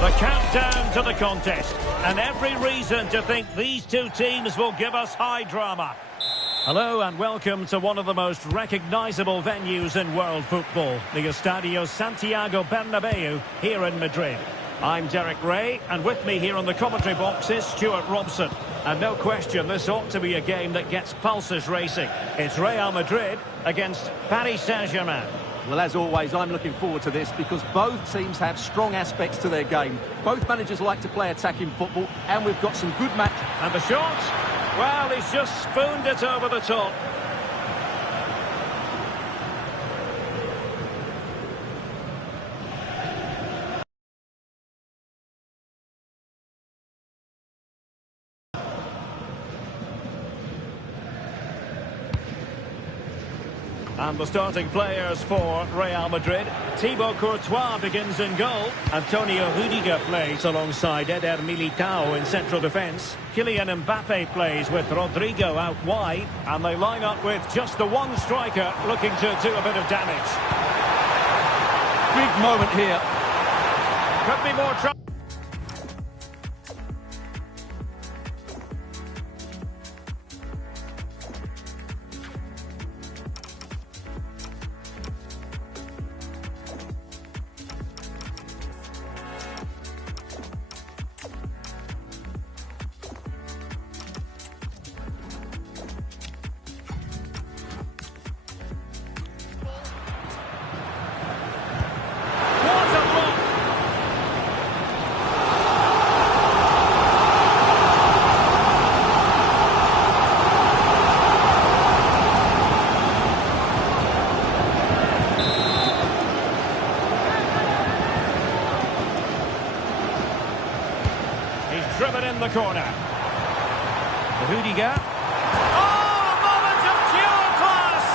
The countdown to the contest, and every reason to think these two teams will give us high drama. Hello and welcome to one of the most recognisable venues in world football, the Estadio Santiago Bernabeu here in Madrid. I'm Derek Ray, and with me here on the commentary box is Stuart Robson. And no question, this ought to be a game that gets pulses racing. It's Real Madrid against Paris Saint-Germain. Well, as always, I'm looking forward to this because both teams have strong aspects to their game. Both managers like to play attacking football, and we've got some good match. And the shot? Well, he's just spooned it over the top. And the starting players for Real Madrid. Thibaut Courtois begins in goal. Antonio Rudiger plays alongside Eder Militao in central defence. Kylian Mbappe plays with Rodrigo out wide. And they line up with just the one striker looking to do a bit of damage. Big moment here. Could be more trouble. Driven in the corner. Rudiger. Oh, a moment of pure class!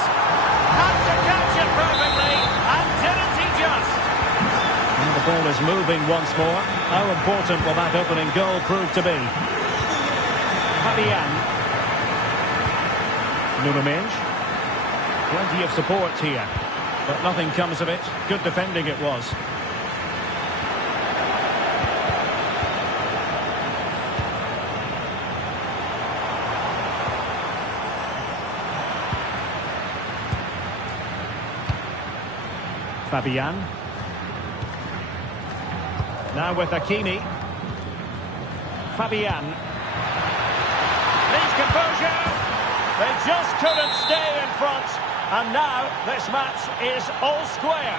Had to catch it perfectly, and didn't he just? And the ball is moving once more. How important will that opening goal prove to be? Fabian. Nuno Mendes. Plenty of support here, but nothing comes of it. Good defending it was. Fabian. Now with Hakimi. Fabian. Needs composure. They just couldn't stay in front. And now this match is all square.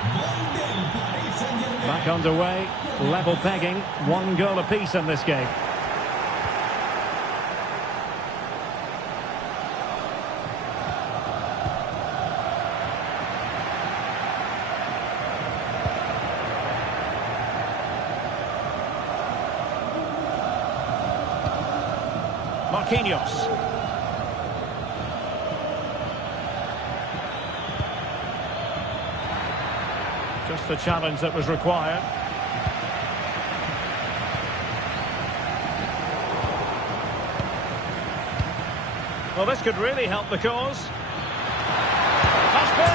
Back underway. Level pegging. One goal apiece in this game. Marquinhos. Just the challenge that was required. Well, this could really help the cause. Must be!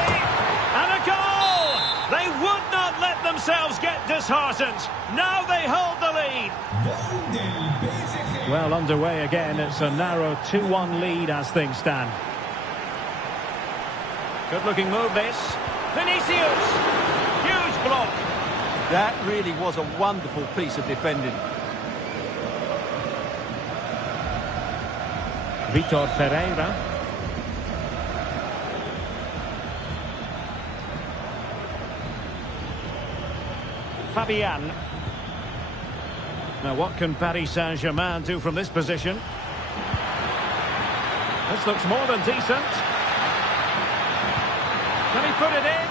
And a goal! They would not let themselves get disheartened. Now they hold the lead. Well, underway again. It's a narrow 2-1 lead as things stand. Good-looking move, this. Vinicius! Huge block. That really was a wonderful piece of defending. Vitor Ferreira. Fabian. Now, what can Paris Saint-Germain do from this position? This looks more than decent. Can he put it in?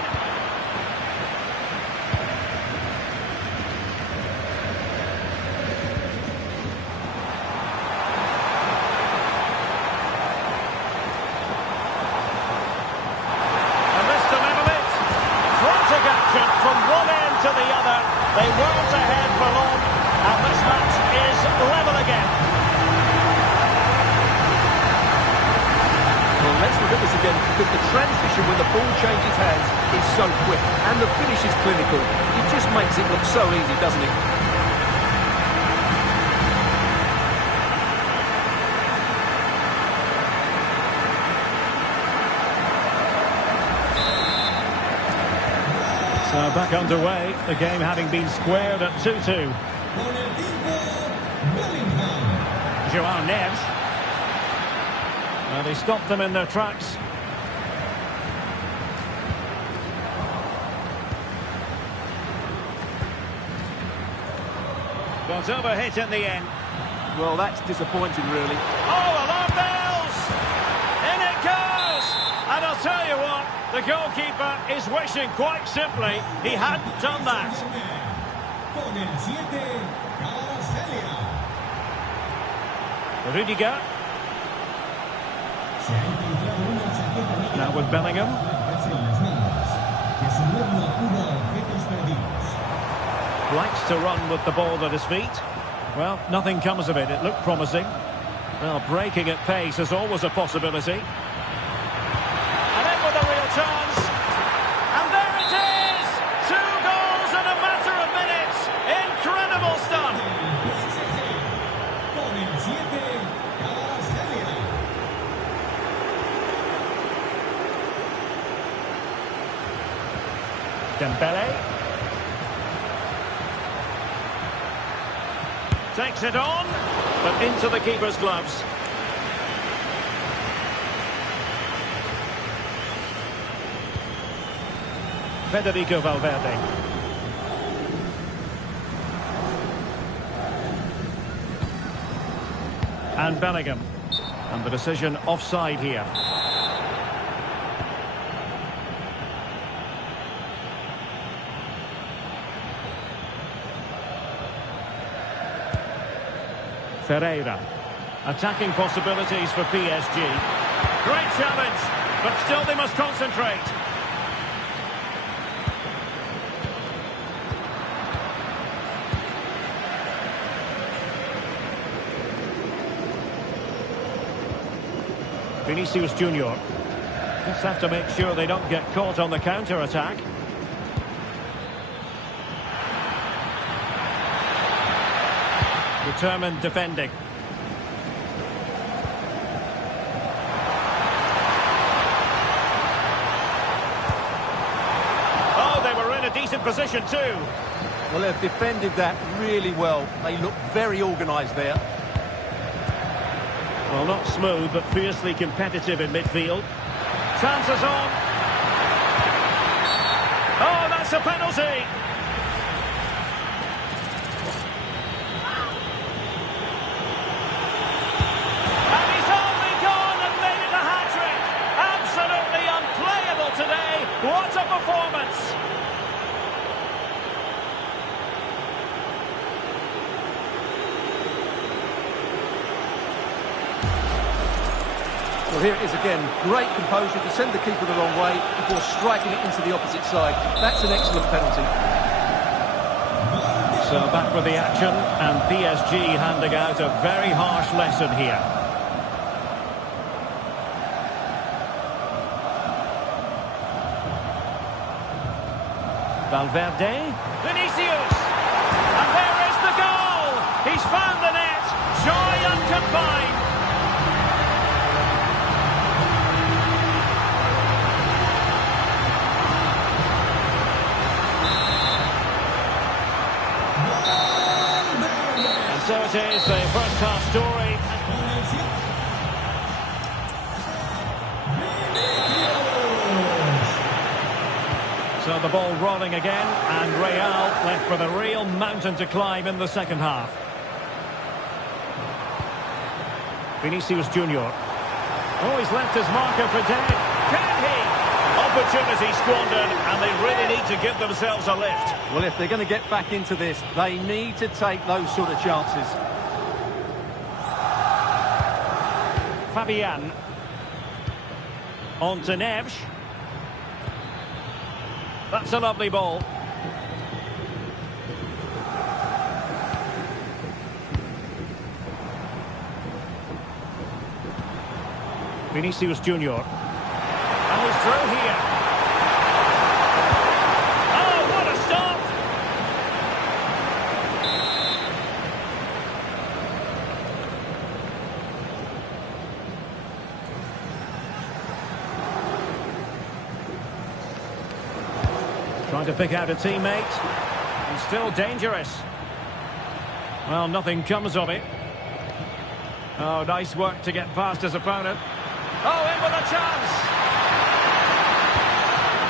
And this to level it. Frantic action from one end to the other. They weren't ahead for long. And this match is level again. Well, let's look at this again, because the transition when the ball changes hands is so quick, and the finish is clinical. It just makes it look so easy, doesn't it? Back underway, the game having been squared at 2-2. Joao Neves. And he stopped them in their tracks. Got overhit in the end. Well, that's disappointing, really. Oh, alarm bells! In it goes! And I'll tell you what, the goalkeeper is wishing quite simply he hadn't done that. Rudiger. Now with Bellingham. Likes to run with the ball at his feet. Well, nothing comes of it. It looked promising. Well, breaking at pace is always a possibility. And in with a real chance. And there it is! 2 goals in a matter of minutes. Incredible stuff. Dembele. Takes it on, but into the keeper's gloves. Federico Valverde. And Bellingham. And the decision offside here. Ferreira. Attacking possibilities for PSG. Great challenge, but still they must concentrate. Vinicius Junior. Just have to make sure they don't get caught on the counter-attack. Determined defending. Oh, they were in a decent position too. Well, they've defended that really well. They look very organised there. Well, not smooth, but fiercely competitive in midfield. Chances on. Oh, that's a penalty. What a performance! Well, here it is again. Great composure to send the keeper the wrong way before striking it into the opposite side. That's an excellent penalty. So back with the action, and PSG handing out a very harsh lesson here. Valverde, Vinicius, and there is the goal! He's found the net, joy unconfined. And so it is, the first half story. So the ball rolling again, and Real left with a real mountain to climb in the second half. Vinicius Junior. Oh, he's left his marker for dead. Can he? Opportunity squandered, and they really need to give themselves a lift. Well, if they're going to get back into this, they need to take those sort of chances. Fabian. On to Neves. That's a lovely ball. Vinicius Junior. And he's through here. Oh, what a stop! Trying to pick out a teammate. And still dangerous. Well, nothing comes of it. Oh, nice work to get past his opponent. Oh, in with a chance!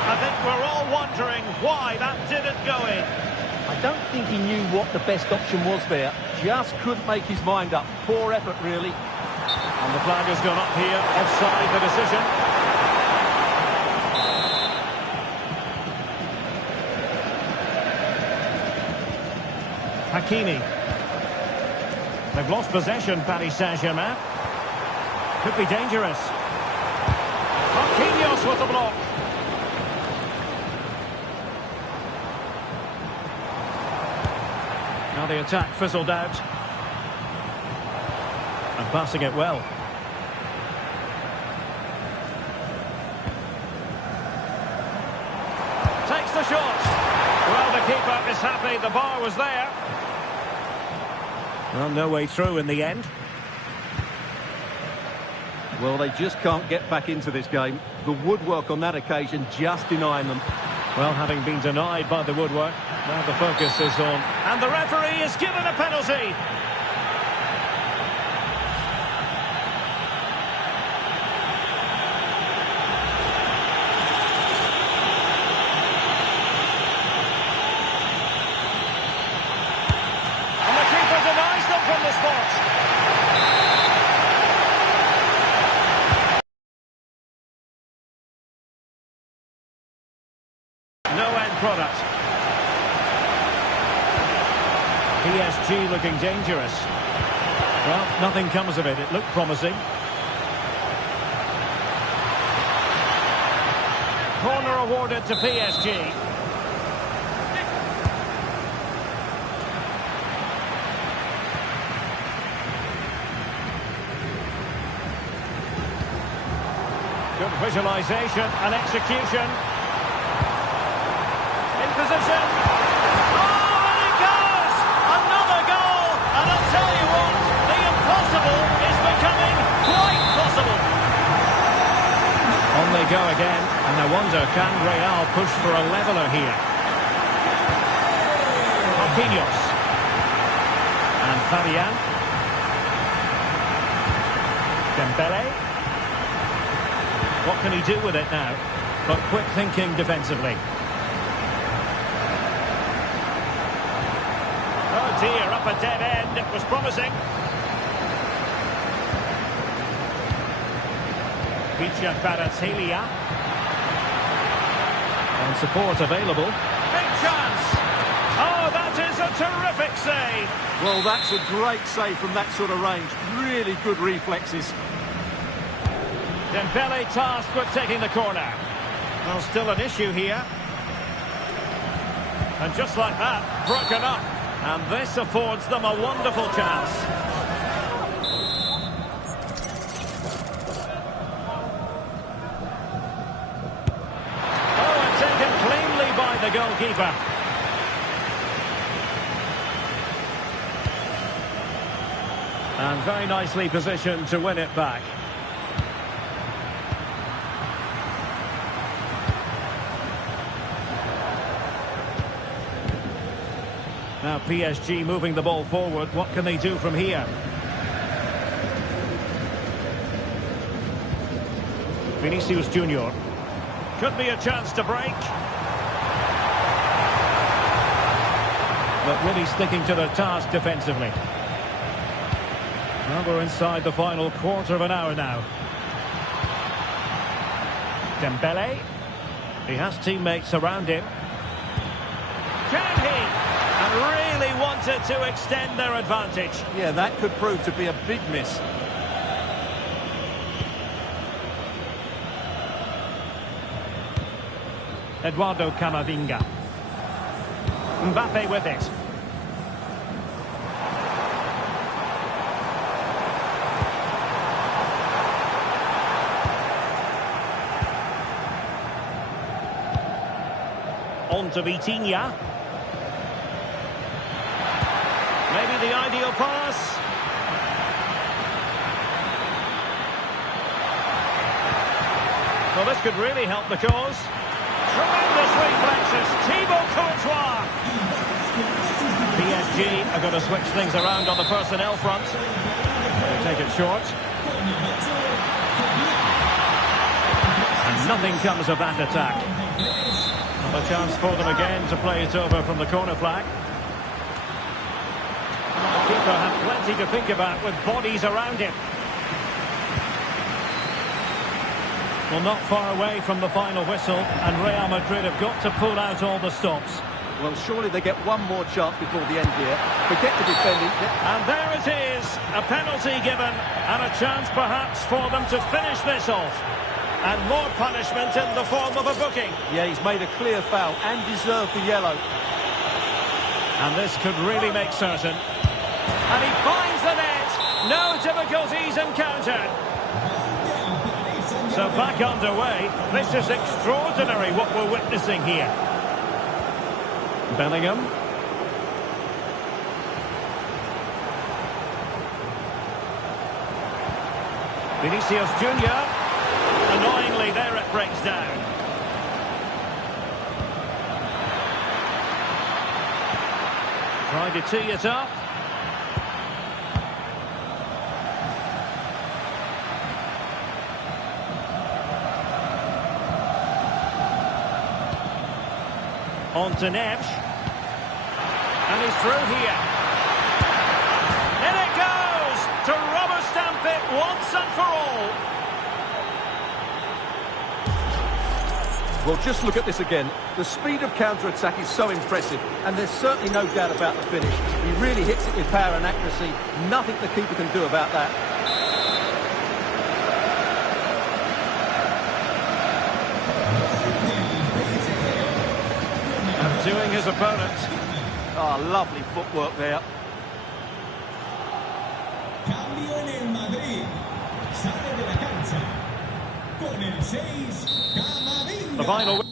I think we're all wondering why that didn't go in. I don't think he knew what the best option was there. Just couldn't make his mind up. Poor effort, really. And the flag has gone up here. Offside the decision. Hakimi. They've lost possession, Paris Saint-Germain. Could be dangerous. Marquinhos with the block. Now the attack fizzled out. And passing it well. Takes the shot. Well, the keeper is happy. The bar was there. Well, no way through in the end. Well, they just can't get back into this game. The woodwork on that occasion just denying them. Well, having been denied by the woodwork, now the focus is on. And the referee is given a penalty. And the keeper denies them from the spot. No end product. PSG looking dangerous. Well, nothing comes of it. It looked promising. Corner awarded to PSG. Good visualization and execution. In position. Oh, and it goes! Another goal! And I'll tell you what, the impossible is becoming quite possible. On they go again, and I wonder, can Real push for a leveller here? Marquinhos. And Fabian. Dembele. What can he do with it now? But quick thinking defensively. Oh dear, up a dead end. It was promising. Vicha Kvaratskhelia. And support available. Big chance! Oh, that is a terrific save! Well, that's a great save from that sort of range. Really good reflexes. Dembele tasked with taking the corner. Well, still an issue here. And just like that, broken up. And this affords them a wonderful chance. Oh, and taken cleanly by the goalkeeper. And very nicely positioned to win it back. Now PSG moving the ball forward. What can they do from here? Vinicius Junior. Could be a chance to break. But really sticking to the task defensively. Well, we're inside the final quarter of an hour now. Dembele. He has teammates around him. Can he? And really wanted to extend their advantage. Yeah, that could prove to be a big miss. Eduardo Camavinga. Mbappe with it. On to Vitinha. Maybe the ideal pass. Well, this could really help the cause. Tremendous reflexes. Thibaut Courtois. PSG are going to switch things around on the personnel front. They take it short. And nothing comes of that attack. Another chance for them again to play it over from the corner flag. The keeper had plenty to think about with bodies around him. Well, not far away from the final whistle, and Real Madrid have got to pull out all the stops. Well, surely they get one more chance before the end here. Forget the defending. And there it is, a penalty given, and a chance perhaps for them to finish this off. And more punishment in the form of a booking. Yeah, he's made a clear foul and deserved the yellow. And this could really make certain. And he finds the net. No difficulties encountered. So back underway. This is extraordinary what we're witnessing here. Bellingham. Vinicius Junior. Annoyingly, there it breaks down. Trying to tee it up. On to Neves. And he's through here. In it goes! To rubber stamp it once and for all. Well, just look at this again. The speed of counter-attack is so impressive, and there's certainly no doubt about the finish. He really hits it with power and accuracy. Nothing the keeper can do about that. Outdoing his opponent. Oh, lovely footwork there. Cambio en el Madrid. Sale de la cancha. Con el 6, Camavinga. The final. It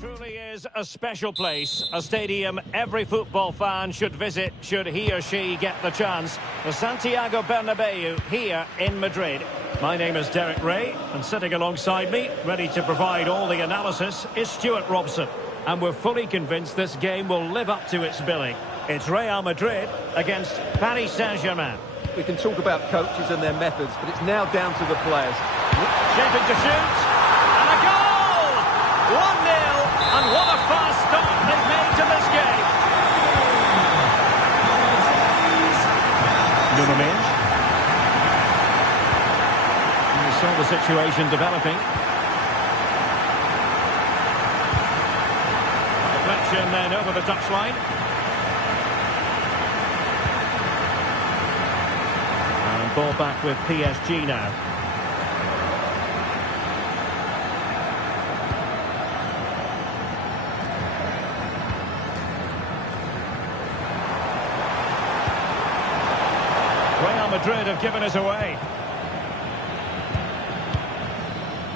truly is a special place, a stadium every football fan should visit should he or she get the chance. The Santiago Bernabeu here in Madrid. My name is Derek Ray, and sitting alongside me, ready to provide all the analysis, is Stuart Robson. And we're fully convinced this game will live up to its billing. It's Real Madrid against Paris Saint-Germain. We can talk about coaches and their methods, but it's now down to the players. Shaping to shoot, and a goal! 1-0, and what a fast start they've made to this game. Nuno. Saw the situation developing. Deflection then over the touchline. And ball back with PSG now. Real Madrid have given us away.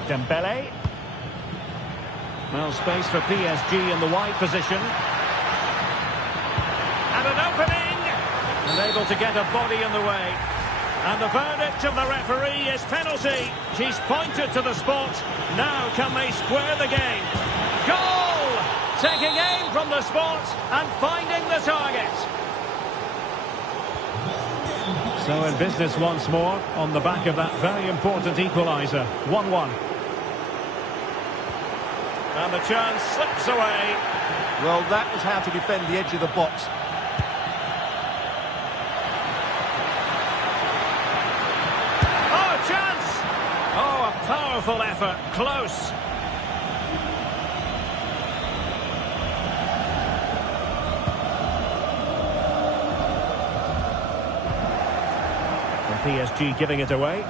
Dembele. Well, space for PSG in the wide position. And an opening! And able to get a body in the way. And the verdict of the referee is penalty. She's pointed to the spot. Now can they square the game? Goal! Taking aim from the spot and finding the target. So in business once more on the back of that very important equaliser. 1-1. And the chance slips away. Well, that was how to defend the edge of the box. Oh, chance! Oh, a powerful effort. Close. And PSG giving it away.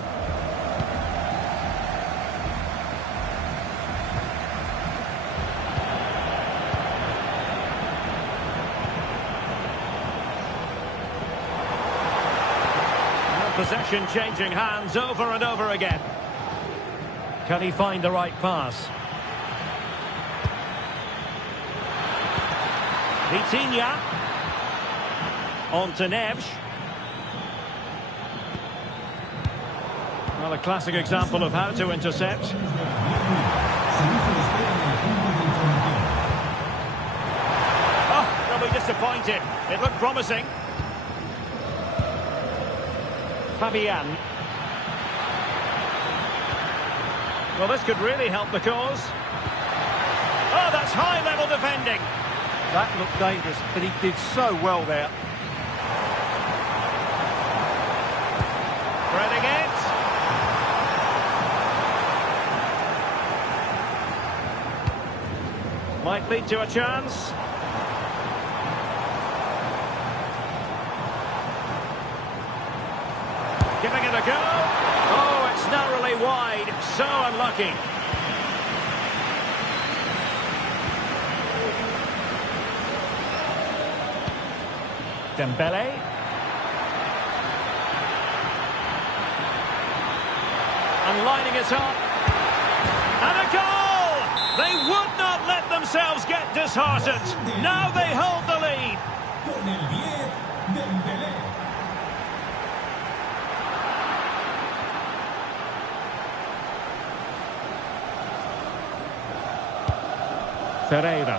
Possession changing hands over and over again. Can he find the right pass? Vitinha. On to Neves. Well, a classic example of how to intercept. Oh, they'll be disappointed. It looked promising. Fabian. Well, this could really help the cause. Oh, that's high-level defending. That looked dangerous, but he did so well there. Threading it. Might lead to a chance. Giving it a go. Oh, it's narrowly wide. So unlucky. Dembele. And lining it up. And a goal! They would not let themselves get disheartened. Now they hold the lead. Con el 10, Dembélé. Ferreira.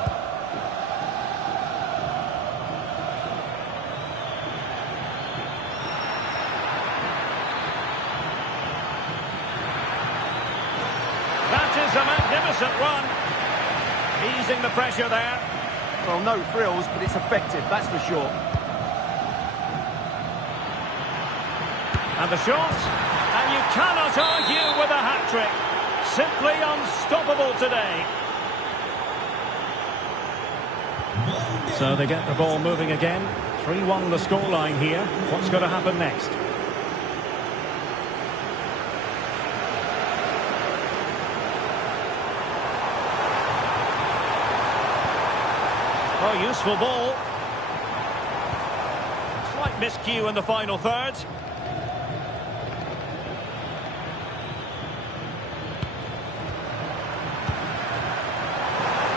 That is a magnificent run. Easing the pressure there. Well, no frills, but it's effective, that's for sure. And the shot. And you cannot argue with a hat-trick. Simply unstoppable today. So they get the ball moving again. 3-1 the scoreline here. What's going to happen next? Oh, useful ball. Slight miscue in the final third.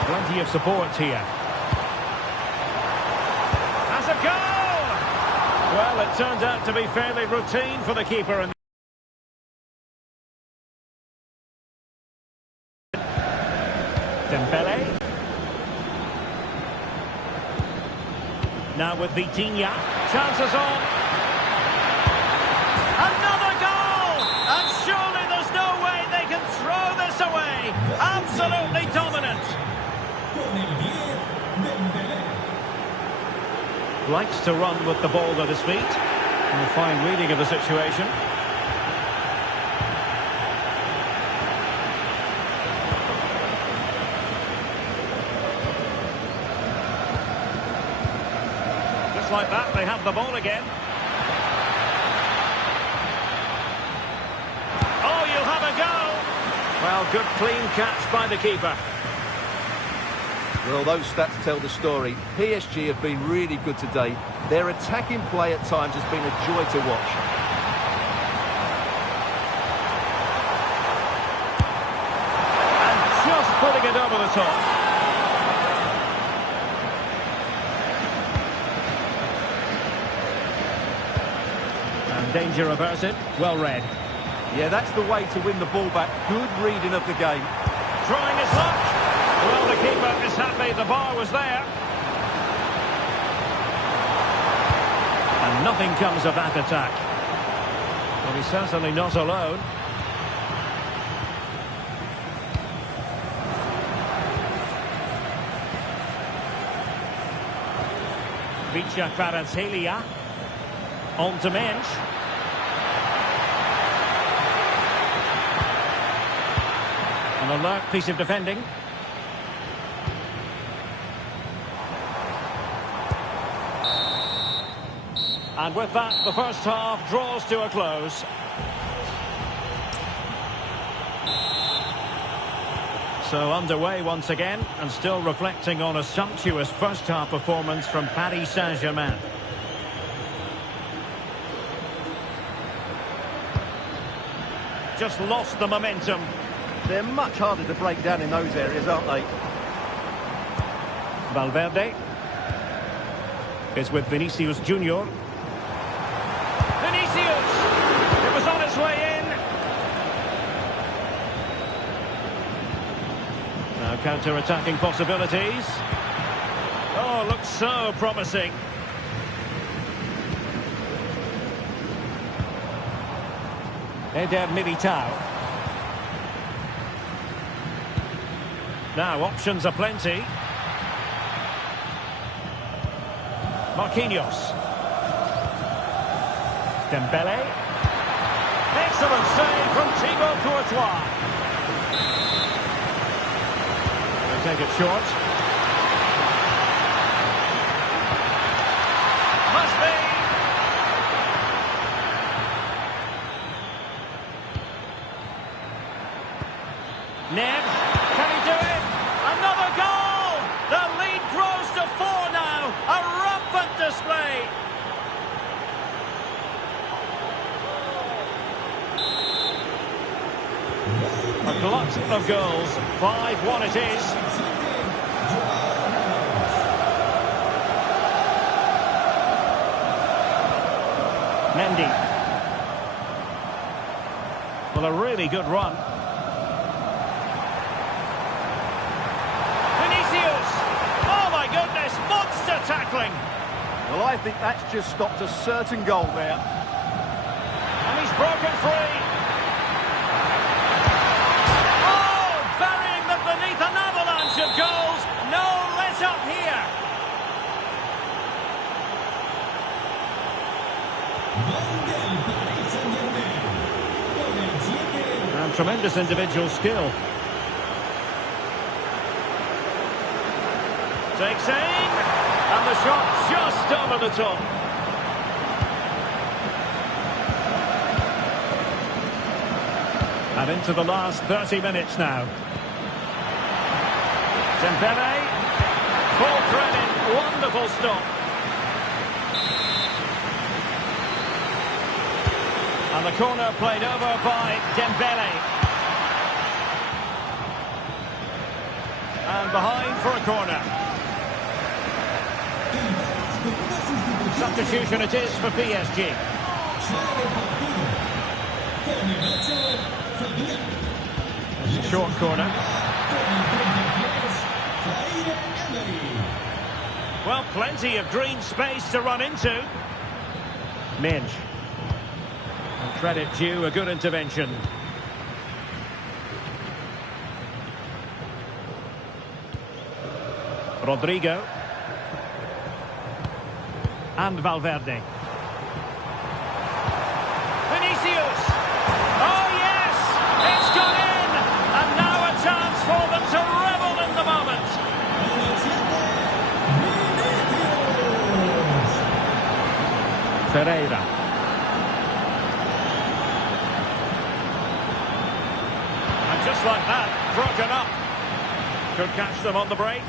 Plenty of support here. Has a goal! Well, it turned out to be fairly routine for the keeper. Dembele. Now with Vitinha. Chances on. Another goal! And surely there's no way they can throw this away. Absolutely dominant. Con el 10, Dembélé. Likes to run with the ball at his feet. A fine reading of the situation. Just like that, they have the ball again. Oh, you'll have a go. Well, good clean catch by the keeper. Well, those stats tell the story. PSG have been really good today. Their attacking play at times has been a joy to watch. And just putting it over the top. And danger averted. Well read. Yeah, that's the way to win the ball back. Good reading of the game. Trying his luck. Well, the keeper is happy the bar was there. And nothing comes of that attack. Well, he's certainly not alone. Vicha Kvaratskhelia. On to Mensch. An alert piece of defending. And with that, the first half draws to a close. So underway once again, and still reflecting on a sumptuous first half performance from Paris Saint-Germain. Just lost the momentum. They're much harder to break down in those areas, aren't they? Valverde is with Vinicius Junior. Vinicius! It was on its way in. Counter-attacking possibilities. Oh, looks so promising. Eder Militao. Now, options are plenty. Marquinhos. Dembele. Excellent save from Thibaut Courtois. They take it short. Must be. Ned, can he do it? Another goal! The lead grows to 4 now. A rampant display. A glut of goals. 5-1 it is. Mendy. Well, a really good run. Oh my goodness, monster tackling. Well, I think that's just stopped a certain goal there. And he's broken free. Oh, burying them beneath an avalanche of goals. No let up here. And tremendous individual skill. Takes aim, and the shot just over the top. And into the last 30 minutes now. Dembele, full credit, wonderful stop. And the corner played over by Dembele. And behind for a corner. Substitution it is for PSG. It's a short corner. Well, plenty of green space to run into. Minge. And credit due, a good intervention. Rodrigo. And Valverde. Vinicius! Oh yes! It's gone in! And now a chance for them to revel in the moment. Ferreira. And just like that, broken up. Could catch them on the break.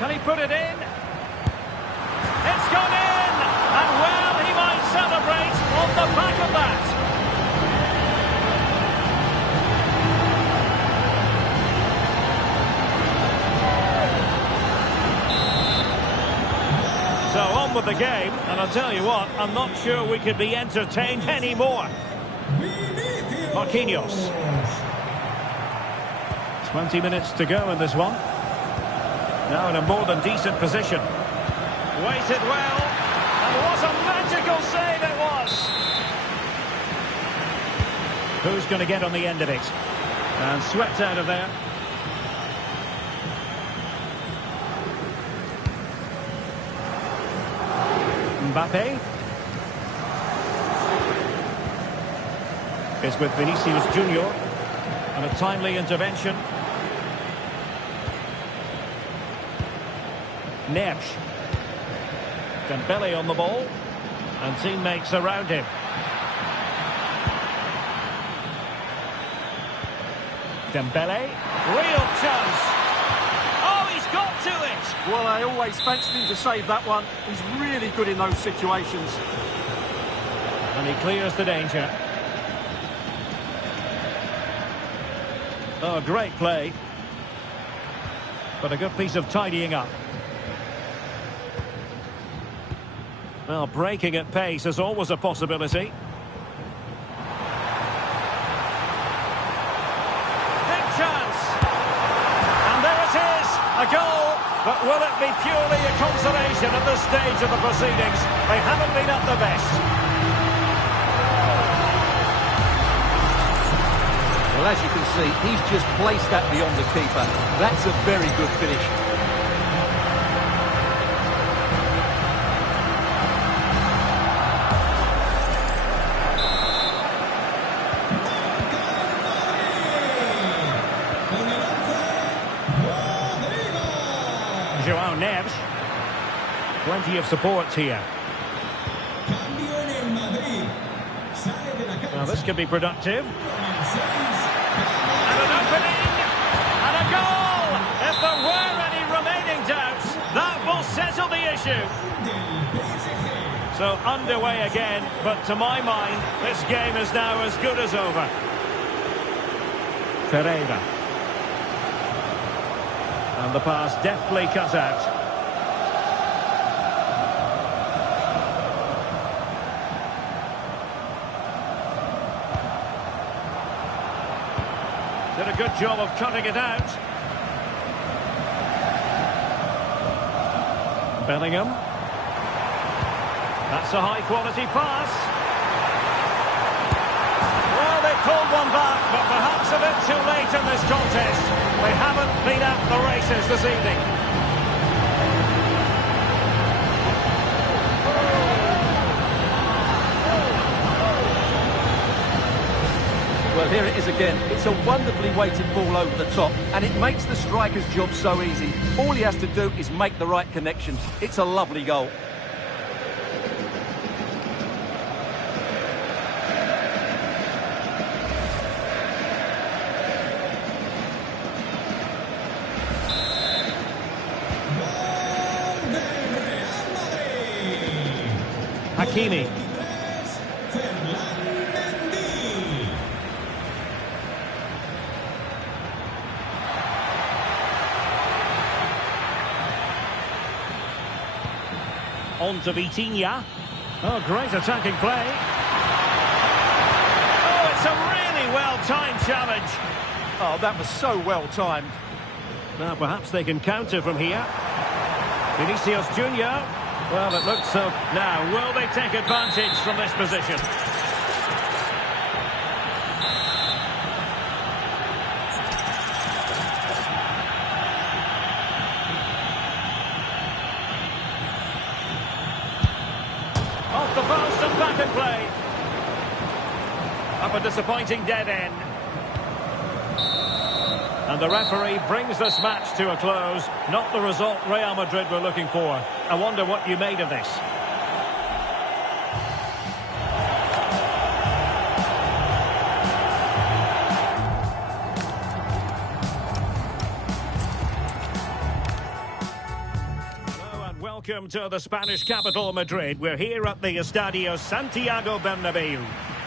Can he put it in? It's gone in! And well, he might celebrate on the back of that. So on with the game, and I'll tell you what, I'm not sure we could be entertained anymore. Marquinhos. 20 minutes to go in this one. Now in a more than decent position. Waited well. And what a magical save it was. Who's going to get on the end of it? And swept out of there. Mbappe. Is with Vinicius Junior. And a timely intervention. Neves. Dembele on the ball. And teammates around him. Dembele. Real chance. Oh, he's got to it. Well, I always fancied him to save that one. He's really good in those situations. And he clears the danger. Oh, great play. But a good piece of tidying up. Well, breaking at pace is always a possibility. but will it be purely a consolation at this stage of the proceedings? They haven't been at the best. Well, as you can see, he's just placed that beyond the keeper. That's a very good finish. João Neves. Plenty of support here. Well, this could be productive. And an opening! And a goal! If there were any remaining doubts, that will settle the issue. So underway again, but to my mind, this game is now as good as over. Ferreira. And the pass deftly cut out. Did a good job of cutting it out. Bellingham. That's a high-quality pass. Well, they pulled one back, but perhaps a bit too late in this contest. They haven't been at the races this evening. Well, here it is again. It's a wonderfully weighted ball over the top, and it makes the striker's job so easy. All he has to do is make the right connection. It's a lovely goal. Hakimi. On to Vitinha. Oh, great attacking play. Oh, it's a really well-timed challenge. Oh, that was so well-timed. Now, perhaps they can counter from here. Vinicius Junior. Well, it looks so. Now, will they take advantage from this position? Off the post and back in play. Up a disappointing dead end. And the referee brings this match to a close. Not the result Real Madrid were looking for. I wonder what you made of this. Hello and welcome to the Spanish capital, Madrid. We're here at the Estadio Santiago Bernabeu.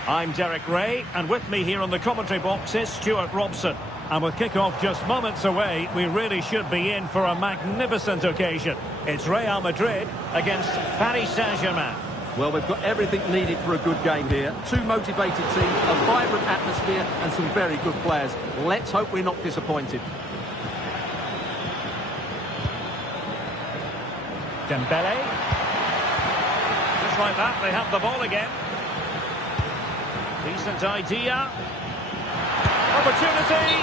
I'm Derek Ray, and with me here on the commentary box is Stuart Robson. And with kick-off just moments away, we really should be in for a magnificent occasion. It's Real Madrid against Paris Saint-Germain. Well, we've got everything needed for a good game here. Two motivated teams, a vibrant atmosphere, and some very good players. Let's hope we're not disappointed. Dembele. Just like that, they have the ball again. Decent idea. Opportunity.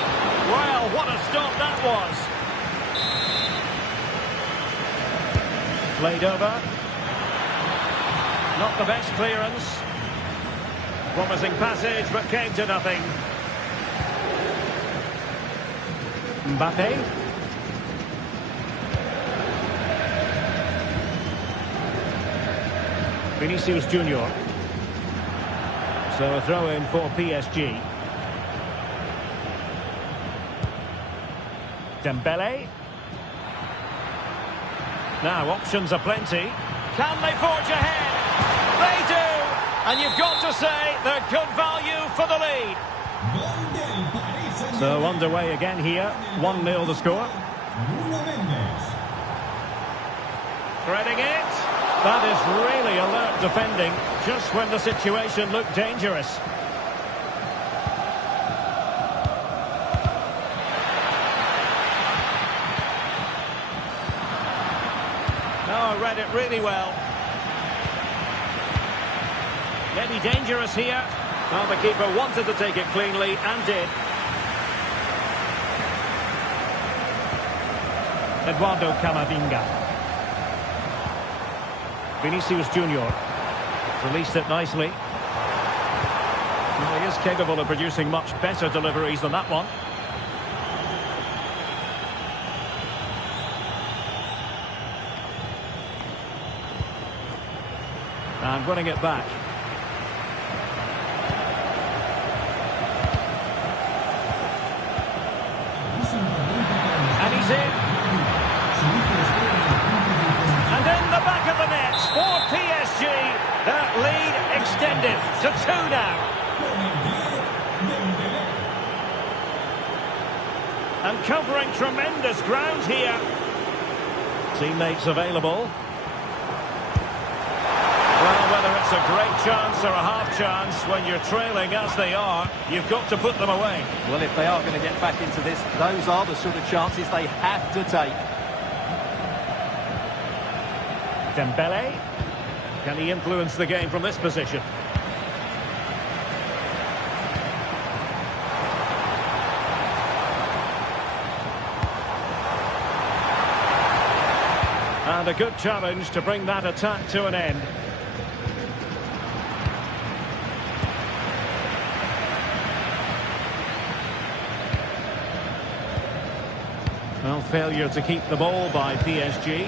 Well, what a stop that was. Played over. Not the best clearance. Promising passage, but came to nothing. Mbappe. Vinicius Junior. So a throw in for PSG. Dembele. Now options are plenty. Can they forge ahead? They do! And you've got to say they're good value for the lead. So underway again here. 1-0 the score. Threading it. That is really alert defending, just when the situation looked dangerous. keeper read it really well. Maybe dangerous here. Well, the keeper wanted to take it cleanly and did. Eduardo Camavinga. Vinicius Junior. Released it nicely. Well, he is capable of producing much better deliveries than that one. And winning it back. And he's in. And in the back of the net for PSG. That lead extended to 2 now. And covering tremendous ground here. Teammates available. Well, whether it's a great chance or a half chance, when you're trailing as they are, you've got to put them away. Well, if they are going to get back into this, those are the sort of chances they have to take. Dembele. Can he influence the game from this position? And a good challenge to bring that attack to an end. Well, failure to keep the ball by PSG.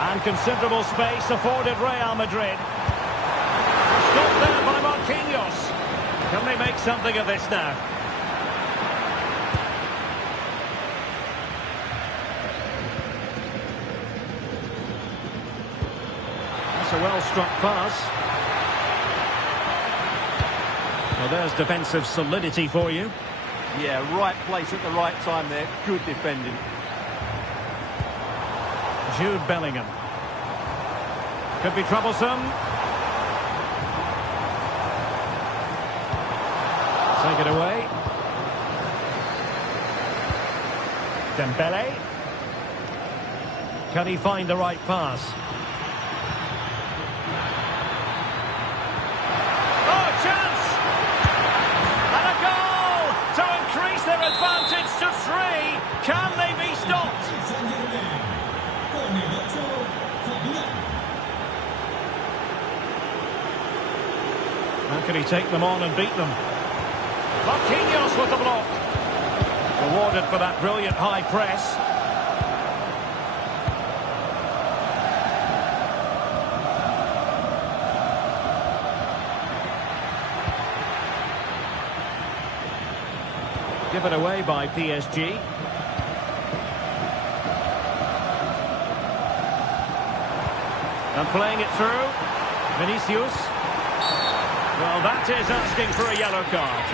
And considerable space afforded Real Madrid. Stopped there by Marquinhos. Can they make something of this now? That's a well-struck pass. Well, there's defensive solidity for you. Yeah, right place at the right time there. Good defending. Jude Bellingham. Could be troublesome. Take it away. Dembele. Can he find the right pass? Oh, chance! And a goal to increase their advantage to 3. Can they be stopped? How can he take them on and beat them? Marquinhos with the block. Rewarded for that brilliant high press. Given away by PSG. And playing it through. Vinicius. Well, that is asking for a yellow card.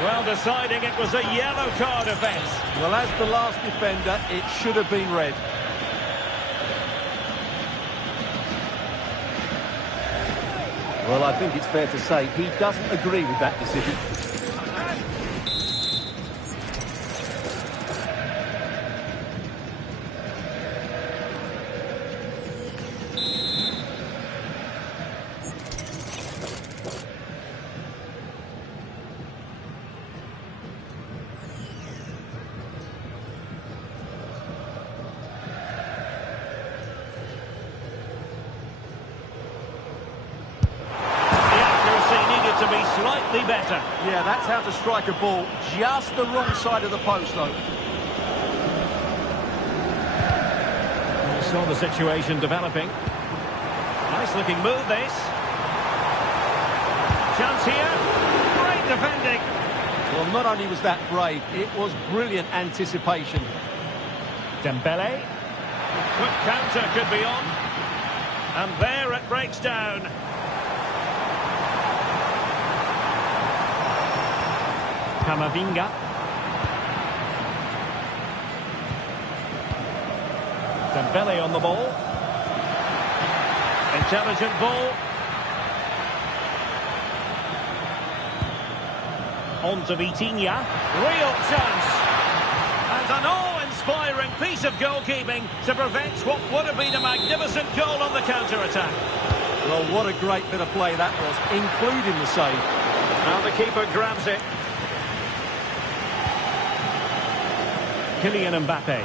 Well, deciding it was a yellow card offence. Well, as the last defender, it should have been red. Well, I think it's fair to say he doesn't agree with that decision. To be slightly better. Yeah, that's how to strike a ball. Just the wrong side of the post, though. We saw the situation developing. Nice looking move, this. Chance here. Great defending. Well, not only was that brave, it was brilliant anticipation. Dembele. Quick counter could be on. And there it breaks down. Camavinga. Dembele on the ball. Intelligent ball. On to Vitinha. Real chance. And an awe-inspiring piece of goalkeeping to prevent what would have been a magnificent goal on the counter-attack. Well, what a great bit of play that was, including the save. Now the keeper grabs it. Kylian Mbappe.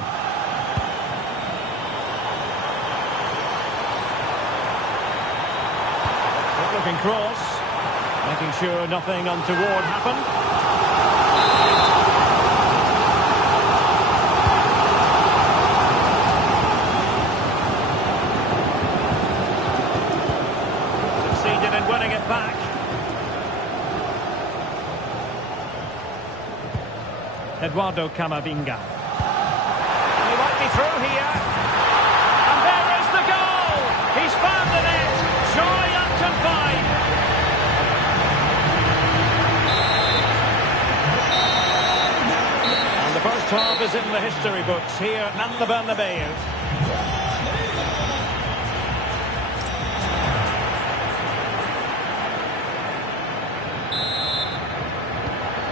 Good-looking cross. Making sure nothing untoward happened. Succeeded in winning it back. Eduardo Camavinga. He might be through here. And there is the goal! He's found the net! Joy unconfined! And the first half is in the history books here at the Bernabeu.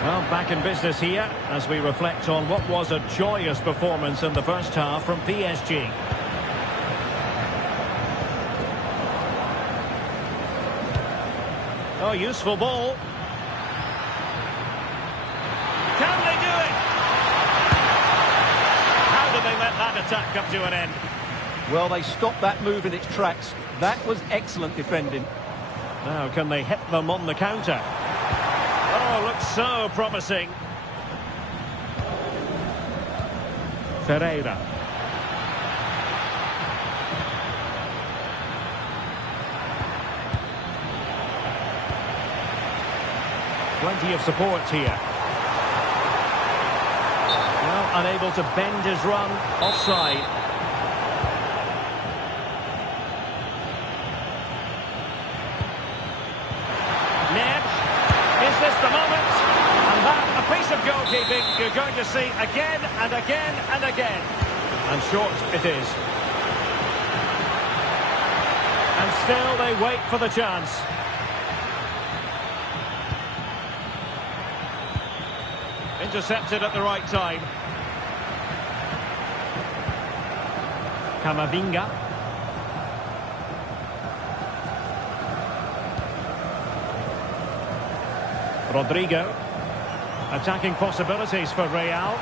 Well, back in business here as we reflect on what was a joyous performance in the first half from PSG. Oh, useful ball. Can they do it? How did they let that attack come to an end? Well, they stopped that move in its tracks. That was excellent defending. Now, can they hit them on the counter? Oh, looks so promising. Ferreira. Plenty of support here. Well, unable to bend his run. Offside. Is this the moment? And that, a piece of goalkeeping you're going to see again and again and again. And short it is. And still they wait for the chance. Intercepted at the right time. Camavinga. Rodrigo. Attacking possibilities for Real.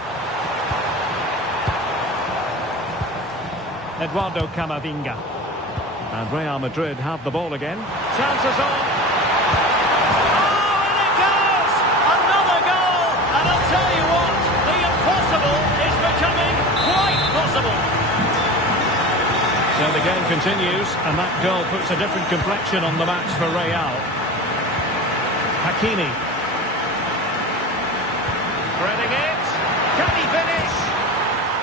Eduardo Camavinga. And Real Madrid have the ball again. Chances on. Oh, and it goes! Another goal! And I'll tell you what, the impossible is becoming quite possible. So the game continues, and that goal puts a different complexion on the match for Real. Hakimi. Threading it. Can he finish?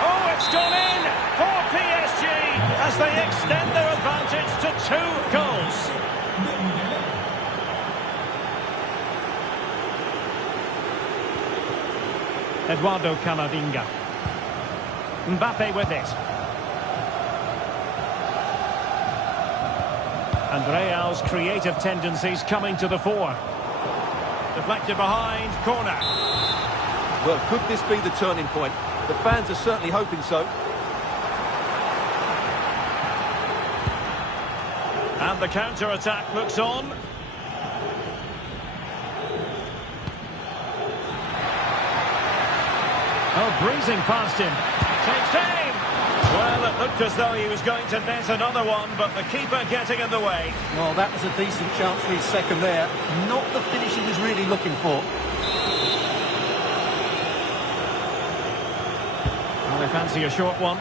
Oh, it's gone in for PSG as they extend their advantage to 2 goals. Eduardo Camavinga. Mbappe with it. And Real's creative tendencies coming to the fore. Deflected behind, corner. Well, could this be the turning point? The fans are certainly hoping so. And the counter-attack looks on. Oh, breezing past him. Takes aim. Well, it looked as though he was going to net another one, but the keeper getting in the way. Well, that was a decent chance for his second there. Not the finish he was really looking for. Well, they fancy a short one.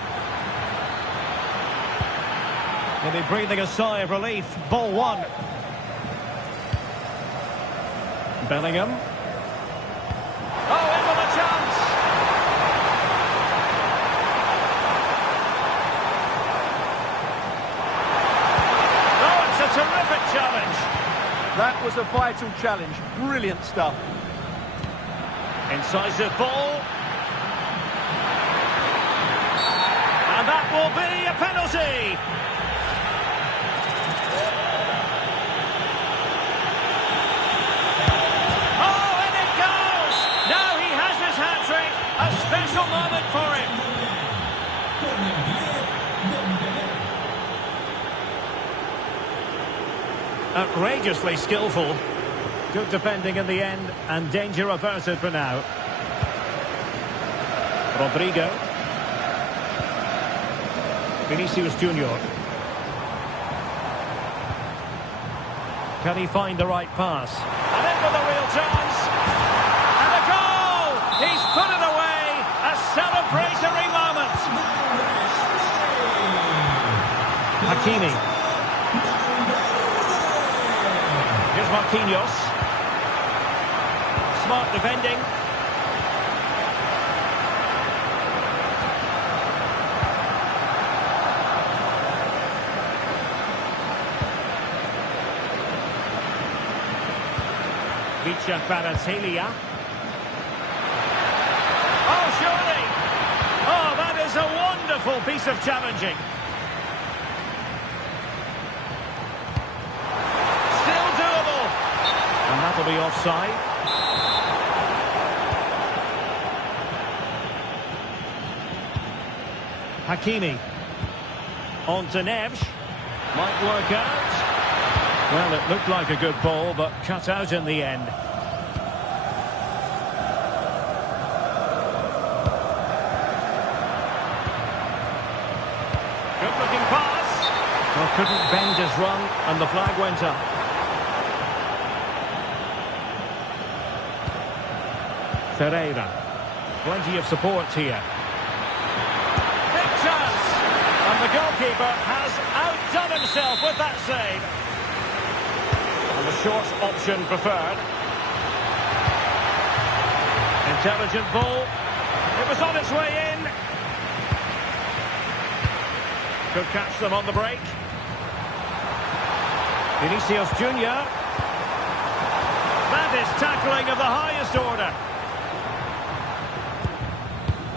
They'll be breathing a sigh of relief. Ball one. Bellingham. Oh, in with a chance. Oh, it's a terrific challenge. That was a vital challenge. Brilliant stuff. Incisive ball. And that will be a penalty. Oh, and it goes! el 10, Dembélé. Outrageously skillful. Good defending in the end, and danger averted for now. Rodrigo. Vinicius Junior. Can he find the right pass? And in with a real chance. And a goal! He's put it away. A celebratory moment. Hakimi. Here's Marquinhos. Smart defending. Kvaratskhelia. Oh, surely! Oh, that is a wonderful piece of challenging. Still doable. And that'll be offside. Hakimi. On to Neves. Might work out. Well, it looked like a good ball, but cut out in the end. Good-looking pass. Well, couldn't bend his run, and the flag went up. Ferreira. Plenty of support here. Big chance. And the goalkeeper has outdone himself with that save. And the short option preferred. Intelligent ball. It was on its way in. Could catch them on the break. Vinicius Junior. That is tackling of the highest order.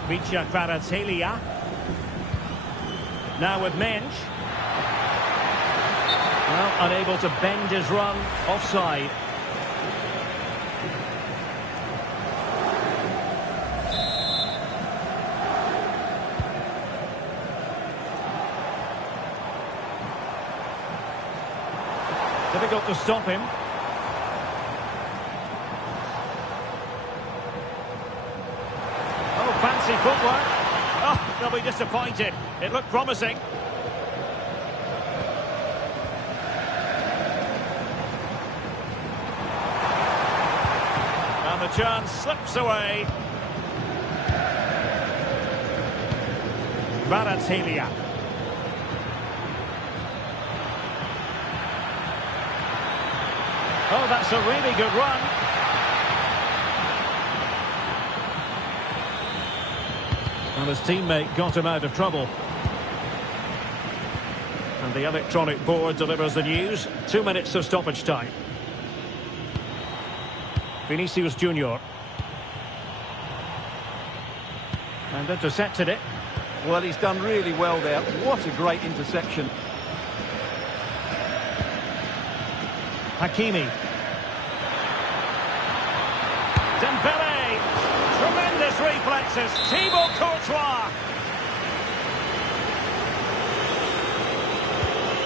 Kvaratskhelia. Now with Mensch. Well, unable to bend his run, offside. Difficult to stop him. Oh, fancy footwork. Oh, they'll be disappointed. It looked promising. And the chance slips away. Kvaratskhelia. Oh, that's a really good run. And his teammate got him out of trouble. And the electronic board delivers the news. 2 minutes of stoppage time. Vinicius Junior. And intercepted it. Well, he's done really well there. What a great interception. Hakimi. Dembélé. Tremendous reflexes. Thibaut Courtois.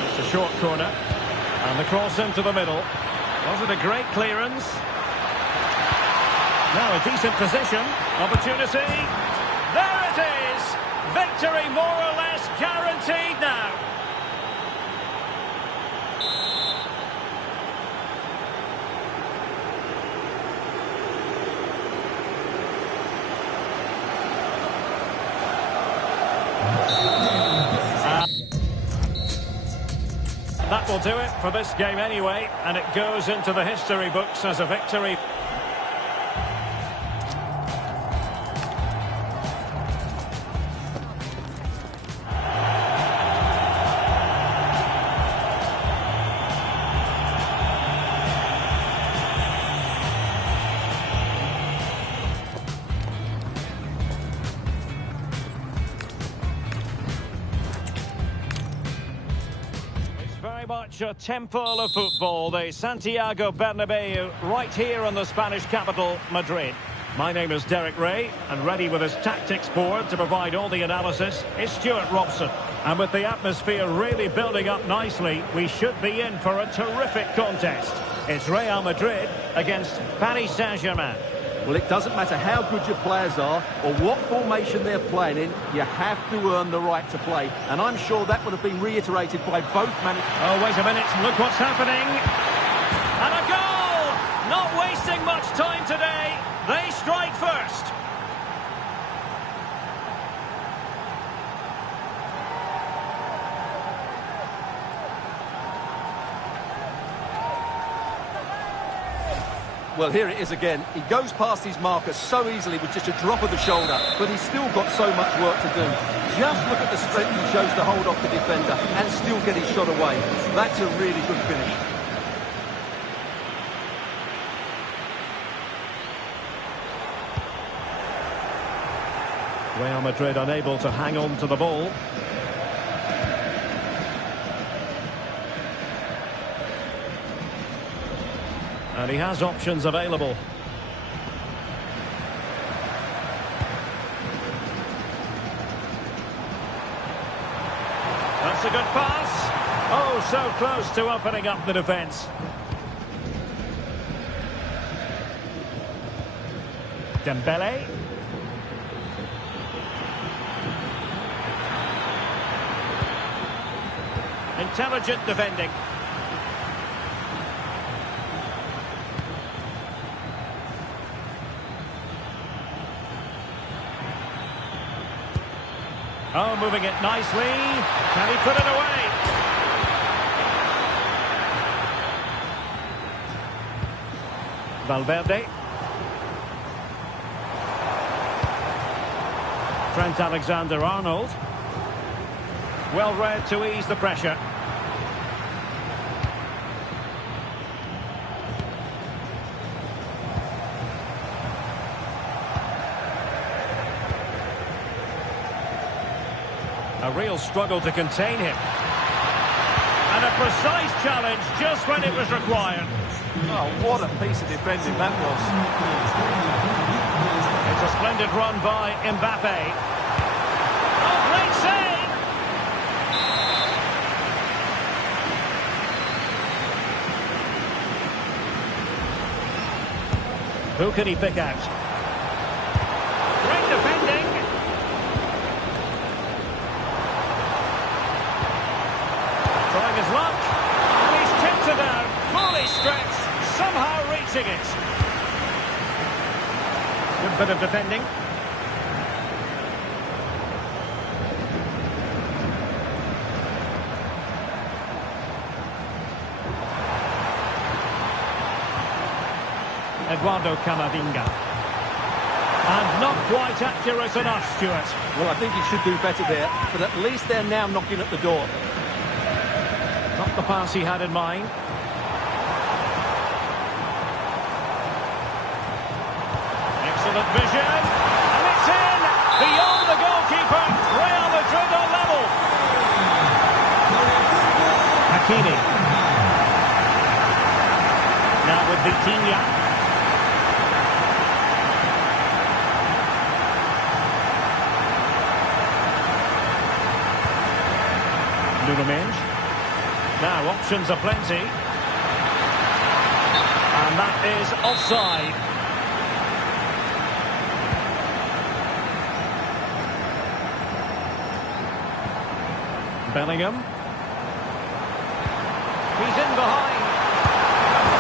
It's a short corner. And the cross into the middle. Was it a great clearance? Now a decent position. Opportunity. There it is. Victory more or less guaranteed now. That will do it for this game anyway, and it goes into the history books as a victory. Much a temple of football, the Santiago Bernabeu, right here in the Spanish capital, Madrid. My name is Derek Ray, and ready with his tactics board to provide all the analysis is Stuart Robson. And with the atmosphere really building up nicely, we should be in for a terrific contest. It's Real Madrid against Paris Saint-Germain. Well, it doesn't matter how good your players are or what formation they're playing in, you have to earn the right to play. And I'm sure that would have been reiterated by both managers. Oh, wait a minute, look what's happening. And a goal! Not wasting much time today. They strike first. Well, here it is again. He goes past his marker so easily with just a drop of the shoulder, but he's still got so much work to do. Just look at the strength he shows to hold off the defender and still get his shot away. That's a really good finish. Real Madrid unable to hang on to the ball. And he has options available. That's a good pass. Oh, so close to opening up the defence. Dembele. Intelligent defending. Oh, moving it nicely. Can he put it away? Valverde. Trent Alexander-Arnold. Well read to ease the pressure. A real struggle to contain him. And a precise challenge just when it was required. Oh, what a piece of defending that was. It's a splendid run by Mbappe. Oh, great save! Who can he pick out? Great defending. Trying his luck. And he's tipped it out. Fully stretched. Somehow reaching it. Good bit of defending. Eduardo Camavinga. And not quite accurate enough, Stuart. Well, I think he should do better there, but at least they're now knocking at the door. Not the pass he had in mind. Excellent vision. And it's in! Beyond the goalkeeper. Real Madrid are level. Hakimi. Now with Vitinha. Nuno. Now options are plenty. And that is offside. Bellingham. He's in behind.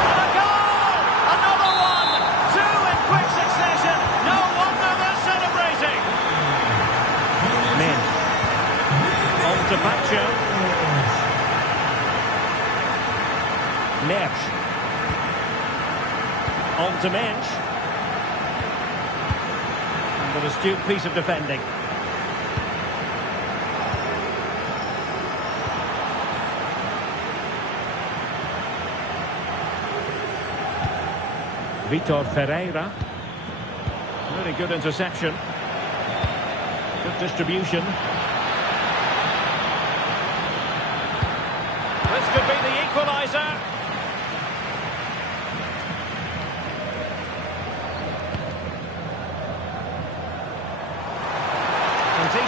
And a goal! Another one! Two in quick succession. No wonder they're celebrating. Men. On to Pacho. Merch. On to Mensch. And an astute piece of defending. Vitor Ferreira. Really good interception. Good distribution. This could be the equaliser.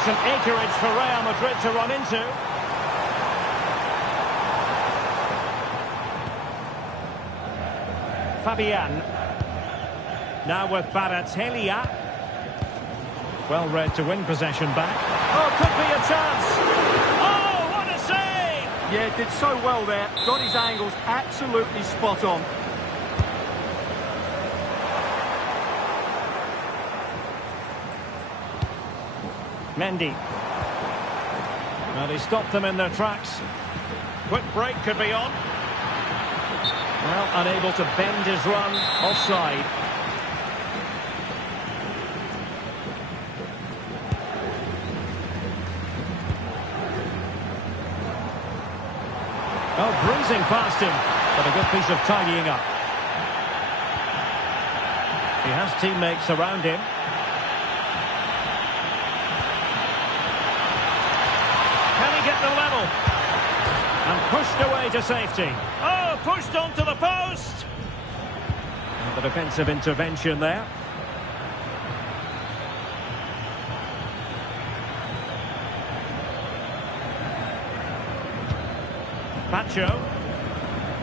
some acreage for Real Madrid to run into. Fabian. Now with Barathelia. Well read to win possession back. Oh, could be a chance. Oh, what a save! Yeah, did so well there. Got his angles absolutely spot on. Mendy. Well, he stopped them in their tracks. Quick break could be on. Well, unable to bend his run. Offside. Oh, breezing past him, but a good piece of tidying up. He has teammates around him. Can he get the level? And pushed away to safety. Oh, pushed onto the post! And the defensive intervention there. Pacho.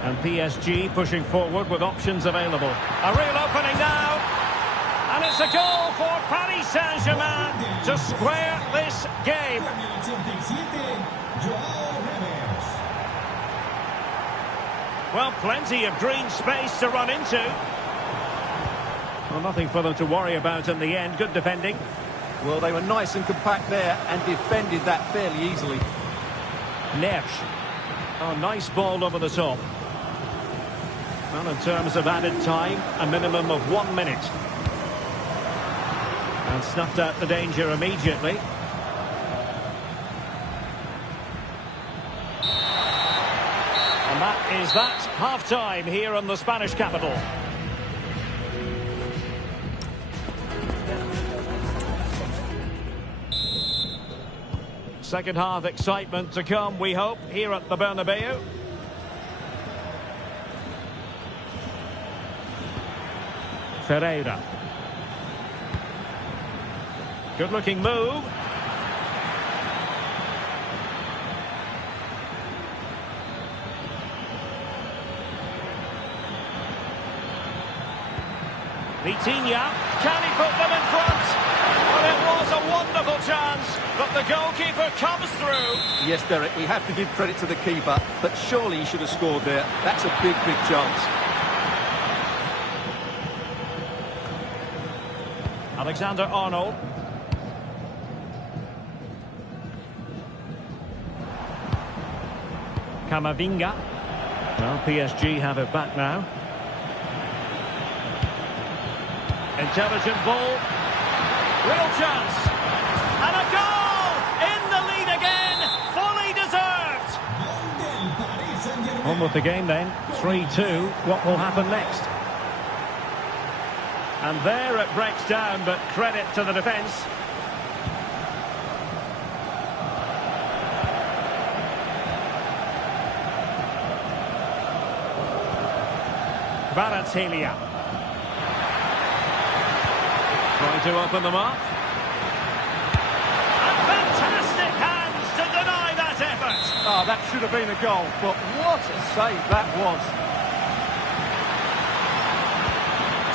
And PSG pushing forward with options available. A real opening now. And it's a goal for Paris Saint-Germain to square this game. Well, plenty of green space to run into. Well, nothing for them to worry about in the end. Good defending. Well, they were nice and compact there and defended that fairly easily. Neves. Oh, nice ball over the top. Well, in terms of added time, a minimum of 1 minute. And snuffed out the danger immediately. And that is that. Half-time here in the Spanish capital. Second half excitement to come, we hope, here at the Bernabeu. Ferreira. Good-looking move. Vitinha. Can he put them in front? Well, it was a wonderful chance, but the goalkeeper comes through. Yes, Derek, we have to give credit to the keeper, but surely he should have scored there. That's a big, big chance. Alexander-Arnold. Camavinga. Well, PSG have it back now. Intelligent ball. Real chance. And a goal! In the lead again. Fully deserved. On with the game then. 3-2. What will happen next? And there it breaks down, but credit to the defence. Barathelia. Trying to open them up. And fantastic hands to deny that effort. Oh, that should have been a goal, but what a save that was.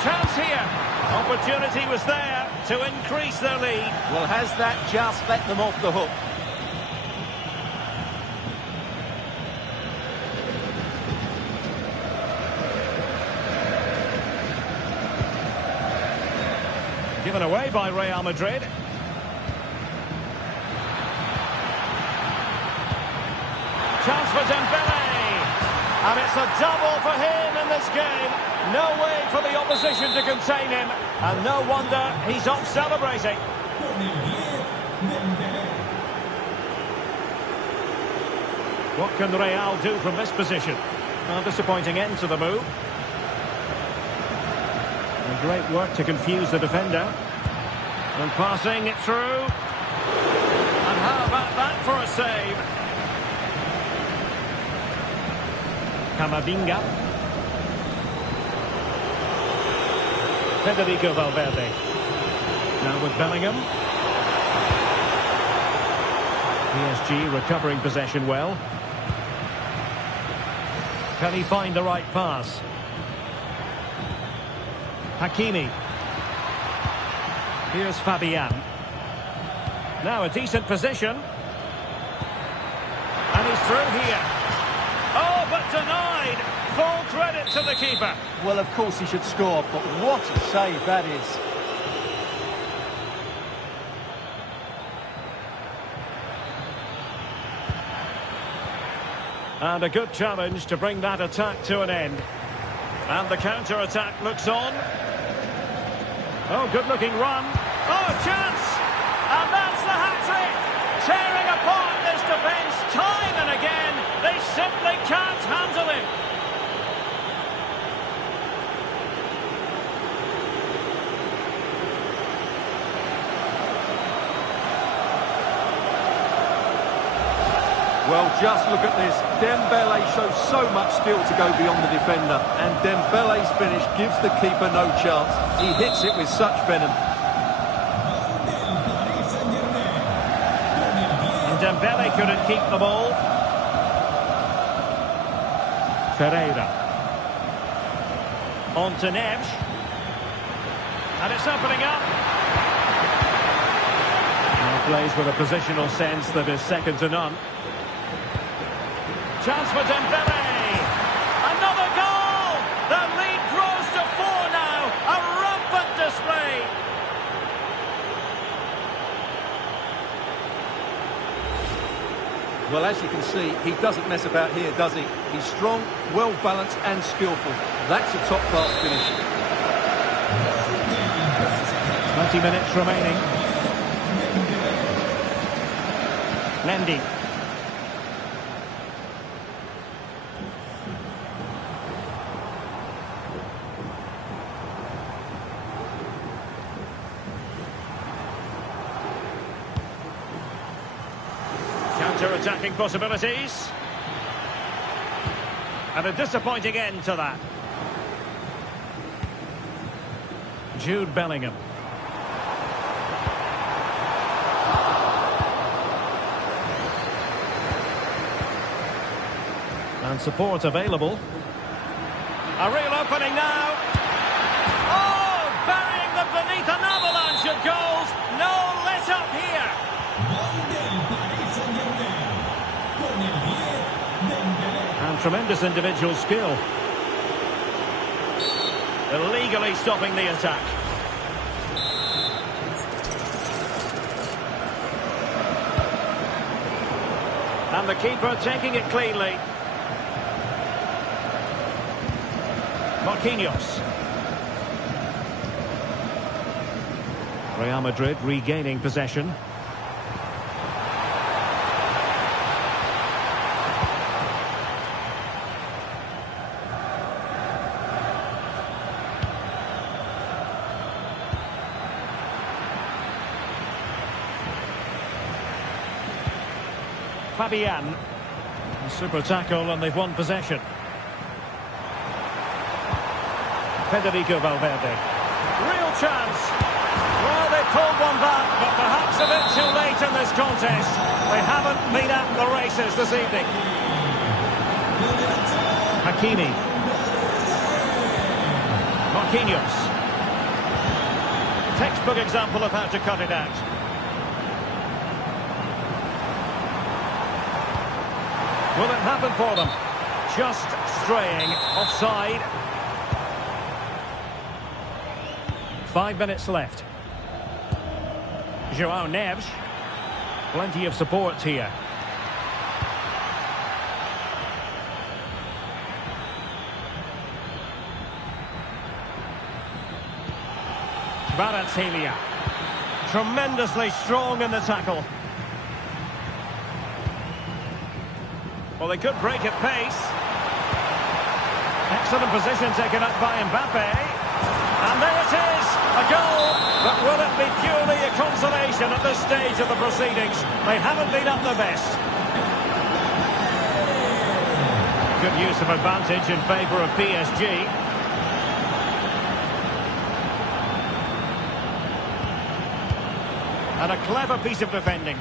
Chance here. Opportunity was there to increase their lead. Well, has that just let them off the hook? Given away by Real Madrid. Chance for Dembele. And it's a double for him in this game. No way for the opposition to contain him. And no wonder he's off celebrating. What can Real do from this position? A disappointing end to the move. And great work to confuse the defender. And passing it through. And how about that for a save? Camavinga. Federico Valverde. Now with Bellingham. PSG recovering possession well. Can he find the right pass? Hakimi. Here's Fabian. Now a decent position. And he's through here. Oh, but denied. Full credit to the keeper. Well, of course he should score, but what a save that is. And a good challenge to bring that attack to an end. And the counter-attack looks on. Oh, good-looking run. Oh, chance! And that's the hat-trick! Tearing apart this defence time and again. They simply can't handle it. Well, just look at this. Dembele shows so much skill to go beyond the defender. And Dembele's finish gives the keeper no chance. He hits it with such venom. And Dembele couldn't keep the ball. Ferreira. On to Neves. And it's opening up. Now plays with a positional sense that is second to none. Chance for Dembele. Another goal! The lead grows to 4 now. A rampant display. Well, as you can see, he doesn't mess about here, does he? He's strong, well-balanced and skillful. That's a top-class finish. 20 minutes remaining. Mendy. Counter-attacking possibilities. And a disappointing end to that. Jude Bellingham. And support available. A real opening now. Oh, burying them beneath an avalanche of goals. No let up here. And tremendous individual skill. Illegally stopping the attack. And the keeper taking it cleanly. Marquinhos. Real Madrid regaining possession. Fabian. A super tackle and they've won possession. Federico Valverde. Real chance. Well, they pulled one back, but perhaps a bit too late in this contest. They haven't been at the races this evening. Hakimi. Marquinhos. Textbook example of how to cut it out. Will it happen for them? Just straying offside. 5 minutes left. João Neves. Plenty of support here. Kvaratskhelia. Tremendously strong in the tackle. Well, they could break at pace. Excellent position taken up by Mbappe. And there it is, a goal. But will it be purely a consolation at this stage of the proceedings? They haven't been at their best. Good use of advantage in favour of PSG. And a clever piece of defending.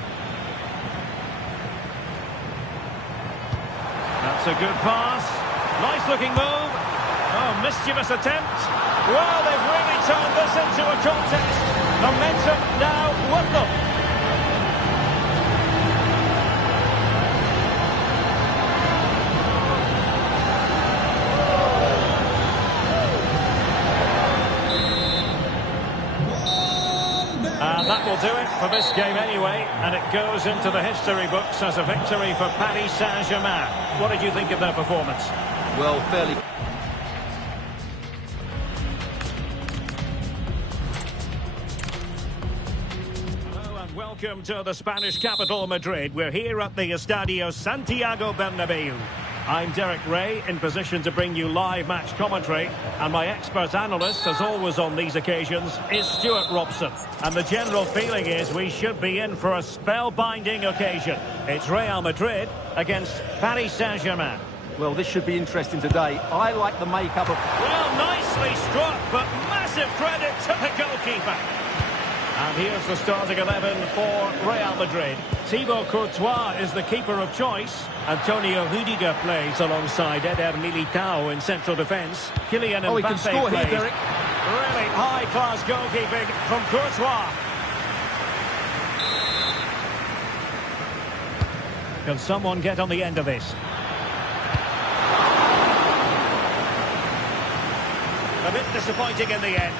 That's a good pass. Nice looking move. Oh, mischievous attempt. Well, they've really turned this into a contest. Momentum now with them. And that will do it for this game anyway, and it goes into the history books as a victory for Paris Saint-Germain. What did you think of their performance? Well, fairly... Hello and welcome to the Spanish capital, Madrid. We're here at the Estadio Santiago Bernabeu. I'm Derek Ray, in position to bring you live match commentary, and my expert analyst, as always on these occasions, is Stuart Robson. And the general feeling is we should be in for a spellbinding occasion. It's Real Madrid against Paris Saint-Germain. Well, this should be interesting today. I like the makeup of... Well, nicely struck, but massive credit to the goalkeeper. And here's the starting 11 for Real Madrid. Thibaut Courtois is the keeper of choice. Antonio Rudiger plays alongside Eder Militao in central defence. Kylian Mbappe he can score plays. here, Derek. Really high-class goalkeeping from Courtois. Can someone get on the end of this? A bit disappointing in the end.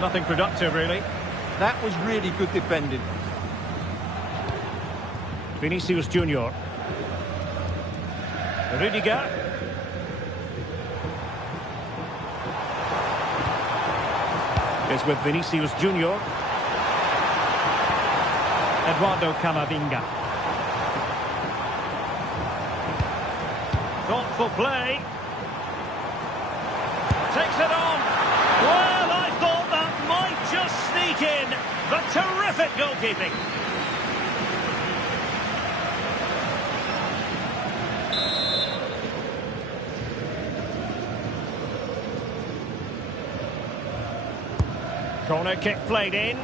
nothing productive, really. That was really good defending. Vinicius Junior. Rudiger. Is with Vinicius Junior. Eduardo Camavinga. Thoughtful play. Takes it on. Well, I thought that might just sneak in. But terrific goalkeeping. Corner kick played in.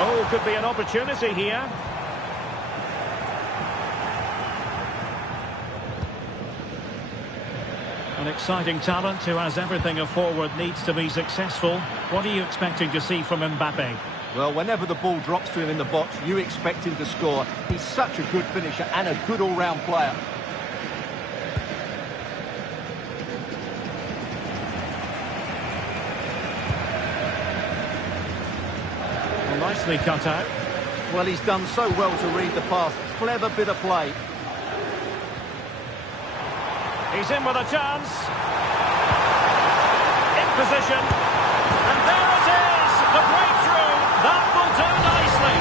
Oh, could be an opportunity here. An exciting talent who has everything a forward needs to be successful. What are you expecting to see from Mbappe? Well, whenever the ball drops to him in the box, you expect him to score. He's such a good finisher and a good all-round player. Well, nicely cut out. Well, he's done so well to read the pass. Clever bit of play. He's in with a chance. In position. And there it is! The breakthrough! That will do nicely.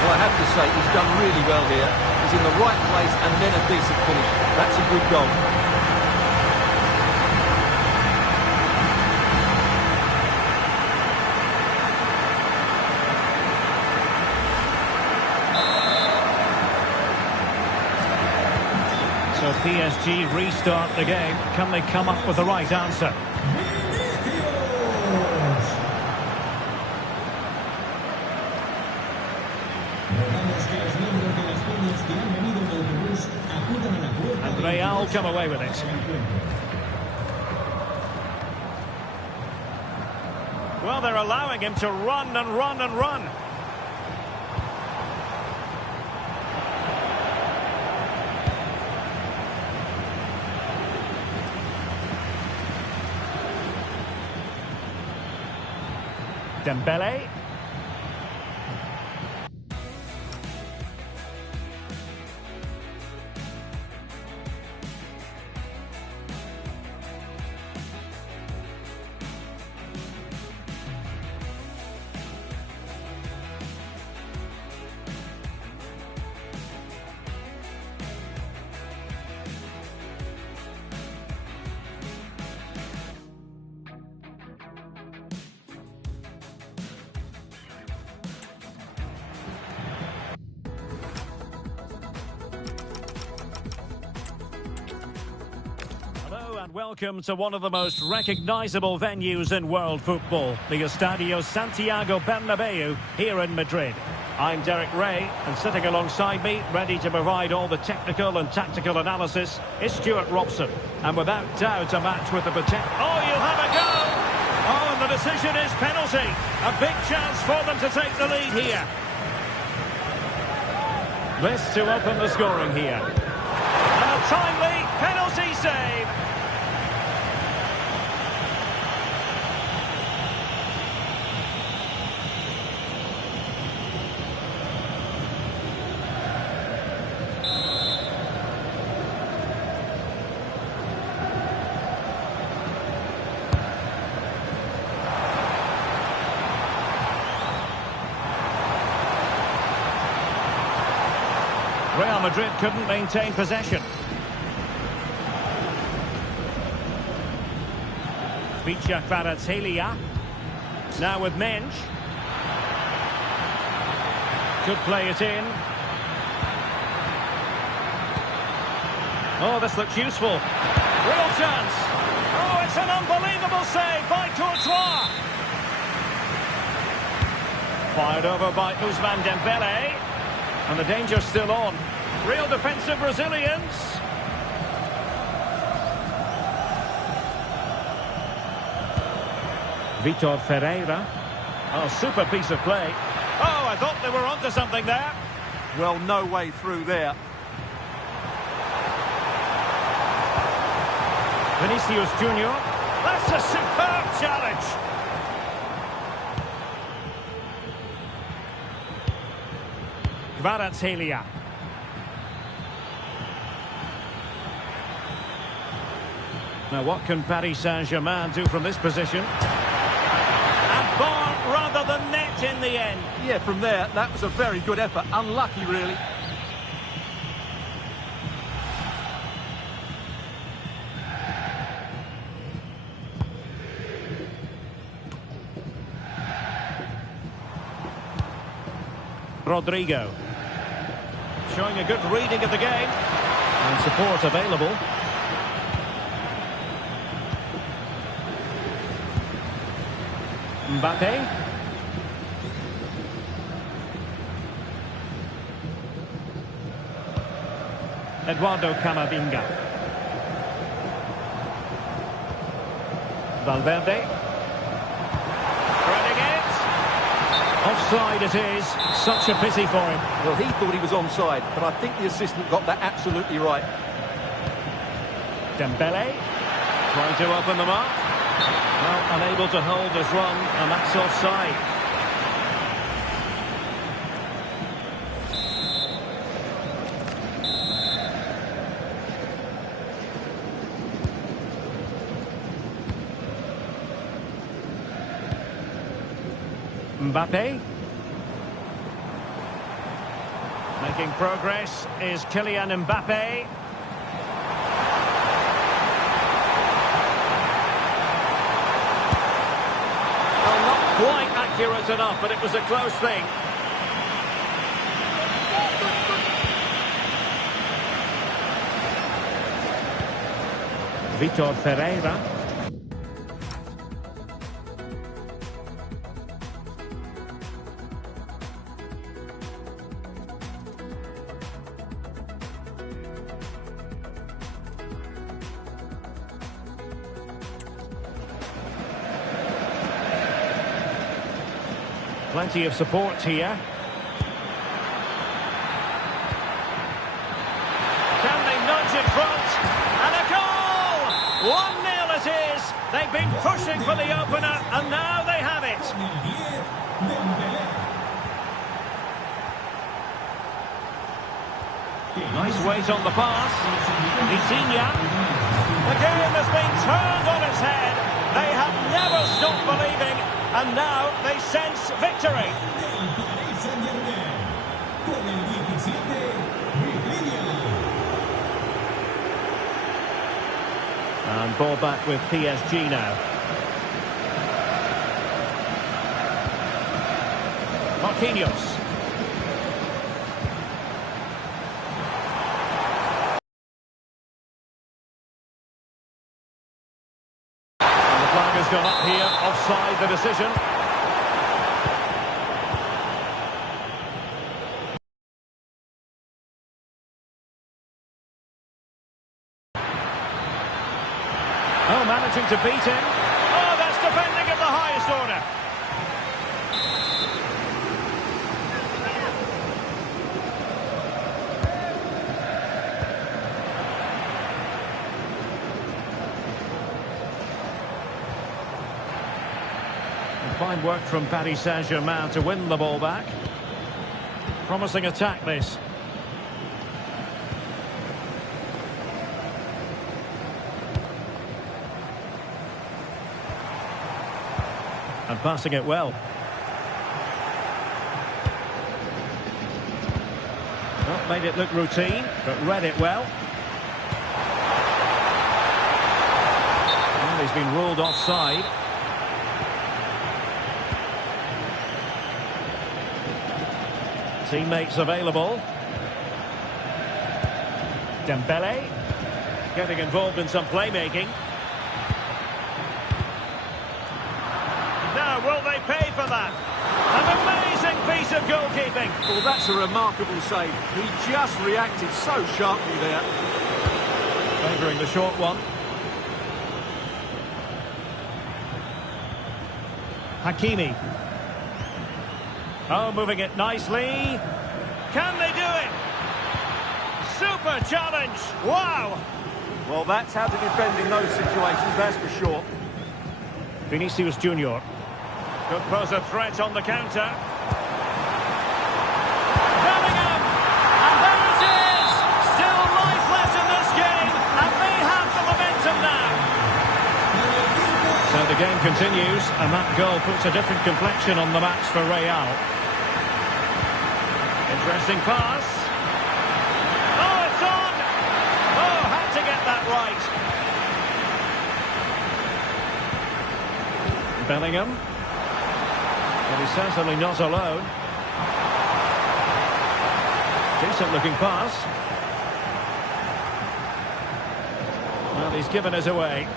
Well, I have to say, he's done really well here. He's in the right place and then a decent finish. That's a good goal. So PSG restart the game. Can they come up with the right answer? And Real come away with it. Well, they're allowing him to run and run and run. Dembele. And welcome to one of the most recognisable venues in world football, the Estadio Santiago Bernabeu here in Madrid. I'm Derek Ray, and sitting alongside me, ready to provide all the technical and tactical analysis, is Stuart Robson. And without doubt, a match with the potential... Oh, you'll have a go! Oh, and the decision is penalty. A big chance for them to take the lead here. This to open the scoring here. And a timely penalty save. Real Madrid couldn't maintain possession. Vicha Kvaratskhelia. Now with Mensch. Could play it in. Oh, this looks useful. Real chance. Oh, it's an unbelievable save by Courtois. Fired over by Ousmane Dembele. And the danger's still on. Real defensive resilience. Vitor Ferreira. Oh, super piece of play. Oh, I thought they were onto something there. Well, no way through there. Vinicius Junior. That's a superb challenge. Kvaratskhelia. Now what can Paris Saint-Germain do from this position? And bar rather than net in the end. Yeah, from there, that was a very good effort. Unlucky, really. Rodrigo. Showing a good reading of the game. And support available. Mbappe. Eduardo Camavinga. Valverde. Threading it. Offside it is. Such a pity for him. Well, he thought he was onside, but I think the assistant got that absolutely right. Dembele. Trying to open them up. Well, unable to hold his run, and that's offside. Mbappe. Making progress is Kylian Mbappe. Quite accurate enough, but it was a close thing. Vitor Ferreira. Plenty of support here. Can they nudge in front? And a goal! 1-0 it is. They've been pushing for the opener, and now they have it. Nice weight on the pass. Vitinha. The game has been turned on its head. They have never stopped believing, and now they sense victory. And ball back with PSG now. Marquinhos. And the flag has gone up here, offside the decision. Oh, managing to beat him. Oh, that's defending at the highest order. And fine work from Paris Saint-Germain to win the ball back. Promising attack, this. And passing it well. Not made it look routine, but read it well. And he's been ruled offside. Teammates available. Dembele getting involved in some playmaking. Now, will they pay for that? An amazing piece of goalkeeping. Well, that's a remarkable save. He just reacted so sharply there. Favouring the short one. Hakimi. Oh, moving it nicely. Can they do it? Super challenge. Wow. Well, that's how to defend in those situations, that's for sure. Vinicius Junior. Could pose a threat on the counter. Bellingham! And there it is! Still life left in this game, and they have the momentum now. So the game continues, and that goal puts a different complexion on the match for Real. Interesting pass. Oh, it's on! Oh, had to get that right. Bellingham. But he's certainly not alone. Decent looking pass. Well, he's given us away.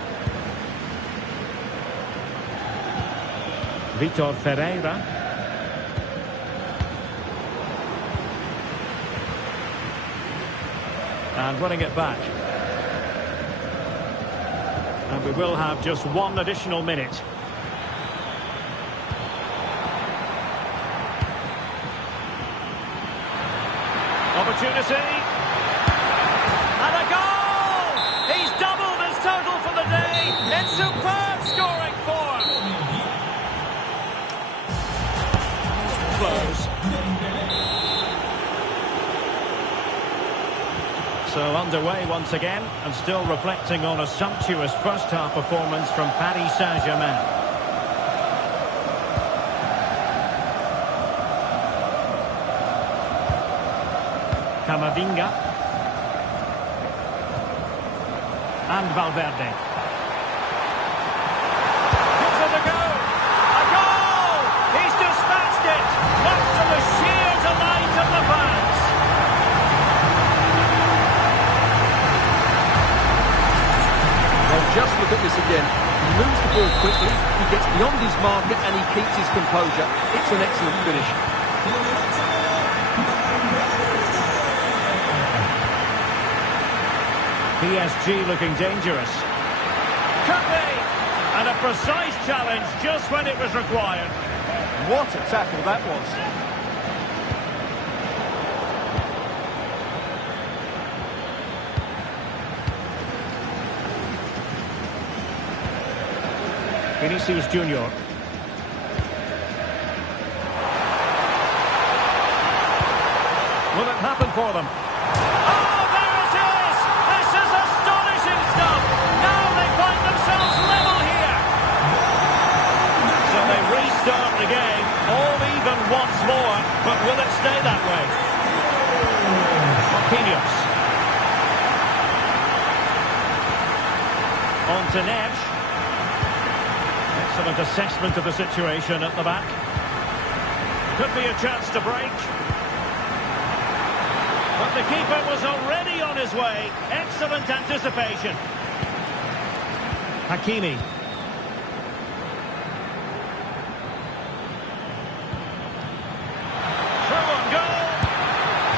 Vitor Ferreira. And running it back. And we will have just one additional minute. Opportunity. And a goal! He's doubled his total for the day. It's superb scoring form. Close. So underway once again, and still reflecting on a sumptuous first-half performance from Paris Saint-Germain. Camavinga. And Valverde. Gives it a go. A goal! He's dispatched it. Much to the sheer delight of the fans. Well, just look at this again. He moves the ball quickly, he gets beyond his marker and he keeps his composure. It's an excellent finish. PSG looking dangerous. Could be! And a precise challenge just when it was required. What a tackle that was. Vinicius Junior. Will it happen for them? Oh, there it is! This is astonishing stuff! Now they find themselves level here! So they restart the game, all even once more, but will it stay that way? Marquinhos. On to Neves. Excellent assessment of the situation at the back. Could be a chance to break. But the keeper was already on his way. Excellent anticipation. Hakimi. Through on goal.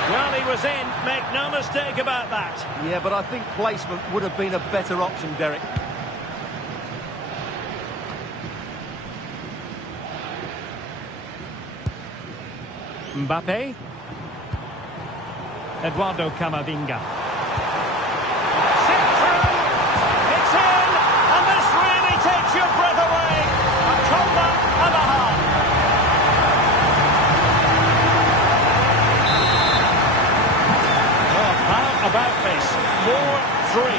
Well, he was in. Make no mistake about that. Yeah, but I think placement would have been a better option, Derek. Mbappe. Eduardo Camavinga. Sit through. It's in. And this really takes your breath away. A comeback and a half. Oh, how about this? 4-3.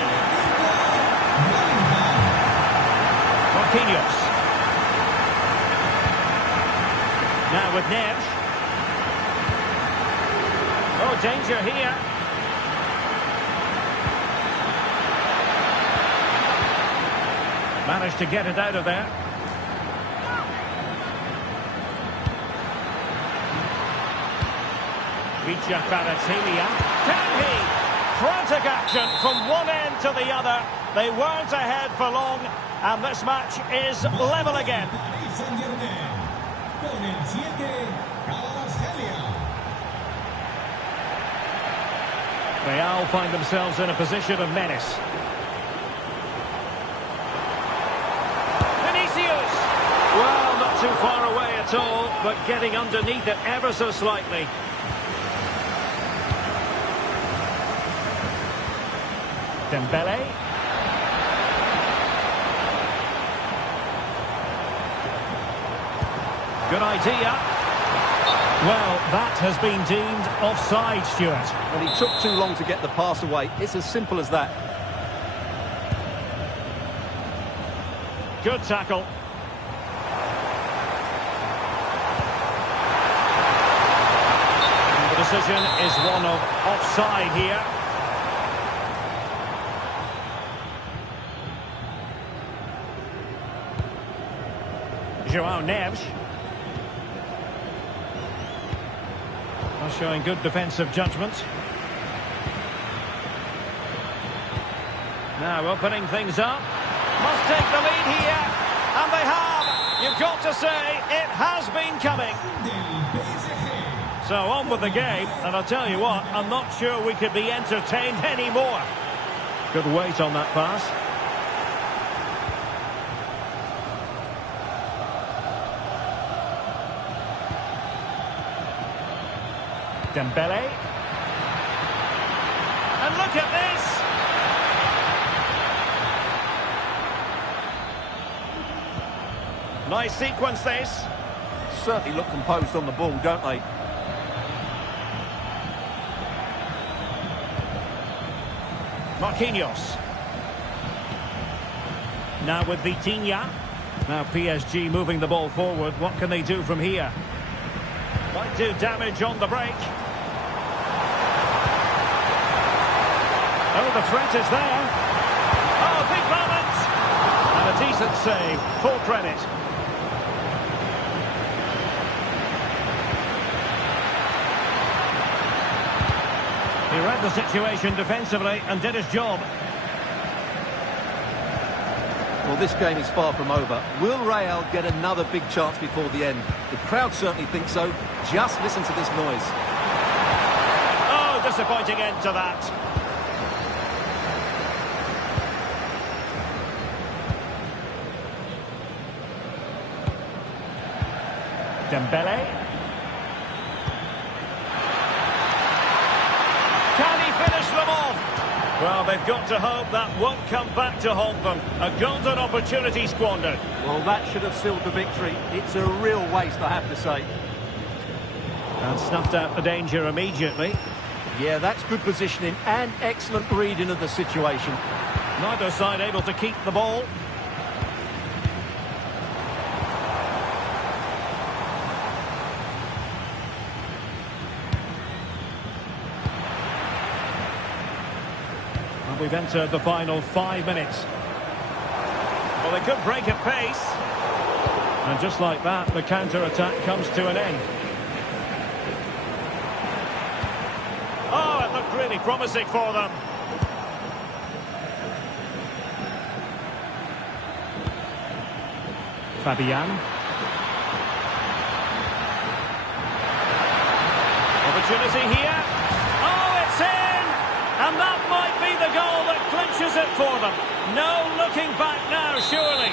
Marquinhos. Now with Neves. Oh, danger here. Managed to get it out of there. Vicha Kvaratskhelia. Can he? Frantic action from one end to the other. They weren't ahead for long, and this match is level again. Real find themselves in a position of menace. Vinicius! Well, not too far away at all, but getting underneath it ever so slightly. Dembele. Good idea. Well, that has been deemed offside, Stuart. Well, he took too long to get the pass away. It's as simple as that. Good tackle. And the decision is one of offside here. João Neves. Showing good defensive judgment. Now opening things up. Must take the lead here. And they have. You've got to say, it has been coming. So on with the game. And I'll tell you what, I'm not sure we could be entertained anymore. Good weight on that pass. Dembele. And look at this! Nice sequence, this. Certainly look composed on the ball, don't they? Marquinhos. Now with Vitinha. Now PSG moving the ball forward. What can they do from here? Might do damage on the break. Oh, the threat is there. Oh, big moment! And a decent save. Full credit. He read the situation defensively and did his job. Well, this game is far from over. Will Real get another big chance before the end? The crowd certainly think so. Just listen to this noise. Oh, disappointing end to that. Dembele. Can he finish them off? Well, they've got to hope that won't come back to haunt them. A golden opportunity squandered. Well, that should have sealed the victory. It's a real waste, I have to say. And snuffed out the danger immediately. Yeah, that's good positioning and excellent reading of the situation. Neither side able to keep the ball. And we've entered the final 5 minutes. Well, they could break at pace. And just like that, the counter-attack comes to an end. Oh, it looked really promising for them. Fabian. Opportunity here. Oh, it's in! And that might be the goal that clinches it for them. No looking back now, surely.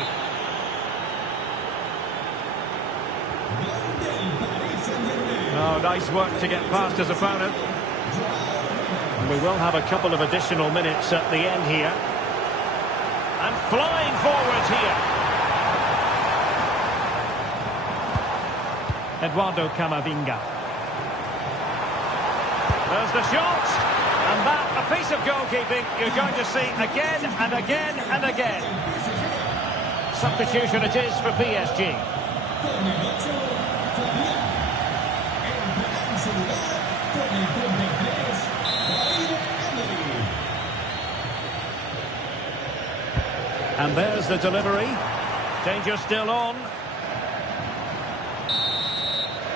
Oh, nice work to get past his opponent. And we will have a couple of additional minutes at the end here. And flying forward here. Eduardo Camavinga. There's the shot. And that, a piece of goalkeeping you're going to see again and again and again. Substitution it is for PSG. And there's the delivery. Danger still on.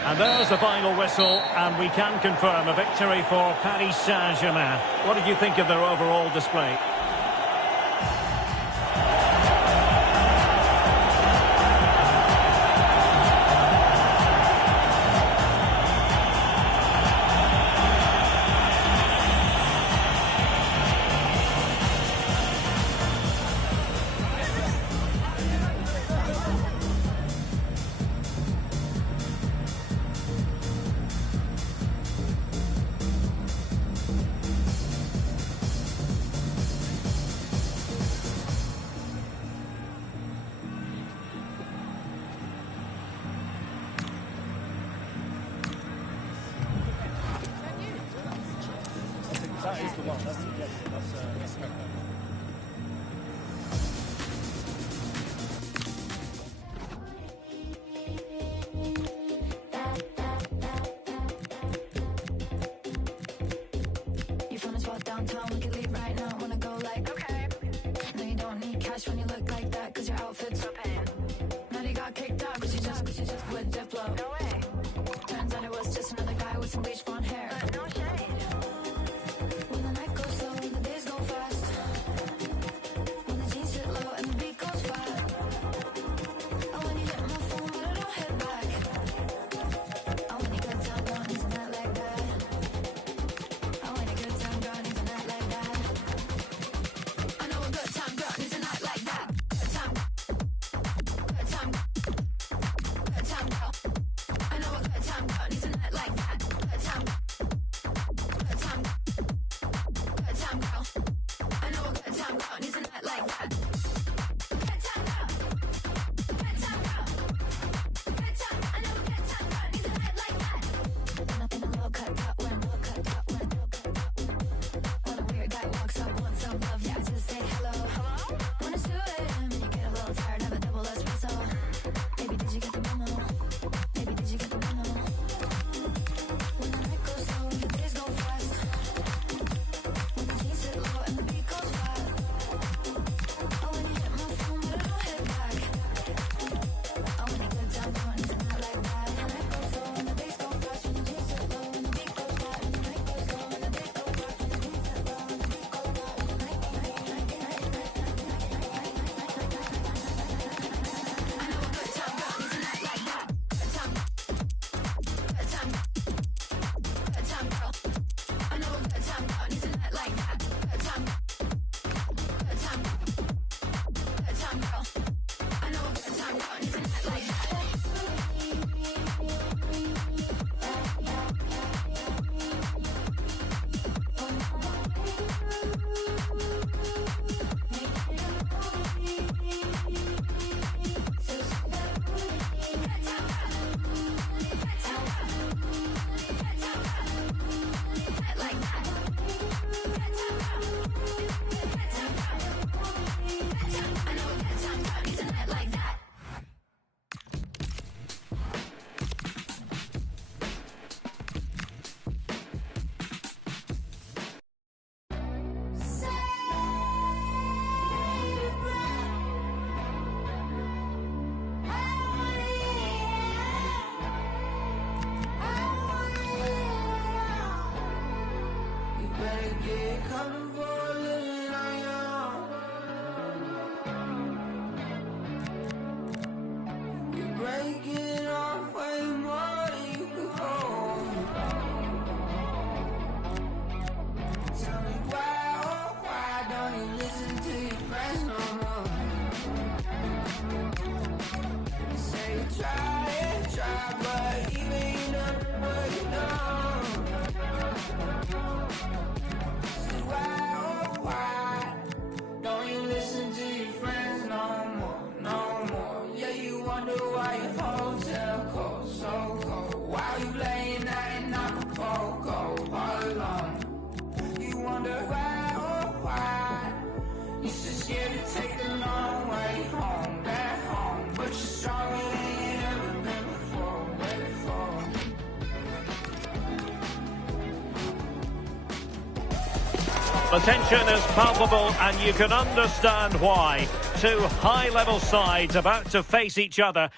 And there's the final whistle, and we can confirm a victory for Paris Saint-Germain. What did you think of their overall display? The tension is palpable and you can understand why. Two high-level sides about to face each other.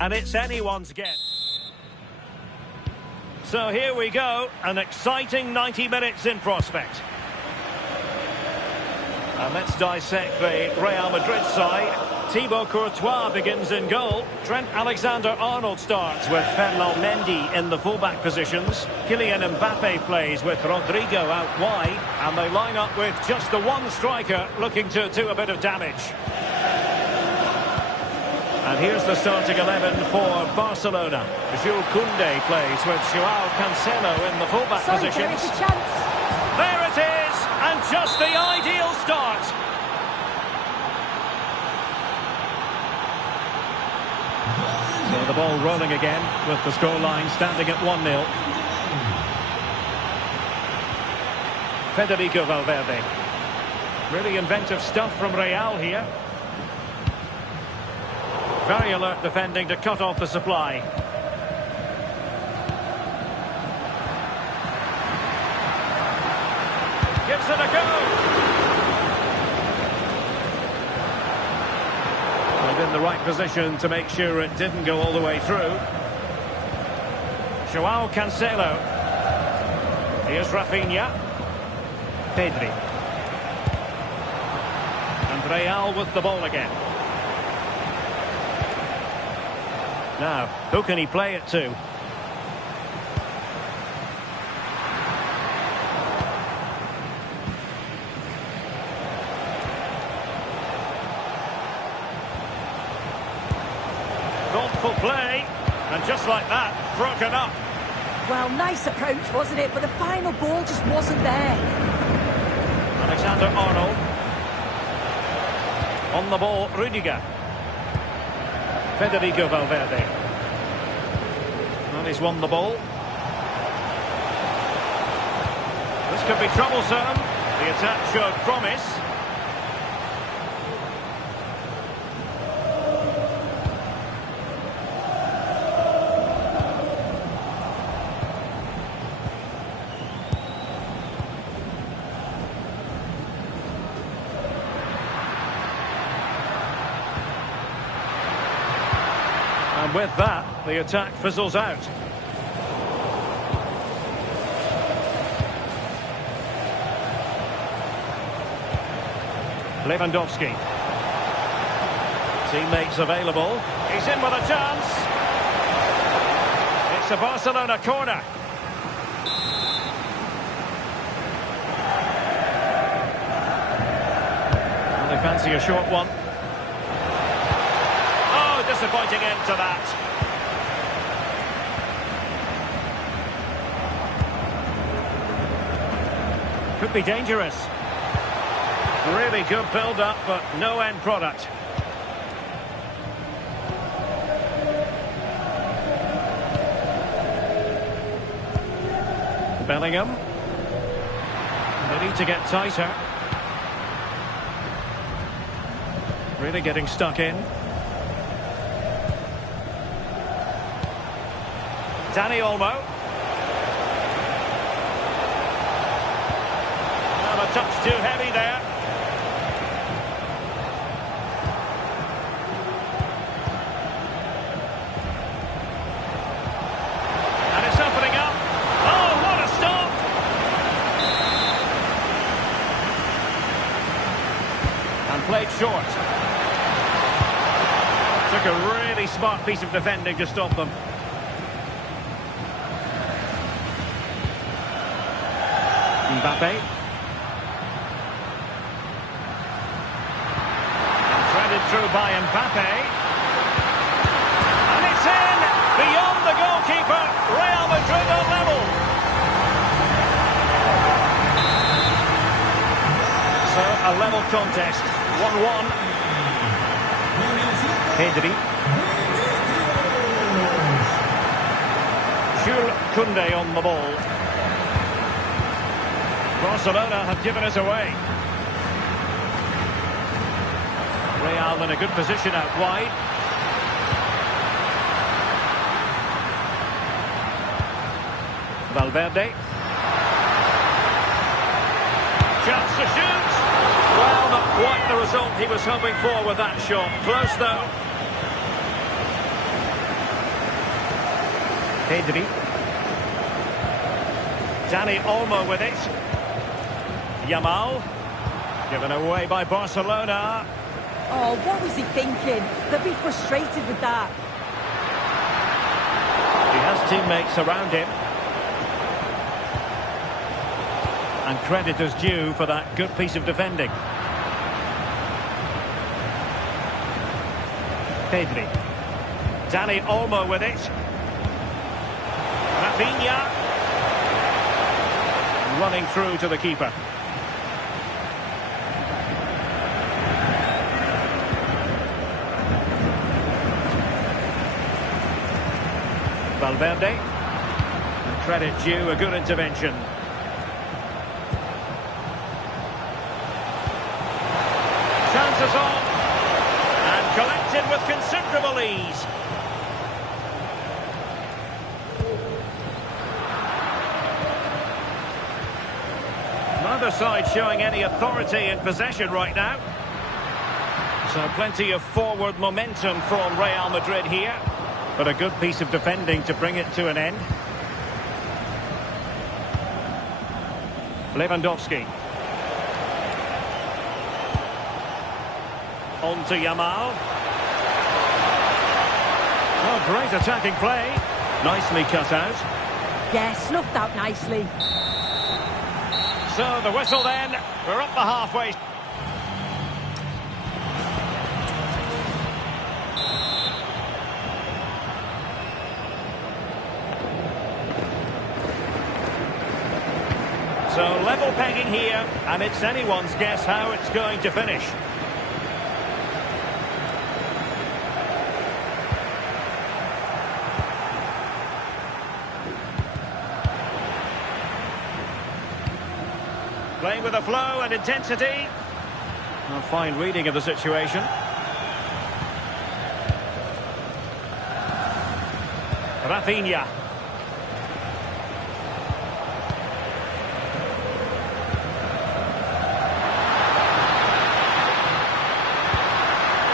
And it's anyone's guess. So here we go, an exciting 90 minutes in prospect. And let's dissect the Real Madrid side. Thibaut Courtois begins in goal. Trent Alexander-Arnold starts with Ferland Mendy in the fullback positions. Kylian Mbappe plays with Rodrigo out wide. And they line up with just the one striker looking to do a bit of damage. And here's the starting 11 for Barcelona. Jules Koundé plays with Joao Cancelo in the fullback positions. There it is, and just the ideal start. So the ball rolling again with the scoreline standing at 1-0. Federico Valverde. Really inventive stuff from Real here. Very alert defending to cut off the supply. Gives it a go. And in the right position to make sure it didn't go all the way through. Joao Cancelo. Here's Rafinha. Pedri. And Real with the ball again. Now, who can he play it to? Thoughtful play, and just like that, broken up. Well, nice approach, wasn't it? But the final ball just wasn't there. Alexander-Arnold. On the ball, Rudiger. Federico Valverde. And he's won the ball. This could be troublesome. The attack showed promise. And with that, the attack fizzles out. Lewandowski. Teammates available. He's in with a chance. It's a Barcelona corner. Well, they fancy a short one. Disappointing end to that. Could be dangerous. Really good build-up, but no end product. Bellingham. They need to get tighter. Really getting stuck in. Dani Olmo. Well, a touch too heavy there. And it's opening up. Oh, what a stop! And played short. Took a really smart piece of defending to stop them. Mbappe. And threaded through by Mbappe. And it's in! Beyond the goalkeeper, Real Madrid are level. So, a level contest, 1-1. Pedri. Jules Koundé on the ball. Barcelona have given us away. Real in a good position out wide. Valverde. Chance to shoot. Well, not quite the result he was hoping for with that shot. Close though. Pedri. Dani Olmo with it. Yamal. Given away by Barcelona. Oh, what was he thinking? They'll be frustrated with that. He has teammates around him. And credit is due for that good piece of defending. Pedri. Dani Olmo with it. Rafinha. Running through to the keeper. Valverde. Credit due, a good intervention. Chances on. And collected with considerable ease. Neither side showing any authority in possession right now. So plenty of forward momentum from Real Madrid here. But a good piece of defending to bring it to an end. Lewandowski. On to Yamal. Oh, great attacking play. Nicely cut out. Yeah, snuffed out nicely. So the whistle then. We're up the halfway. So level pegging here, and it's anyone's guess how it's going to finish. Playing with a flow and intensity. A fine reading of the situation. Rafinha.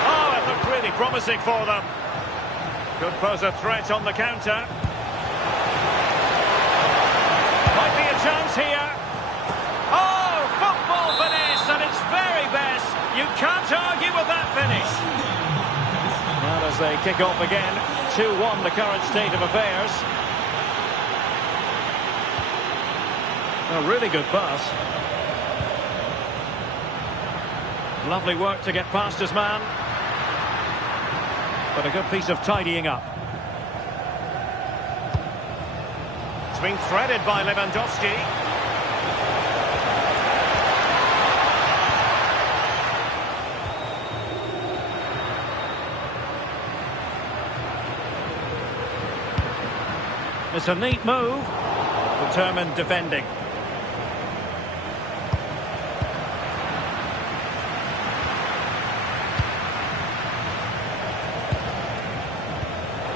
Oh, it looked really promising for them. Could pose a threat on the counter. Might be a chance here. Oh, football finesse at its very best. You can't argue with that finish. Well, as they kick off again, 2-1 the current state of affairs. A really good pass. Lovely work to get past his man. But a good piece of tidying up. It's been threaded by Lewandowski. It's a neat move. Determined defending.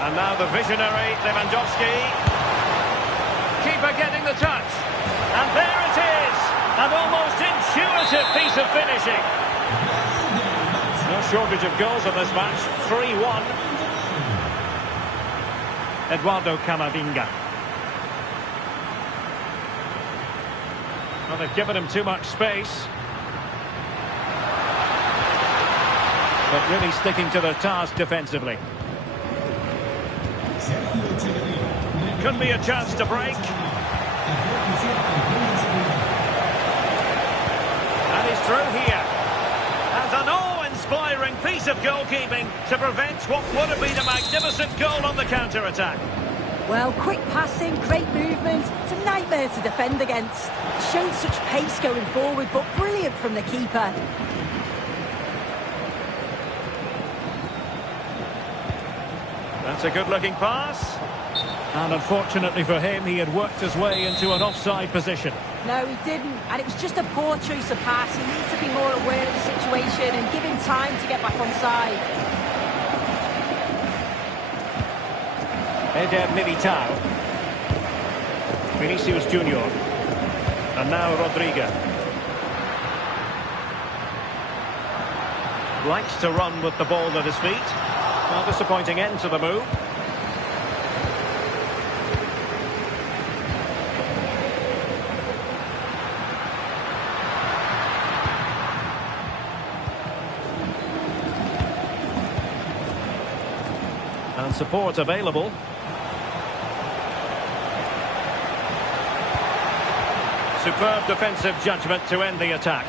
And now the visionary Lewandowski. Keeper getting the touch. And there it is. An almost intuitive piece of finishing. No shortage of goals in this match. 3-1. Eduardo Camavinga. Well, they've given him too much space. But really sticking to their task defensively. Could be a chance to break. And he's through here. And an inspiring piece of goalkeeping to prevent what would have been a magnificent goal on the counter-attack. Well, quick passing, great movement. It's a nightmare to defend against. It showed such pace going forward, but brilliant from the keeper. That's a good-looking pass. And unfortunately for him, he had worked his way into an offside position. No, he didn't. And it was just a poor choice of pass. He needs to be more aware of the situation and give him time to get back on side. Eder Militao. Vinicius Junior. And now Rodrigo. Likes to run with the ball at his feet. Well, disappointing end to the move. And support available. Superb defensive judgment to end the attack.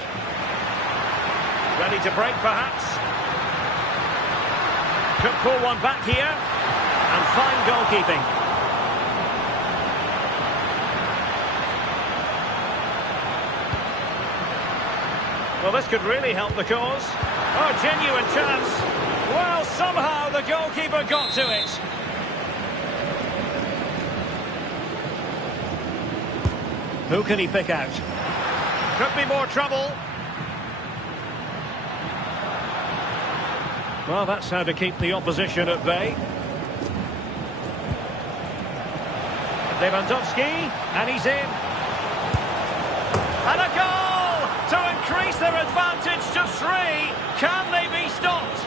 Ready to break, perhaps. Could pull one back here. And fine goalkeeping. Well, this could really help the cause. Oh, genuine chance. Well, somehow the goalkeeper got to it. Who can he pick out? Could be more trouble. Well, that's how to keep the opposition at bay. Lewandowski, and he's in. And a goal to increase their advantage to 3. Can they be stopped?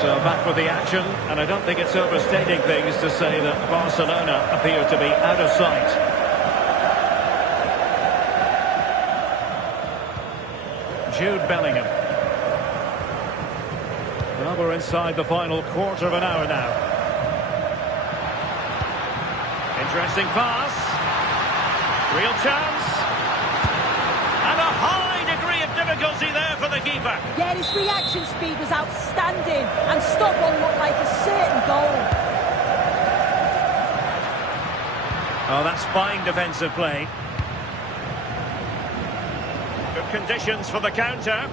So back with the action, and I don't think it's overstating things to say that Barcelona appear to be out of sight. Jude Bellingham. Well, we're inside the final quarter of an hour now. Interesting pass. Real chance. And a high degree of difficulty there for the keeper. Yeah, his reaction speed was outstanding, and stop one looked like a certain goal. Oh, that's fine defensive play. Good conditions for the counter.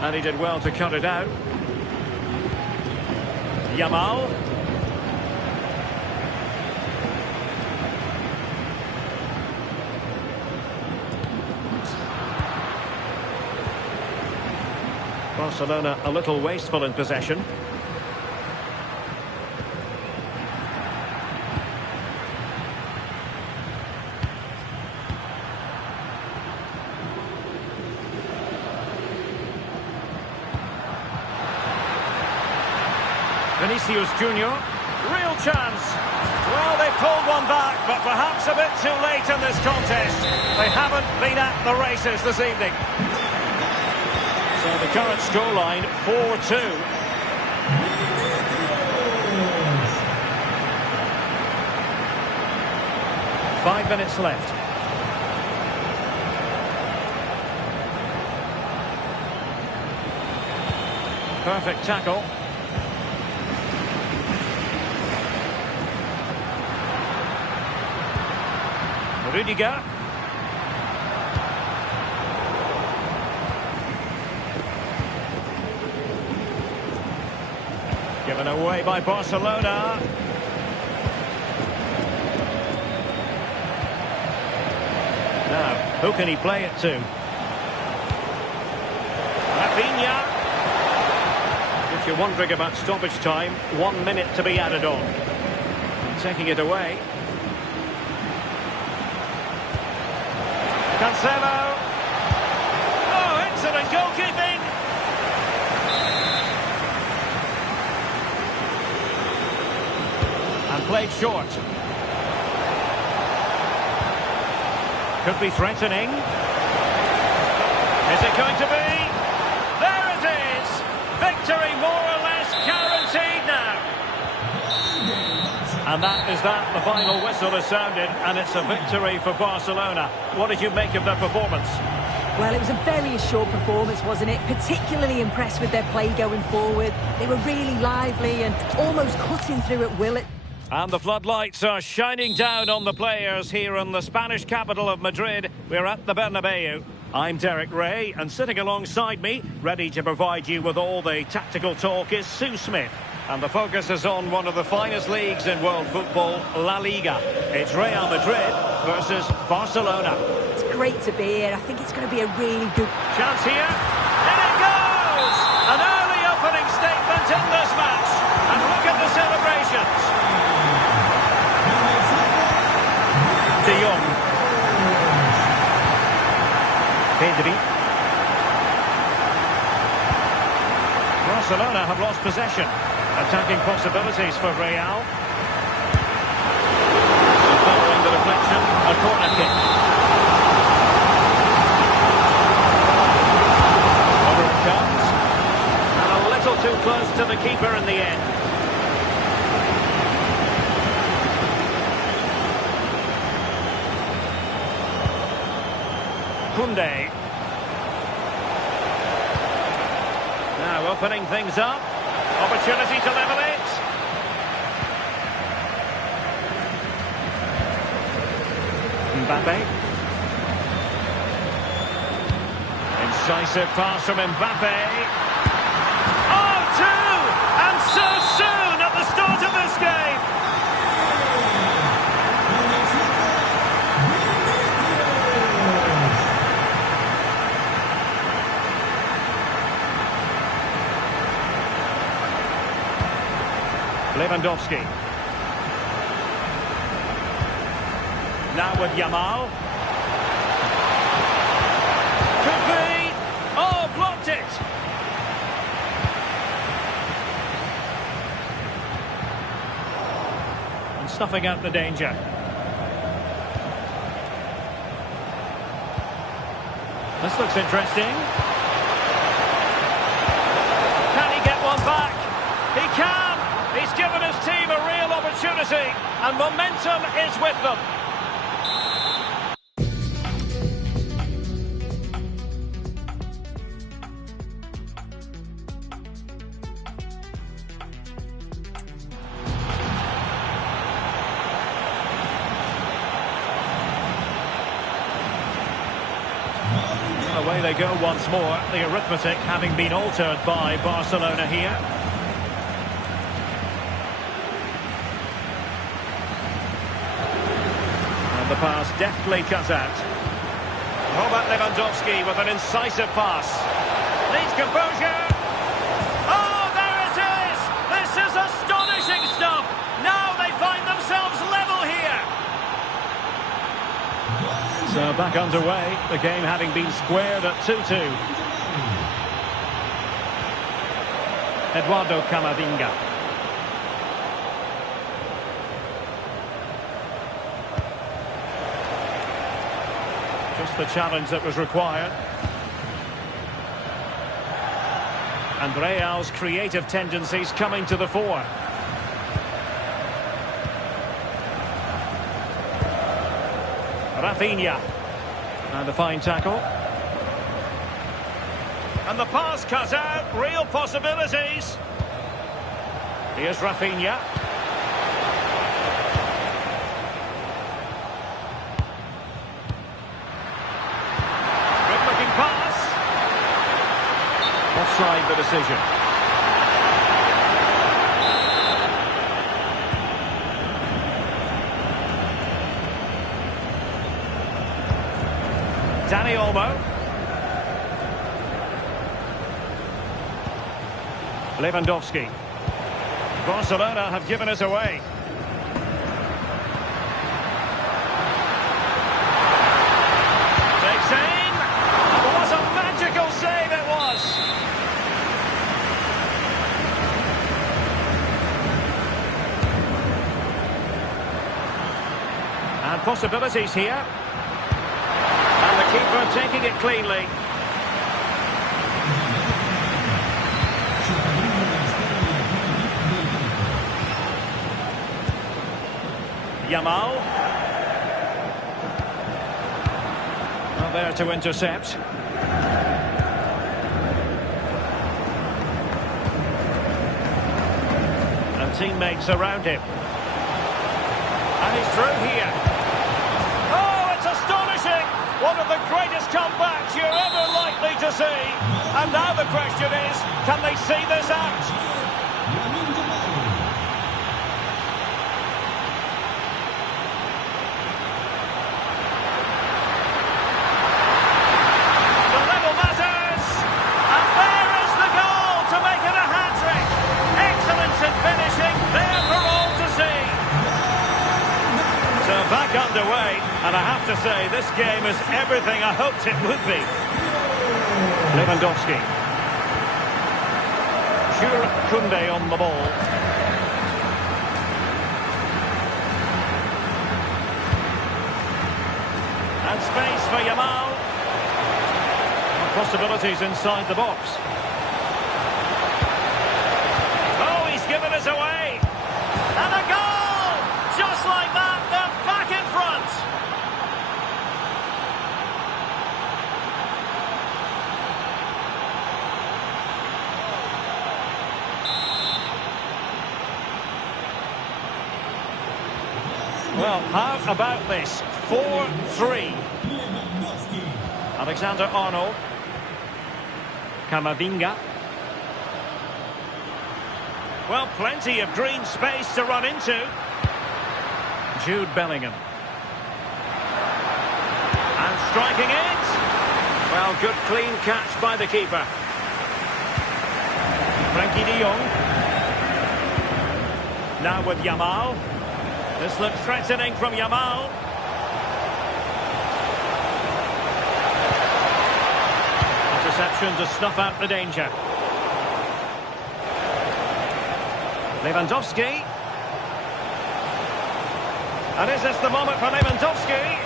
And he did well to cut it out. Yamal. Barcelona a little wasteful in possession. Vinicius Junior, real chance. Well, they pulled one back, but perhaps a bit too late in this contest. They haven't been at the races this evening. So the current scoreline, 4-2. Five minutes left. Perfect tackle. Rudiger. Given away by Barcelona. Now, who can he play it to? Rafinha. If you're wondering about stoppage time, 1 minute to be added on. And taking it away. Cancelo. Oh, excellent goalkeeping. And played short. Could be threatening. Is it going to be? There it is! Victory more or less guaranteed now. And that is that. The final whistle has sounded, and it's a victory for Barcelona. What did you make of their performance? Well, it was a very assured performance, wasn't it? Particularly impressed with their play going forward. They were really lively and almost cutting through at will. And the floodlights are shining down on the players here in the Spanish capital of Madrid. We're at the Bernabeu. I'm Derek Ray, and sitting alongside me, ready to provide you with all the tactical talk, is Sue Smith. And the focus is on one of the finest leagues in world football, La Liga. It's Real Madrid versus Barcelona. It's great to be here. I think it's going to be a really good Chance here. In it goes! An early opening statement in this match. And look at the celebrations. De Jong. Pedri. Barcelona have lost possession. Attacking possibilities for Real. And following the deflection, a corner kick. Over it comes. And a little too close to the keeper in the end. Koundé. Now opening things up. Opportunity to level it. Mbappe. Incisive pass from Mbappe. Oh, two! And so soon at the start of this game. Lewandowski. Now with Yamal. Could be. Oh, blocked it. And snuffing out the danger. This looks interesting. Can he get one back? He can. He's given his team a real opportunity, and momentum is with them. Away they go once more, the arithmetic having been altered by Barcelona here. The pass deftly cut out. Robert Lewandowski with an incisive pass. Needs composure. Oh, there it is! This is astonishing stuff! Now they find themselves level here! So back underway, the game having been squared at 2-2. Eduardo Camavinga. Just the challenge that was required. And Real's creative tendencies coming to the fore. Rafinha. And a fine tackle. And the pass cut out. Real possibilities. Here's Rafinha. Offside the decision. Dani Olmo. Lewandowski. Barcelona have given us away. Takes aim. What a magical save it was. And possibilities here. Keeper taking it cleanly. Yamal. Well, there to intercept. And teammates around him. And he's through here. Oh, it's astonishing! One of the greatest comebacks you're ever likely to see. And now the question is, can they see this out? Back underway, and I have to say, this game is everything I hoped it would be. Lewandowski. Jules Koundé on the ball. And space for Yamal. Possibilities inside the box. Oh, he's given us away. And a goal! Just like that. Well, how about this? 4-3. Alexander-Arnold. Camavinga. Well, plenty of green space to run into. Jude Bellingham. And striking it. Well, good clean catch by the keeper. Frankie de Jong. Now with Yamal. This looks threatening from Yamal. Interception to snuff out the danger. Lewandowski. And is this the moment for Lewandowski?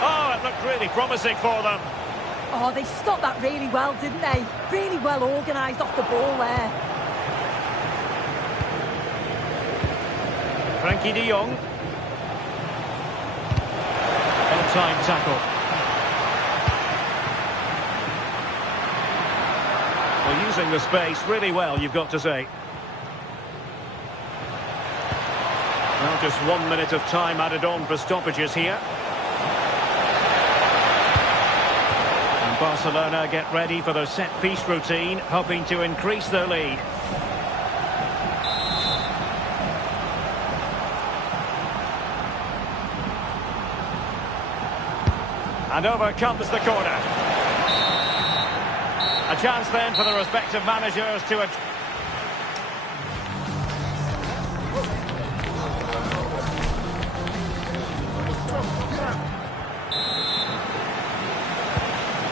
Oh, it looked really promising for them. Oh, they stopped that really well, didn't they? Really well organised off the ball there. Frankie de Jong. On-time tackle. Well, using the space really well, you've got to say. Well, just 1 minute of time added on for stoppages here. And Barcelona get ready for their set-piece routine, hoping to increase their lead. And over comes the corner. A chance then for the respective managers to...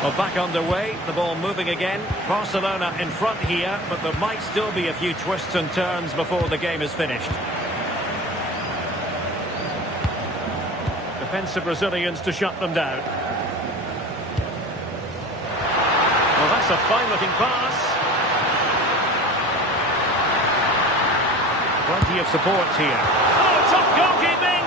Well, back underway, the ball moving again. Barcelona in front here, but there might still be a few twists and turns before the game is finished. Defensive Brazilians to shut them down. Well, that's a fine-looking pass. Plenty of support here. Oh, top goalkeeping!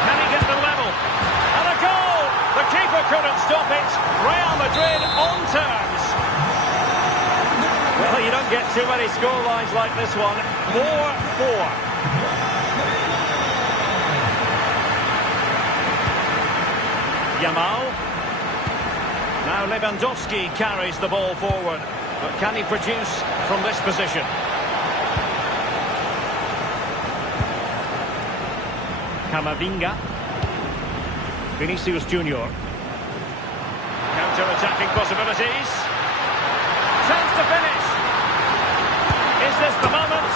Can he get the level? And a goal! The keeper couldn't stop it. Real Madrid on terms. Well, you don't get too many scorelines like this one. 4-4. Yamal. Now Lewandowski carries the ball forward. But can he produce from this position? Camavinga. Vinicius Junior. Counter-attacking possibilities. Chance to finish. Is this the moment?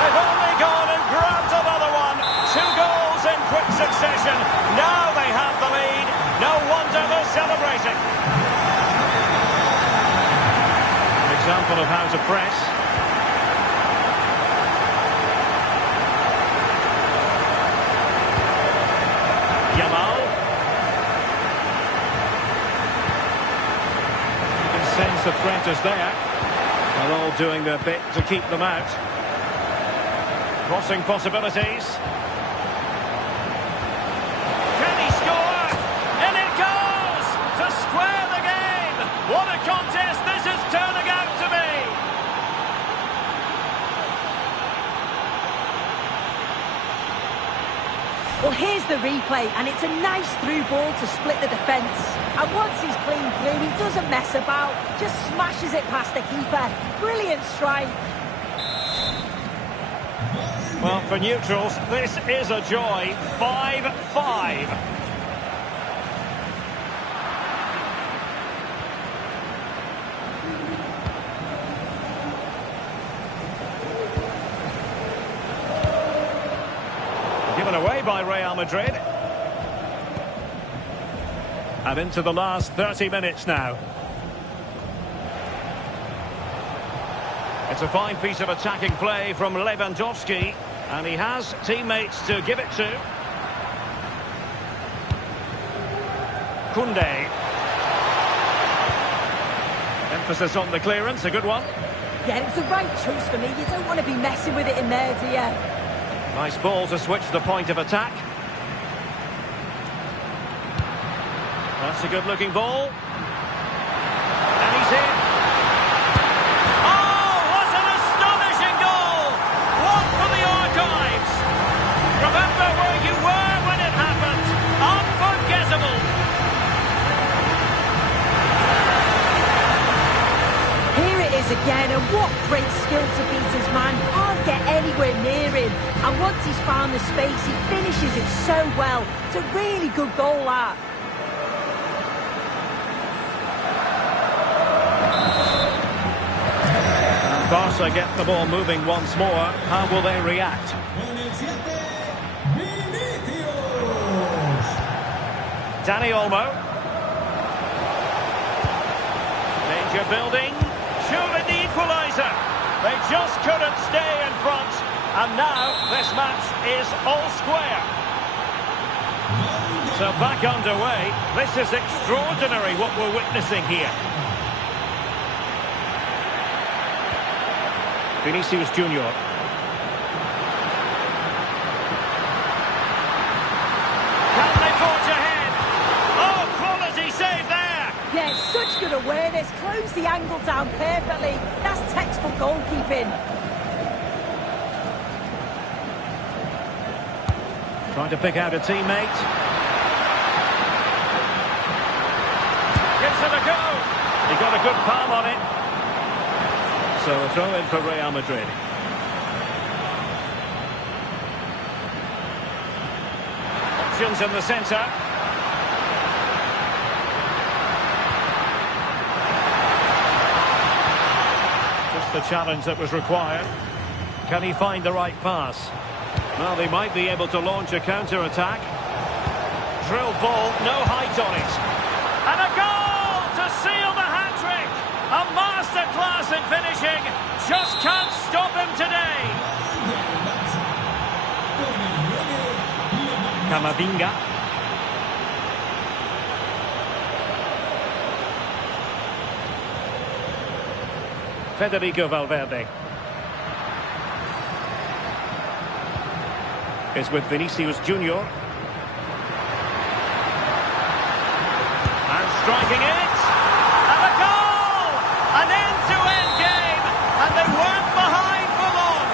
They've only gone and grabbed another one. 2 goals in quick succession. Now they have the lead. No wonder they're celebrating. example of how to press. Yamal. You can sense the threat is there. They're all doing their bit to keep them out. Crossing possibilities. Can he score? And it goes! To square the game! What a contest this is turning out to be! Well, here's the replay, and it's a nice through ball to split the defence. And once he's clean through, he doesn't mess about, just smashes it past the keeper. Brilliant strike. Well, for neutrals, this is a joy. 5-5. Given away by Real Madrid. And into the last 30 minutes now. It's a fine piece of attacking play from Lewandowski. And he has teammates to give it to. Koundé. Emphasis on the clearance, a good one. Yeah, it was the right choice for me. You don't want to be messing with it in there, do you? Nice ball to switch the point of attack. That's a good-looking ball. And he's in. Oh, what an astonishing goal! One for the archives. Remember where you were when it happened. Unforgettable. Here it is again, and what great skill to beat his man. Can't get anywhere near him. And once he's found the space, he finishes it so well. It's a really good goal, that. Barca get the ball moving once more. How will they react? Dani Olmo. Danger building. Surely the equaliser. They just couldn't stay in front. And now this match is all square. So back underway. This is extraordinary what we're witnessing here. Vinicius Junior. Can they forge ahead? Oh, quality save there! Yeah, such good awareness. Close the angle down perfectly. That's textbook goalkeeping. Trying to pick out a teammate. Gives it a go. He got a good palm on it. So a throw in for Real Madrid. Options in the centre. Just the challenge that was required. Can he find the right pass? Well, they might be able to launch a counter-attack. Drilled ball, no height on it. And a goal to seal the hat-trick! A masterclass in finishing. Just can't stop him today. Camavinga. Federico Valverde. Is with Vinicius Junior. And striking it. And a goal! An end-to-end game. And they weren't behind for long.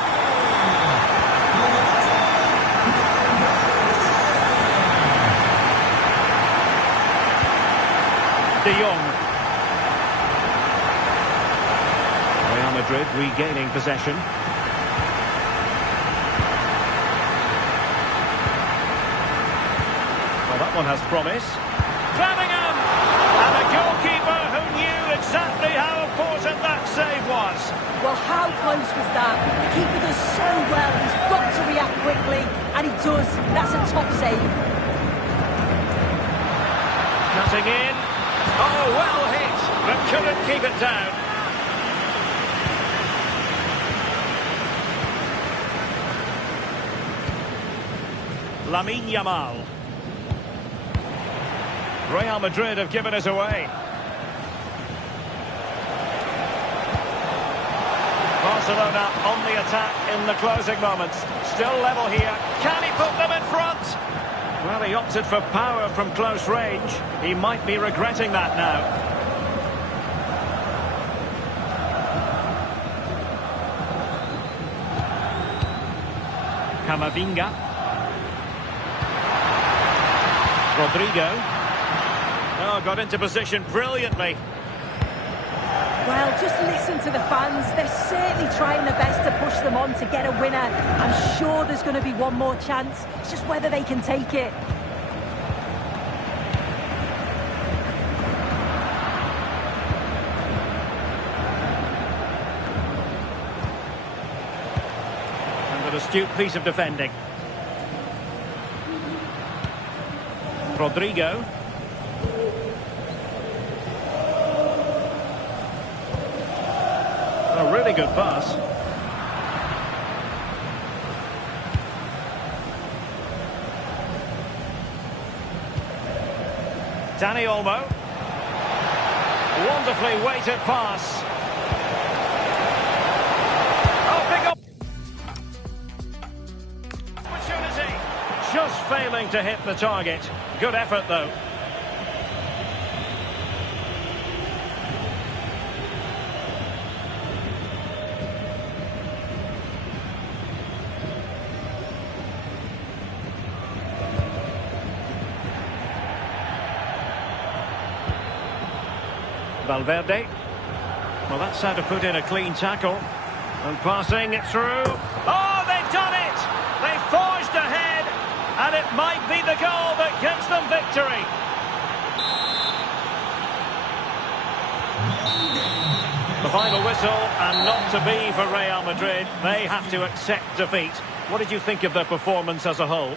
De Jong. Real Madrid regaining possession. Well, that one has promise. Bellingham! And a goalkeeper who knew exactly how important that save was. Well, how close was that? The keeper does so well. He's got to react quickly, and he does. That's a top save. Cutting in. Oh, well hit, but couldn't keep it down. Lamine Yamal. Real Madrid have given it away. Barcelona on the attack in the closing moments. Still level here. Can he put them in front? Well, he opted for power from close range. He might be regretting that now. Camavinga. Rodrigo. Oh, got into position brilliantly. Well, just listen to the fans. They're certainly trying their best to push them on to get a winner. I'm sure there's going to be one more chance. It's just whether they can take it. And an astute piece of defending. Rodrigo. A really good pass. Dani Olmo. Wonderfully weighted pass. Oh, big opportunity. Just failing to hit the target. Good effort, though. Valverde. Well, that's how to put in a clean tackle. And passing it through. Oh, they've done it! They've forged ahead. And it might be the goal that gives them victory. The final whistle, and not to be for Real Madrid. They have to accept defeat. What did you think of their performance as a whole?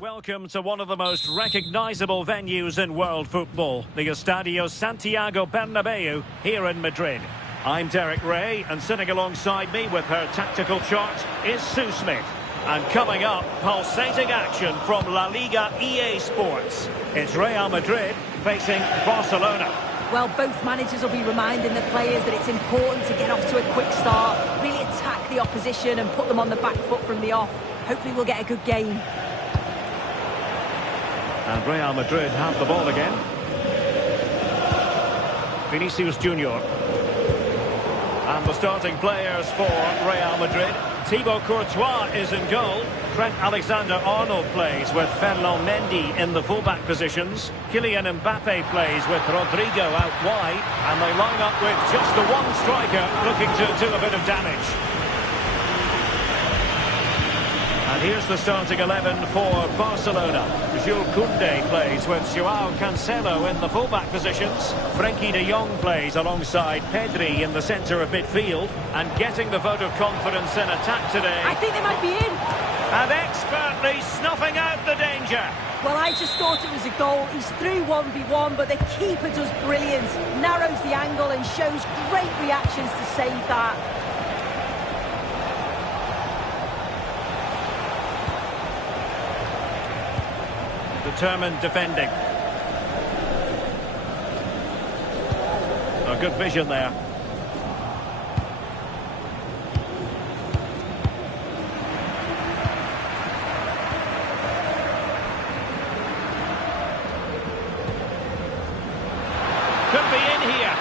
Welcome to one of the most recognisable venues in world football, the Estadio Santiago Bernabeu here in Madrid. I'm Derek Ray, and sitting alongside me with her tactical chart is Sue Smith. And coming up, pulsating action from La Liga EA Sports. It's Real Madrid facing Barcelona. Well, both managers will be reminding the players that it's important to get off to a quick start, really attack the opposition and put them on the back foot from the off. Hopefully we'll get a good game. And Real Madrid have the ball again. Vinicius Junior. And the starting players for Real Madrid. Thibaut Courtois is in goal. Trent Alexander-Arnold plays with Ferland Mendy in the fullback positions. Kylian Mbappe plays with Rodrigo out wide. And they line up with just the one striker looking to do a bit of damage. And here's the starting 11 for Barcelona. Jules Koundé plays with Joao Cancelo in the fullback positions. Frenkie de Jong plays alongside Pedri in the centre of midfield. And getting the vote of confidence in attack today. I think they might be in. And expertly snuffing out the danger. Well, I just thought it was a goal. He's through 1v1, but the keeper does brilliant. Narrows the angle and shows great reactions to save that. Determined defending. A good vision there. Could be in here.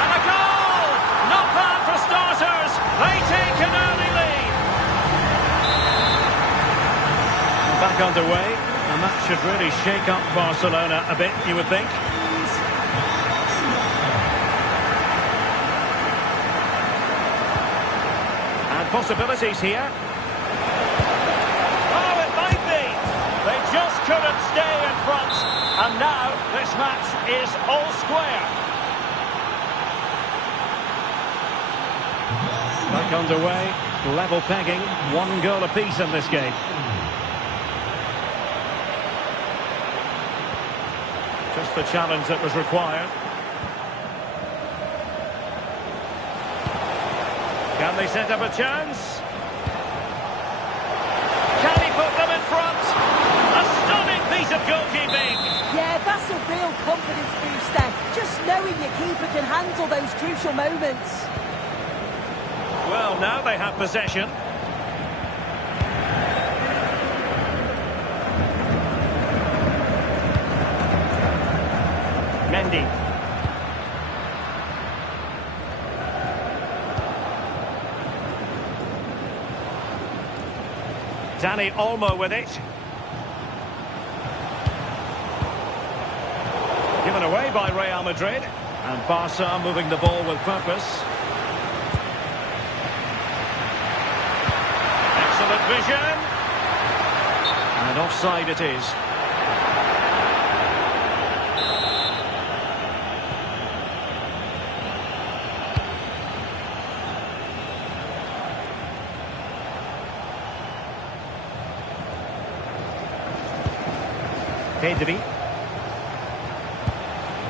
And a goal! Not bad for starters. They take an early lead. Back underway. And that should really shake up Barcelona a bit, you would think. And possibilities here. Oh, it might be. They just couldn't stay in front. And now this match is all square. Back underway. Level pegging. 1 goal apiece in this game. Just the challenge that was required. Can they set up a chance? Can he put them in front? A stunning piece of goalkeeping. Yeah, that's a real confidence booster. Just knowing your keeper can handle those crucial moments. Well, now they have possession. Mendy. Dani Olmo with it. Given away by Real Madrid. And Barca moving the ball with purpose. Excellent vision. And offside it is. Pedri.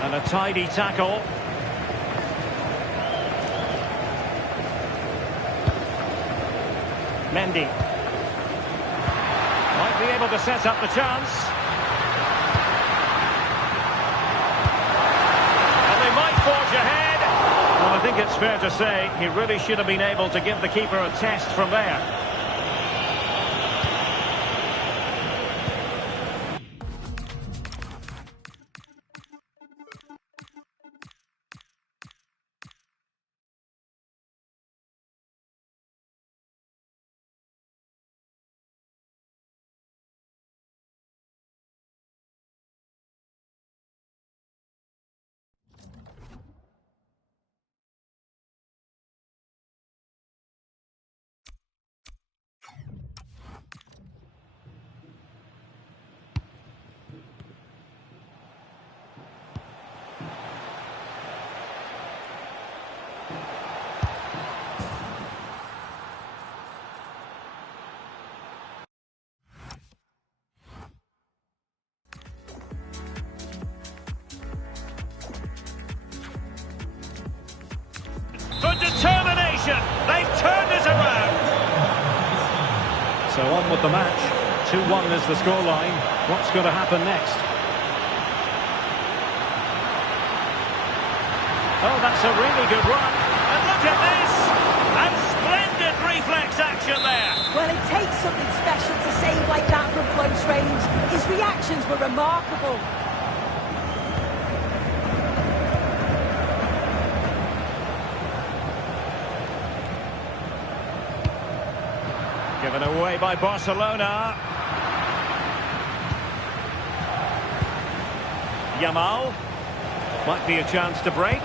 And a tidy tackle. Mendy. Might be able to set up the chance. And they might forge ahead. Well, I think it's fair to say he really should have been able to give the keeper a test from there. For determination, they've turned it around. So on with the match. 2-1 is the scoreline. What's going to happen next? Oh, that's a really good run. And look at this! And splendid reflex action there. Well, it takes something special to save like that from close range. His reactions were remarkable. Given away by Barcelona. Yamal. Might be a chance to break.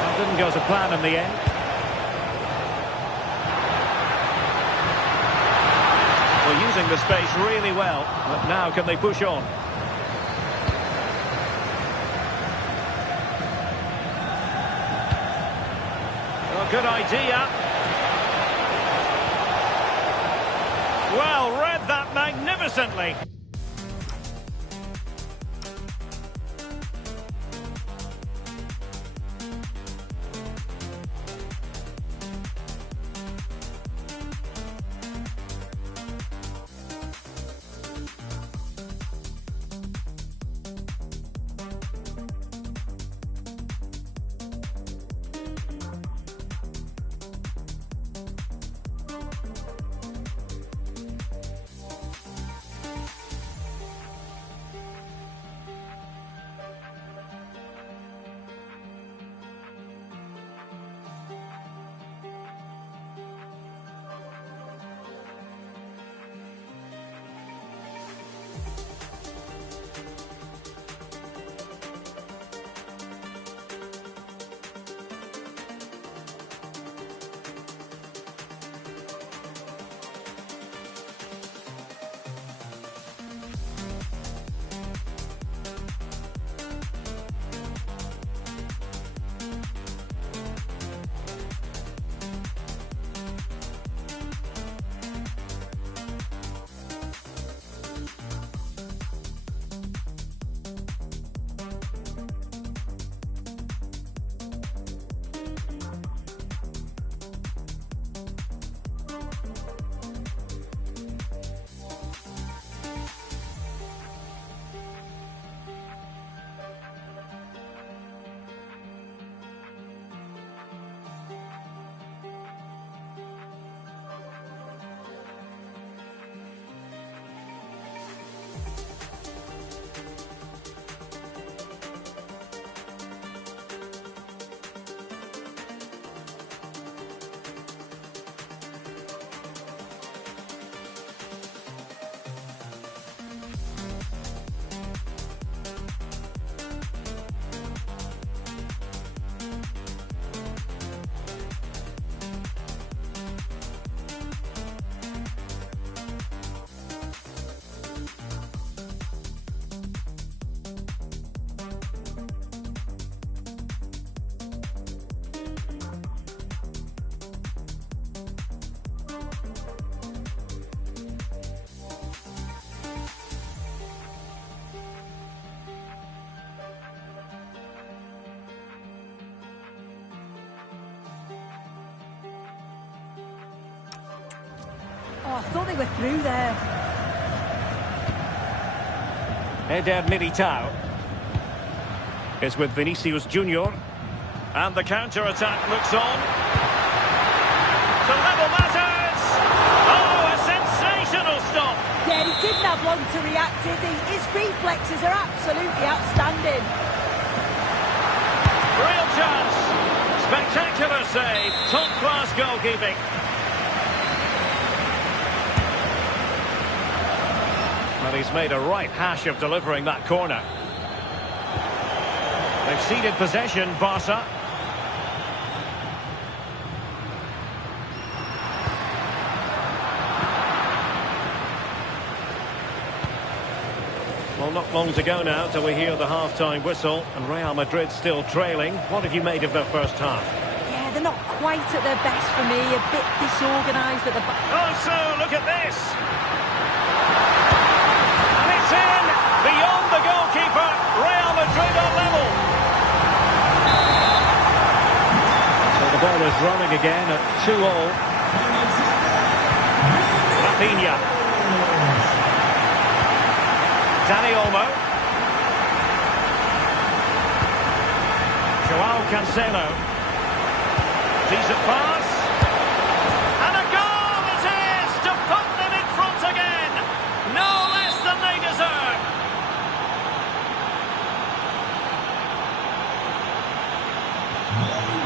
That didn't go to plan in the end. Well, using the space really well. But now can they push on? Well, good idea. Well, read that magnificently. thought they were through there. Eder Militao is with Vinicius Junior. And the counter-attack looks on. To level matters! Oh, a sensational stop! Yeah, he didn't have long to react, did he? His reflexes are absolutely outstanding. Real chance. Spectacular save. Top-class goalkeeping. Well, he's made a right hash of delivering that corner. They've ceded possession, Barca. Well, not long to go now till we hear the half-time whistle, and Real Madrid still trailing. What have you made of their first half? Yeah, they're not quite at their best for me. A bit disorganised at the back. Oh, so look at this! And it's in! Beyond the goalkeeper, Real Madrid are level. So the ball is rolling again at 2-2. Rafinha. Dani Olmo. Joao Cancelo. Decent pass. And a goal it is to put them in front again. No less than they deserve.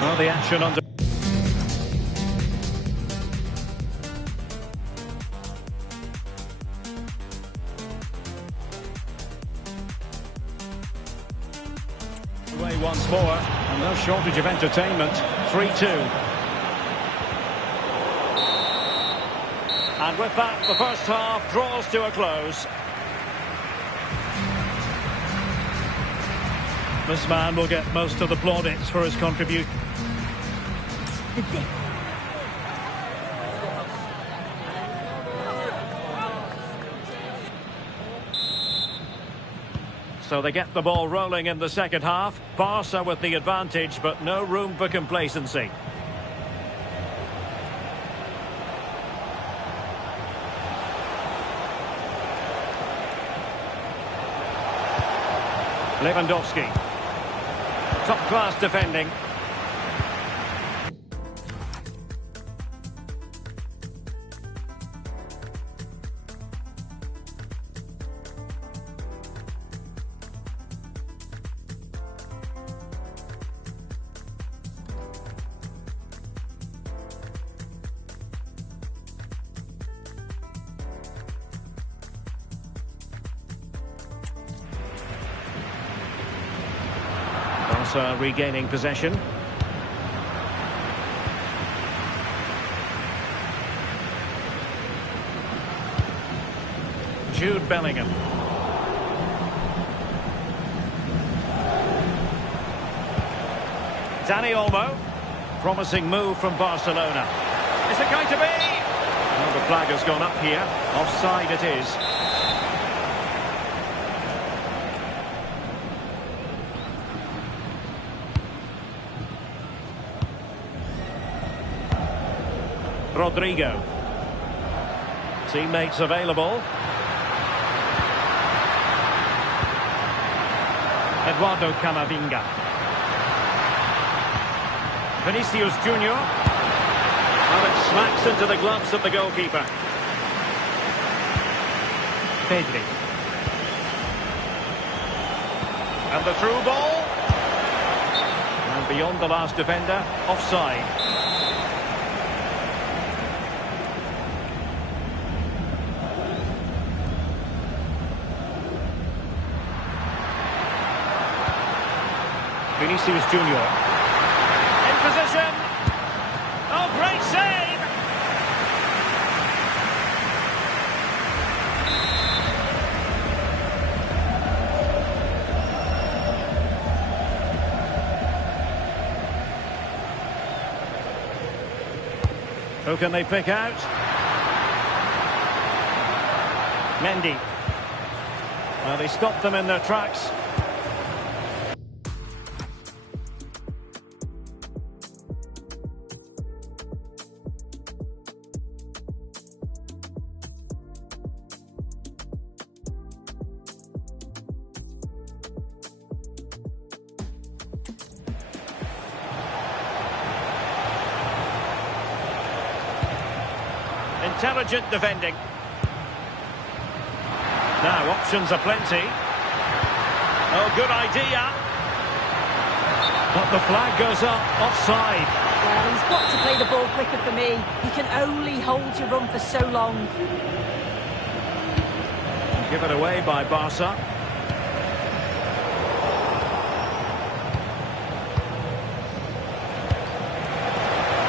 Well, the action under... away once more, and no shortage of entertainment. 3-2. And with that, the first half draws to a close. This man will get most of the plaudits for his contribution. So they get the ball rolling in the second half. Barca with the advantage, but no room for complacency. Lewandowski. Top-class defending. Barca regaining possession. Jude Bellingham. Dani Olmo. Promising move from Barcelona. Is it going to be? Well, the flag has gone up here. Offside it is. Rodrigo. Teammates available. Eduardo Camavinga. Vinicius Junior. And it smacks into the gloves of the goalkeeper. Pedri. And the through ball. And beyond the last defender, offside. Vinicius Junior. In position. Oh, great save! Who can they pick out? Mendy. Well, they stopped them in their tracks. Intelligent defending. Now, options are plenty. Oh, good idea. But the flag goes up, offside. Well, he's got to play the ball quicker for me. He can only hold your run for so long. Give it away by Barca.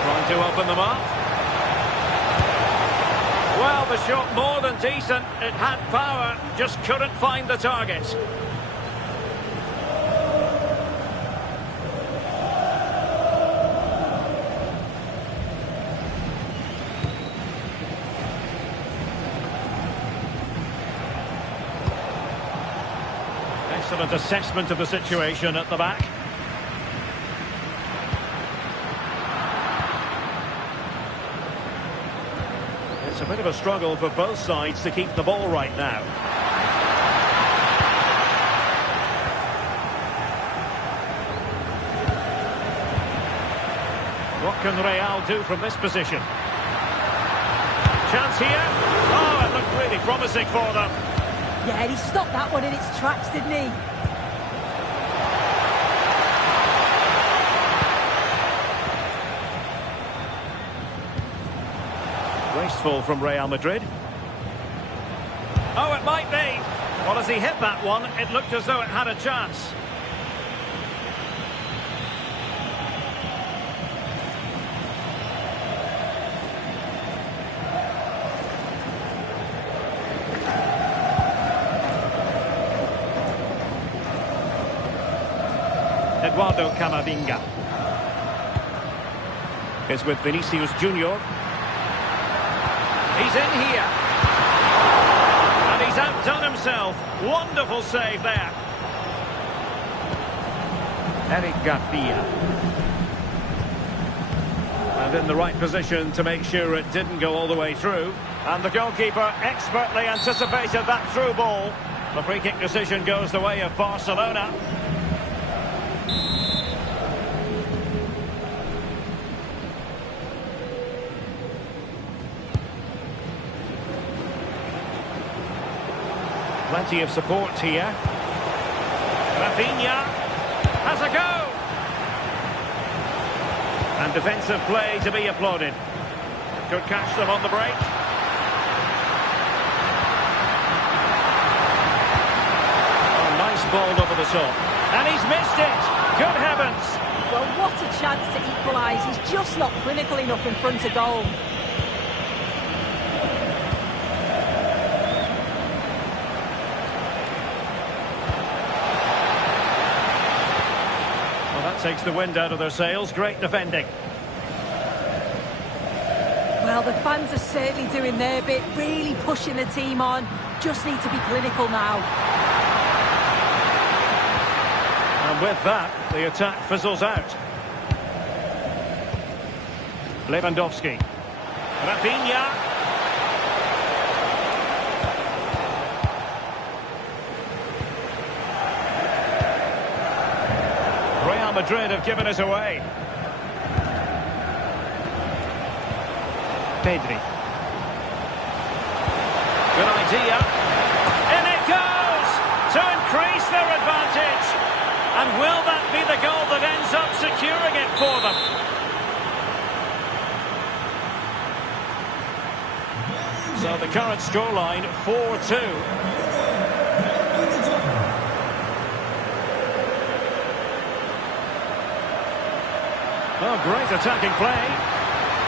Trying to open them up. Well, the shot more than decent. It had power, just couldn't find the target. Excellent assessment of the situation at the back. It's a bit of a struggle for both sides to keep the ball right now. What can Real do from this position? Chance here. Oh, it looked really promising for them. Yeah, he stopped that one in its tracks, didn't he? Wasteful from Real Madrid. Oh, it might be. Well, as he hit that one, it looked as though it had a chance. Eduardo Camavinga is with Vinicius Junior. He's in here. And he's outdone himself. Wonderful save there. Eric Garcia. And in the right position to make sure it didn't go all the way through. And the goalkeeper expertly anticipated that through ball. The free kick decision goes the way of Barcelona. Plenty of support here. Rafinha has a go. And defensive play to be applauded. Could catch them on the break. Oh, nice ball over the top. And he's missed it. Good heavens. Well, what a chance to equalise. He's just not clinical enough in front of goal. Takes the wind out of their sails. Great defending. Well, the fans are certainly doing their bit, really pushing the team on. Just need to be clinical now. And with that, the attack fizzles out. Lewandowski. Rafinha. Madrid have given it away. Pedri. Good idea. In it goes to increase their advantage. And will that be the goal that ends up securing it for them? So the current scoreline 4-2. Oh, great attacking play.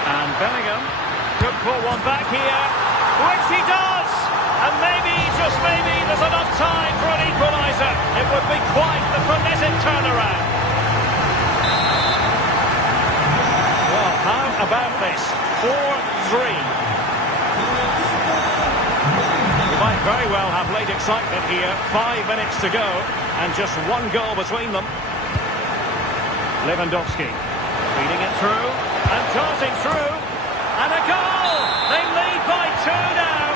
And Bellingham could pull one back here, which he does. And maybe, just maybe, there's enough time for an equaliser. It would be quite the frenetic turnaround. Well, how about this? 4-3. We might very well have late excitement here. 5 minutes to go, and just one goal between them. Lewandowski. Feeding it through, and darting through, and a goal! They lead by 2 now,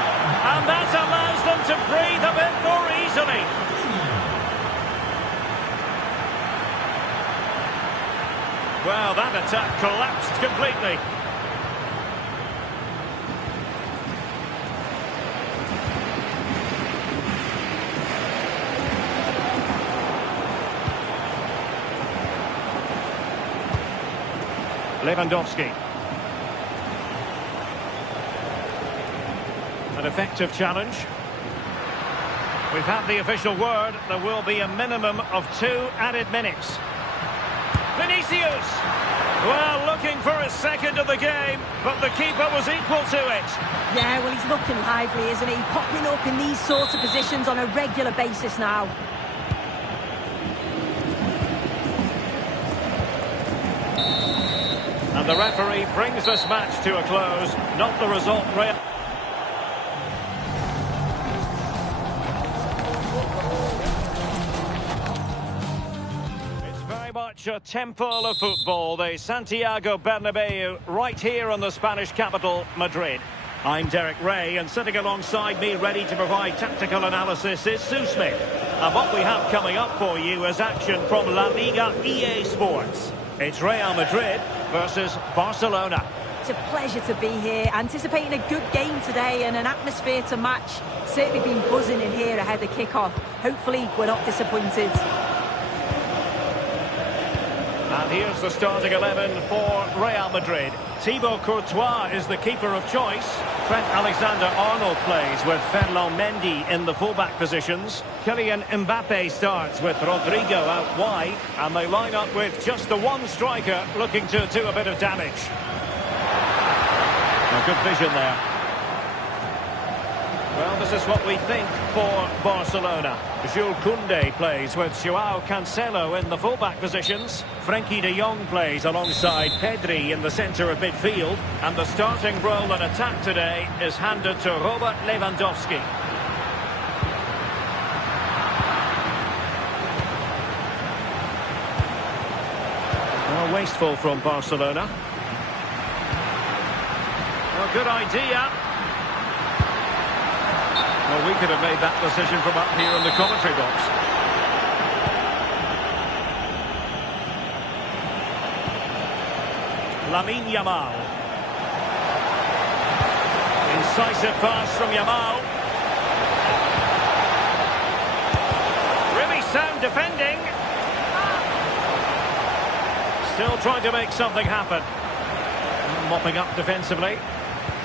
and that allows them to breathe a bit more easily. Well, that attack collapsed completely. Lewandowski. An effective challenge. We've had the official word. There will be a minimum of 2 added minutes. Vinicius! Well, looking for his second of the game, but the keeper was equal to it. Yeah, well, he's looking lively, isn't he? Popping up in these sorts of positions on a regular basis now. And the referee brings this match to a close. Not the result, Real. It's very much a temple of football, the Santiago Bernabeu, right here in the Spanish capital, Madrid. I'm Derek Ray, and sitting alongside me, ready to provide tactical analysis, is Sue Smith. And what we have coming up for you is action from La Liga EA Sports. It's Real Madrid versus Barcelona. It's a pleasure to be here, anticipating a good game today and an atmosphere to match. Certainly been buzzing in here ahead of kick-off. Hopefully we're not disappointed. And here's the starting 11 for Real Madrid. Thibaut Courtois is the keeper of choice. Trent Alexander-Arnold plays with Ferland Mendy in the fullback positions. Kylian Mbappe starts with Rodrigo out wide. And they line up with just the one striker looking to do a bit of damage. A good vision there. Well, this is what we think for Barcelona. Jules Koundé plays with Joao Cancelo in the fullback positions. Frenkie de Jong plays alongside Pedri in the centre of midfield. And the starting role in attack today is handed to Robert Lewandowski. Well, wasteful from Barcelona. Well, good idea. Well, we could have made that decision from up here in the commentary box. Lamine Yamal. Incisive pass from Yamal. Really sound defending. Still trying to make something happen. Mopping up defensively.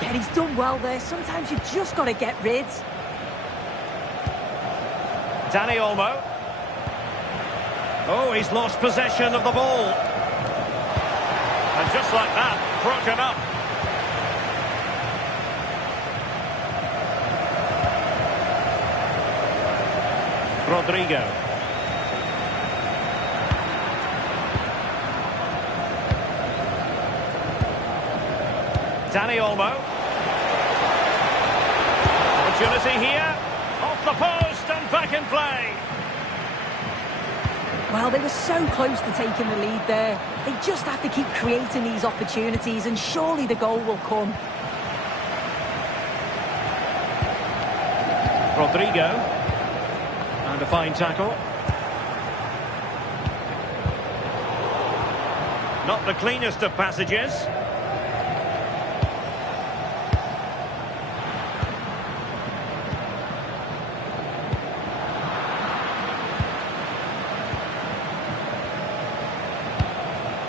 Yeah, he's done well there. Sometimes you just got to get rid. Dani Olmo. Oh, he's lost possession of the ball. And just like that, broken up. Rodrigo. Dani Olmo. Opportunity here. Off the post and back in play. Well, they were so close to taking the lead there. They just have to keep creating these opportunities and surely the goal will come. Rodrigo. And a fine tackle. Not the cleanest of passages.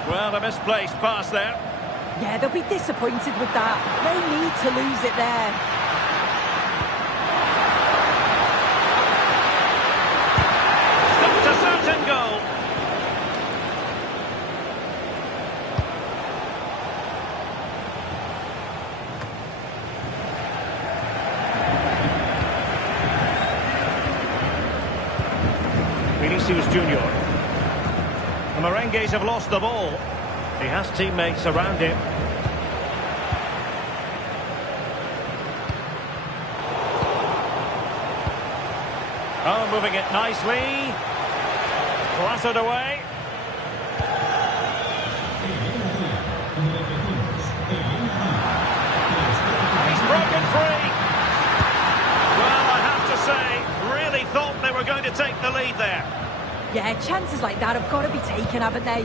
Well, a misplaced pass there. Yeah, they'll be disappointed with that. No need to lose it there. Stopped a certain goal. Vinicius Junior. The Merengues have lost the ball. He has teammates around him. Oh, moving it nicely. Clattered away. He's broken free. Well, I have to say, really thought they were going to take the lead there. Yeah, chances like that have got to be taken, haven't they?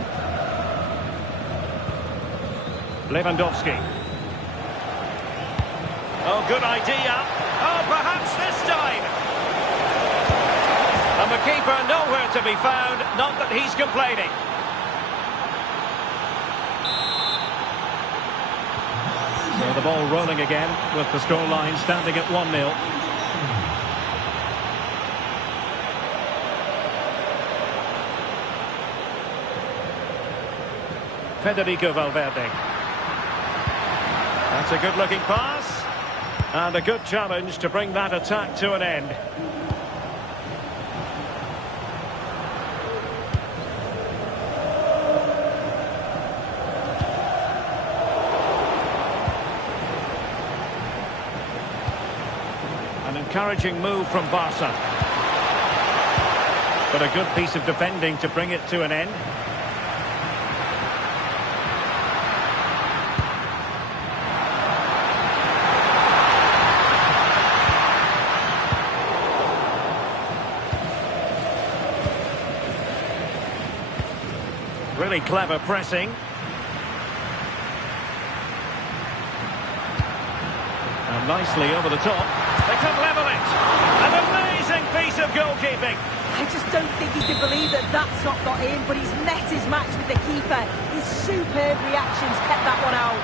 Lewandowski. Oh, good idea. Oh, perhaps this time. And the keeper nowhere to be found. Not that he's complaining. Well, the ball rolling again with the scoreline standing at 1-0. Federico Valverde. That's a good-looking pass. And a good challenge to bring that attack to an end. An encouraging move from Barca. But a good piece of defending to bring it to an end. Really clever pressing. And nicely over the top. They could level it. An amazing piece of goalkeeping. I just don't think he can believe that that's not got in, but he's met his match with the keeper. His superb reactions kept that one out.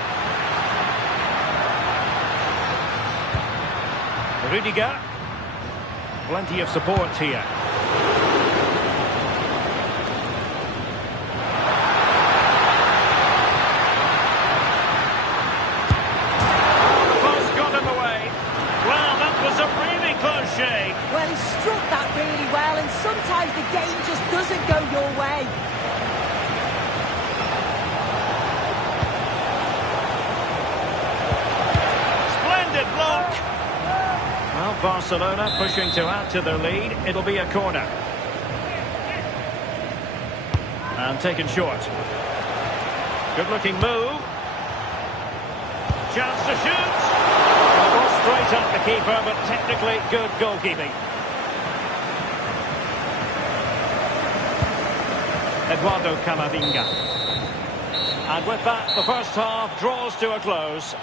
Rudiger. Plenty of support here. Well, he struck that really well, and sometimes the game just doesn't go your way. Splendid block. Well, Barcelona pushing to add to their lead. It'll be a corner. And taken short. Good-looking move. Chance to shoot. Straight at the keeper, but technically good goalkeeping. Eduardo Camavinga. And with that, the first half draws to a close.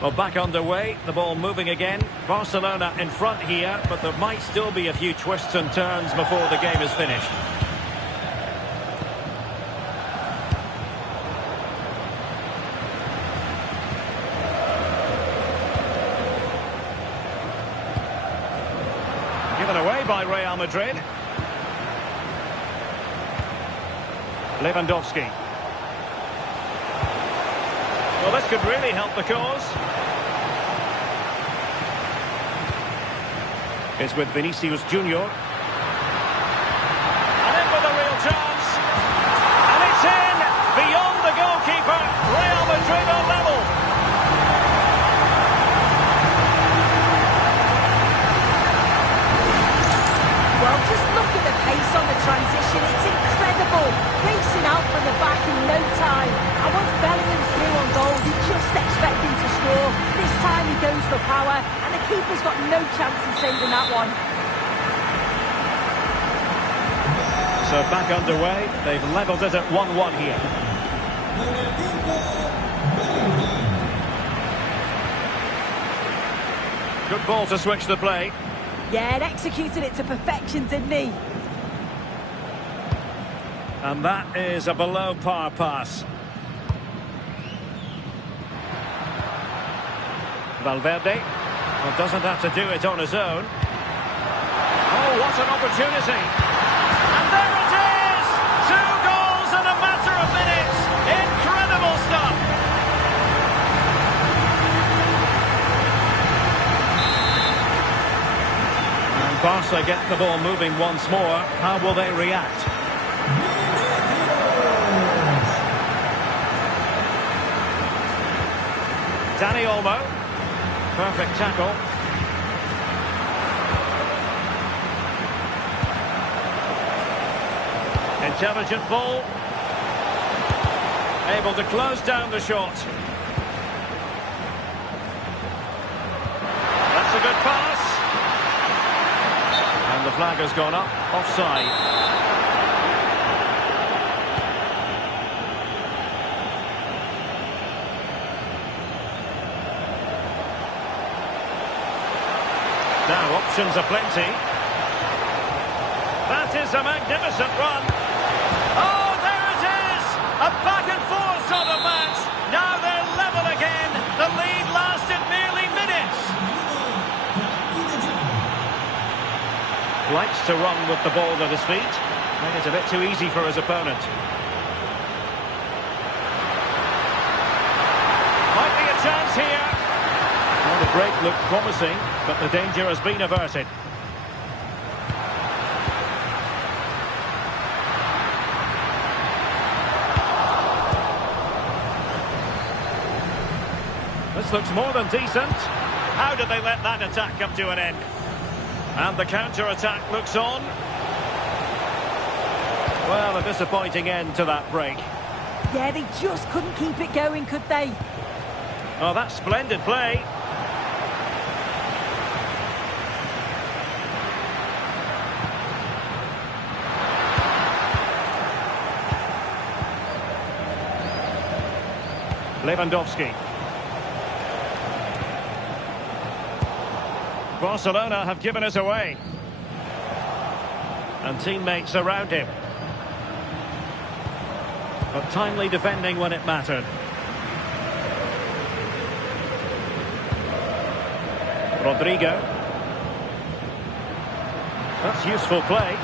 Well, back underway, the ball moving again. Barcelona in front here, but there might still be a few twists and turns before the game is finished. Given away by Real Madrid. Lewandowski. Well, this could really help the cause. It's with Vinicius Junior. And in with a real chance. And it's in! Beyond the goalkeeper. Real Madrid are level. Well, just look at the pace on the transition. It's incredible. Racing out from the back in no time. And once Bellingham's through on goal, you just expect him to score. This time he goes for power, and the keeper's got no chance in saving that one. So back underway. They've levelled it at 1-1 here. Good ball to switch the play. Yeah, and executed it to perfection, didn't he? And that is a below-par pass. Valverde. Well, doesn't have to do it on his own. Oh, what an opportunity. And there it is! 2 goals in a matter of minutes. Incredible stuff. And Barca get the ball moving once more. How will they react? Dani Olmo. Perfect tackle. Intelligent ball. Able to close down the shot. That's a good pass. And the flag has gone up. Offside. Now, options are plenty. That is a magnificent run. Oh, there it is! A back and forth sort of match. Now they're level again. The lead lasted merely minutes. Likes to run with the ball at his feet. Made it a bit too easy for his opponent. Might be a chance here. Well, the break looked promising, but the danger has been averted. This looks more than decent. How did they let that attack come to an end? And the counter-attack looks on. Well, a disappointing end to that break. Yeah, they just couldn't keep it going, could they? Oh, that's splendid play. Lewandowski. Barcelona have given us away. And teammates around him. But timely defending when it mattered. Rodrigo. That's useful play.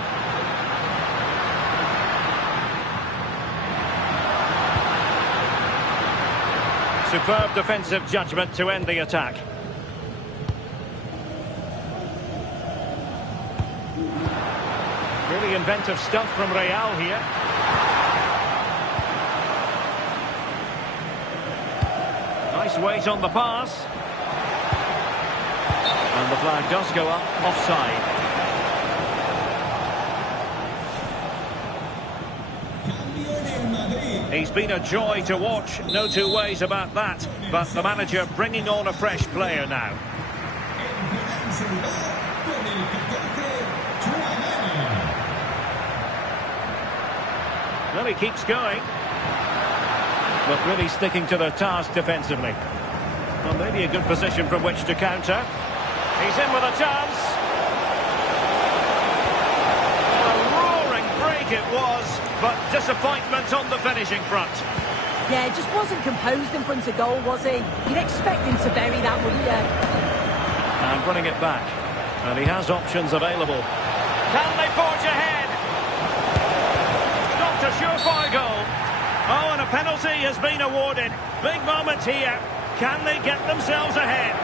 Superb defensive judgment to end the attack. Really inventive stuff from Real here. Nice weight on the pass. And the flag does go up, offside. He's been a joy to watch, no two ways about that. But the manager bringing on a fresh player now. Well, he keeps going. But really sticking to the task defensively. Well, maybe a good position from which to counter. He's in with a chance. A roaring break it was, but disappointment on the finishing front. Yeah, just wasn't composed in front of goal, was he? You'd expect him to bury that, wouldn't you? And running it back. And he has options available. Can they forge ahead? Not a surefire goal. Oh, and a penalty has been awarded. Big moment here. Can they get themselves ahead?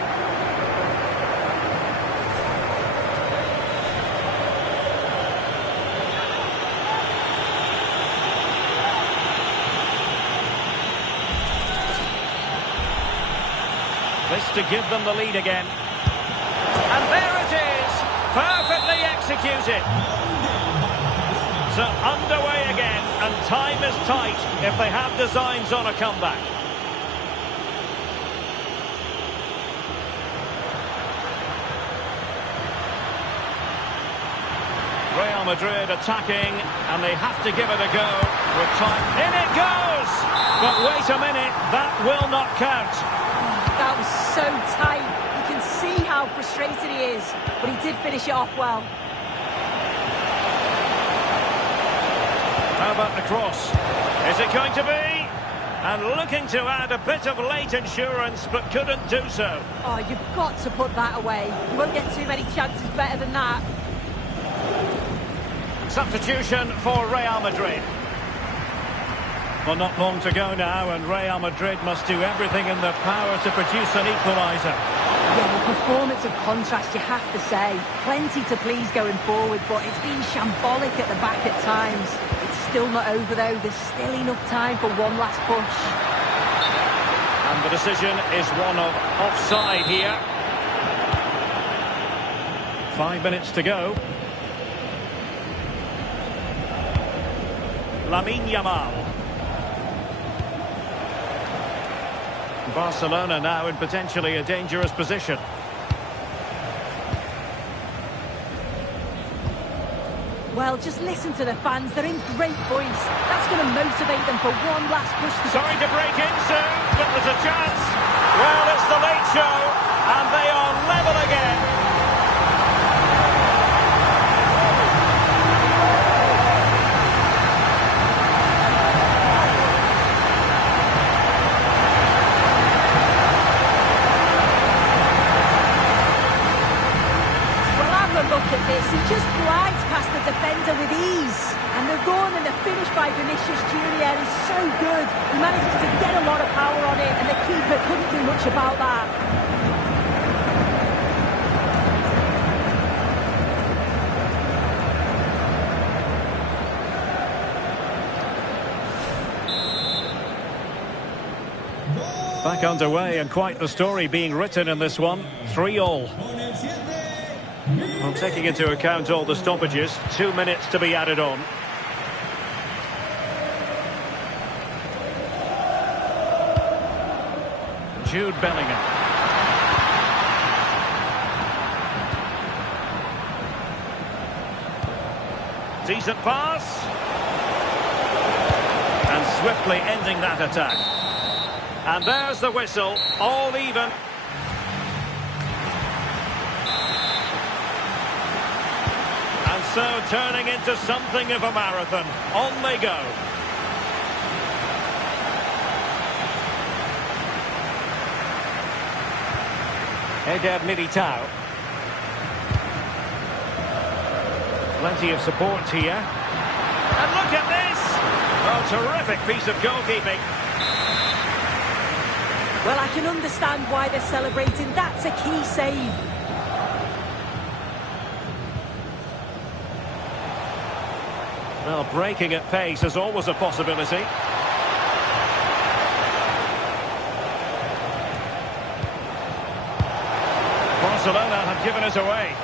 This to give them the lead again. And there it is! Perfectly executed. So underway again, and time is tight if they have designs on a comeback. Real Madrid attacking, and they have to give it a go. With time, in it goes! But wait a minute, that will not count. That was so tight. You can see how frustrated he is, but he did finish it off well. How about the cross? Is it going to be? And looking to add a bit of late insurance, but couldn't do so. Oh, you've got to put that away. You won't get too many chances better than that. Substitution for Real Madrid. Well, not long to go now, and Real Madrid must do everything in their power to produce an equaliser. Yeah, a performance of contrast, you have to say. Plenty to please going forward, but it's been shambolic at the back at times. It's still not over, though. There's still enough time for one last push. And the decision is one of offside here. 5 minutes to go. Lamine Yamal. Barcelona now in potentially a dangerous position. Well, just listen to the fans. They're in great voice. That's going to motivate them for one last push to Sorry to break in soon, but there's a chance. Well, it's the late show, and they are level again. this. He just glides past the defender with ease. And the run and the finish by Vinicius Junior is so good. He manages to get a lot of power on it, and the keeper couldn't do much about that. Back underway, and quite the story being written in this one. 3-3. Well, taking into account all the stoppages, 2 minutes to be added on. Jude Bellingham. Decent pass. And swiftly ending that attack. And there's the whistle, all even. And so turning into something of a marathon. On they go. Eder Militao. Plenty of support here. And look at this! Oh, terrific piece of goalkeeping. Well, I can understand why they're celebrating. That's a key save. Well, breaking at pace is always a possibility. Barcelona have given us away.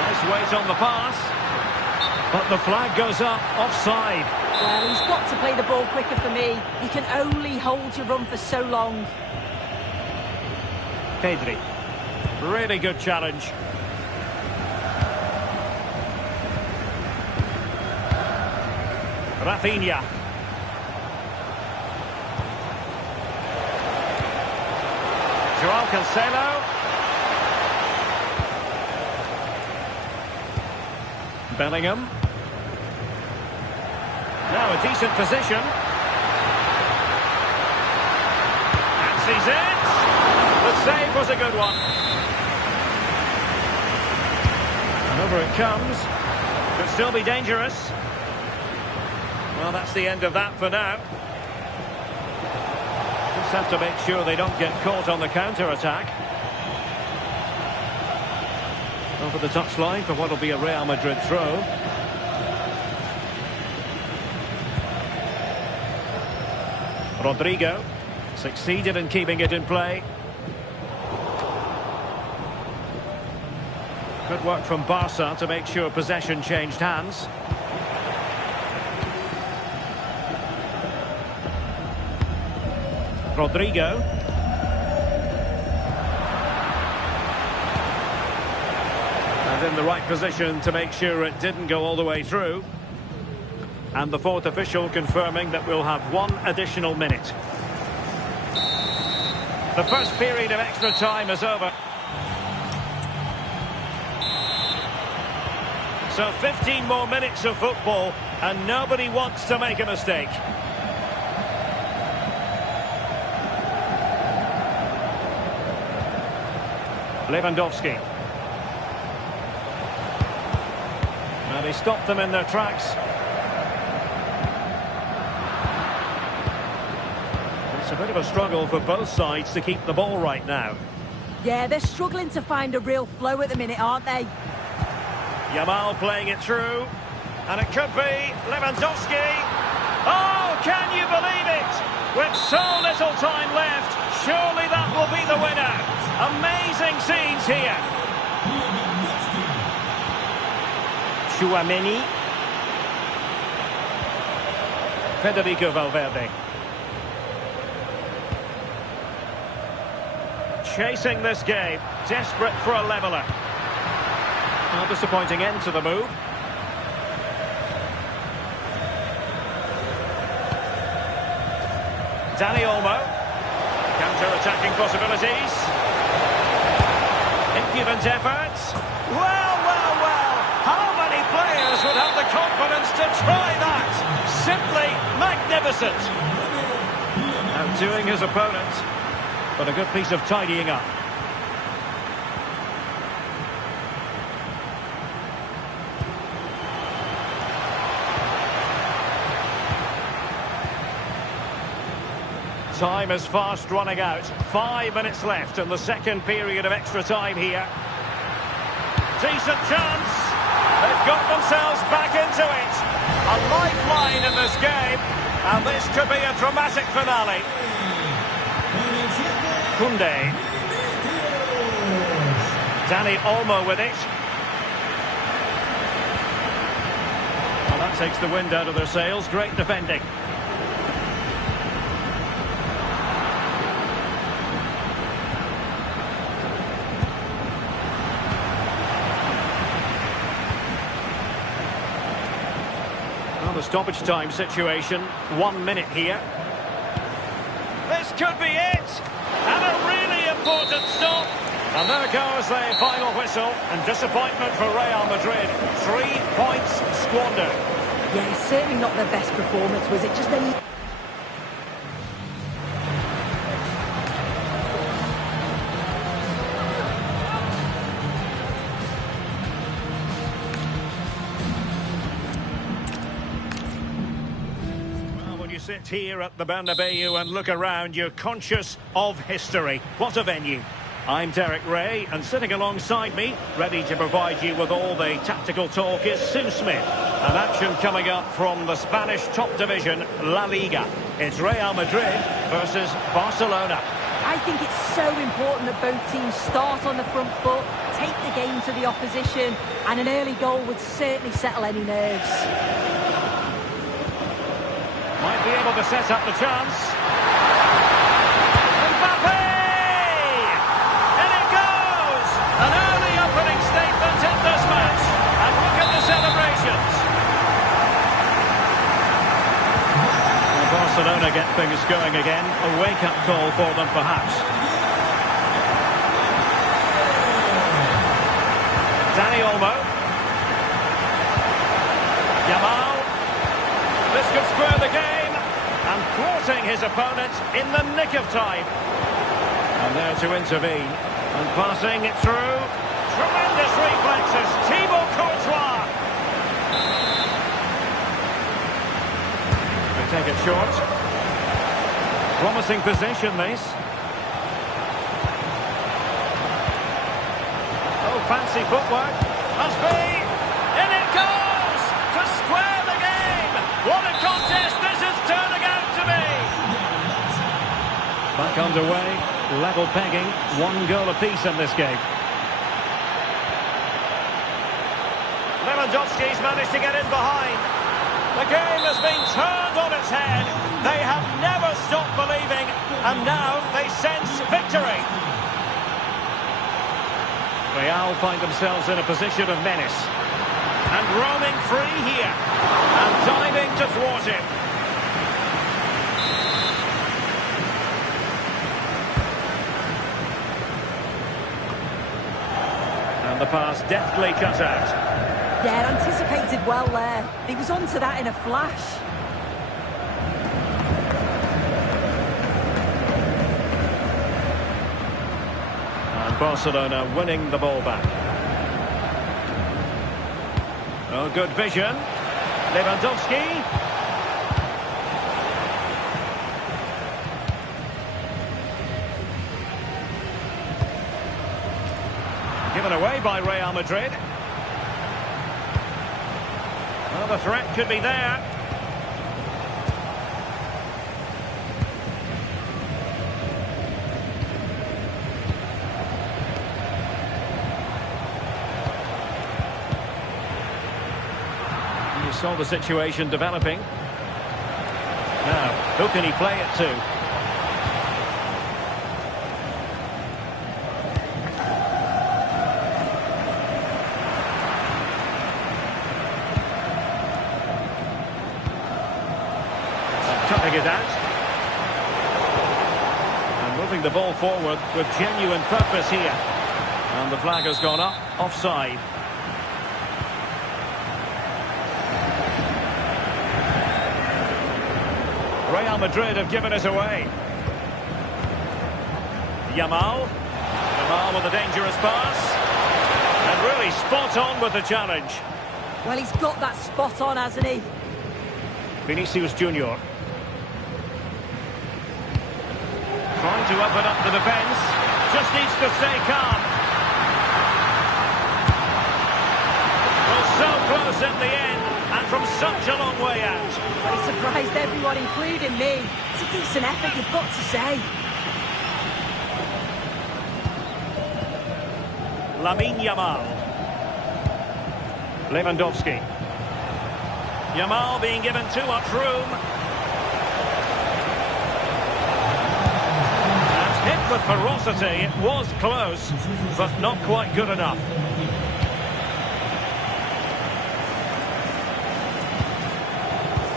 Nice weight on the pass. But the flag goes up, offside. Well, he's got to play the ball quicker for me. You can only hold your run for so long. Pedri. Really good challenge. Rafinha. Joao Cancelo. Bellingham. Now a decent position. And sees it. The save was a good one. And over it comes. Could still be dangerous. Well, that's the end of that for now. Just have to make sure they don't get caught on the counter-attack. Over the touchline for what will be a Real Madrid throw. Rodrigo succeeded in keeping it in play. Good work from Barca to make sure possession changed hands. Rodrigo. And in the right position to make sure it didn't go all the way through. And the fourth official confirming that we'll have 1 additional minute. The first period of extra time is over. So 15 more minutes of football, and nobody wants to make a mistake. Lewandowski. And he stopped them in their tracks. It's a bit of a struggle for both sides to keep the ball right now. Yeah, they're struggling to find a real flow at the minute, aren't they? Yamal playing it through. And it could be Lewandowski. Oh, can you believe it? With so little time left, surely that will be the winner. Amazing scenes here. Tchouaméni. Federico Valverde. Chasing this game, desperate for a leveller. A disappointing end to the move. Dani Olmo. Counter-attacking possibilities. Impudent efforts. Well, well, well. How many players would have the confidence to try that? Simply magnificent. Outdoing his opponent. But a good piece of tidying up. Time is fast running out. 5 minutes left in the second period of extra time here. Decent chance. They've got themselves back into it. A lifeline in this game. And this could be a dramatic finale. Koundé. Dani Olmo with it. And that takes the wind out of their sails. Great defending. Well, the stoppage time situation. 1 minute here. This could be it. And a really important stop. And there goes the final whistle. And disappointment for Real Madrid. 3 points squandered. Yeah, certainly not their best performance, was it? Just a... Sit here at the Bernabeu and look around, you're conscious of history. What a venue. I'm Derek Ray, and sitting alongside me, ready to provide you with all the tactical talk, is Sue Smith. And action coming up from the Spanish top division, La Liga. It's Real Madrid versus Barcelona. I think it's so important that both teams start on the front foot, take the game to the opposition, and an early goal would certainly settle any nerves. Might be able to set up the chance. Mbappe! In it goes! An early opening statement in this match. And look at the celebrations. Well, Barcelona get things going again. A wake-up call for them, perhaps. Dani Olmo. Yamal. This could square the game, and thwarting his opponent in the nick of time. And there to intervene, and passing it through. Tremendous reflexes, Thibaut Courtois. They take it short. Promising position, this. Oh, fancy footwork. Must be. In it goes! To square the game! What a contest this is turning out to be! Back underway, level pegging, 1 goal apiece in this game. Lewandowski's managed to get in behind. The game has been turned on its head. They have never stopped believing, and now they sense victory. Real find themselves in a position of menace. And roaming free here. And diving to thwart him. And the pass deftly cut out. Yeah, anticipated well there. He was onto that in a flash. And Barcelona winning the ball back. Oh, good vision. Lewandowski. Given away by Real Madrid. Well, the threat could be there. You saw the situation developing. Now, who can he play it to? Cutting it out. And moving the ball forward with genuine purpose here. And the flag has gone up, offside. Real Madrid have given it away. Yamal. Yamal with a dangerous pass. And really spot on with the challenge. Well, he's got that spot on, hasn't he? Vinicius Junior. to open up the defence. Just needs to stay calm. Well, so close in the end, and from such a long way out. Well, he surprised everyone, including me. It's a decent effort, you've got to say. Lamine Yamal. Lewandowski. Yamal being given too much room. And hit with ferocity. It was close, but not quite good enough.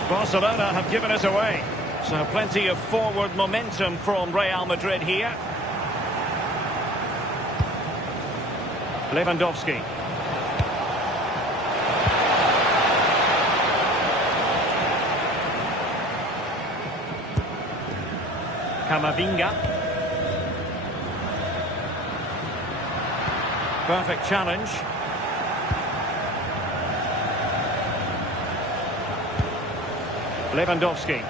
Barcelona have given it away. So plenty of forward momentum from Real Madrid here. Lewandowski. Camavinga. Perfect challenge. Lewandowski.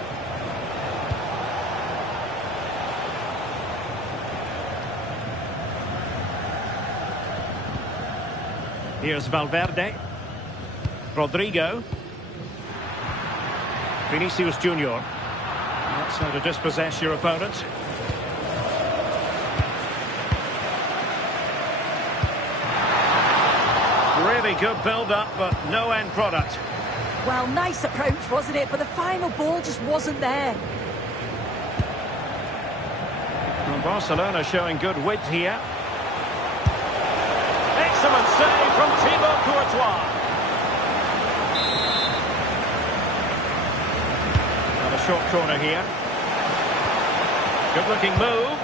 Here's Valverde. Rodrigo. Vinicius Junior. That's how to dispossess your opponent. Really good build-up, but no end product. Well, nice approach, wasn't it? But the final ball just wasn't there. Well, Barcelona showing good width here. Excellent save from Thibaut Courtois. And a short corner here. Good looking move.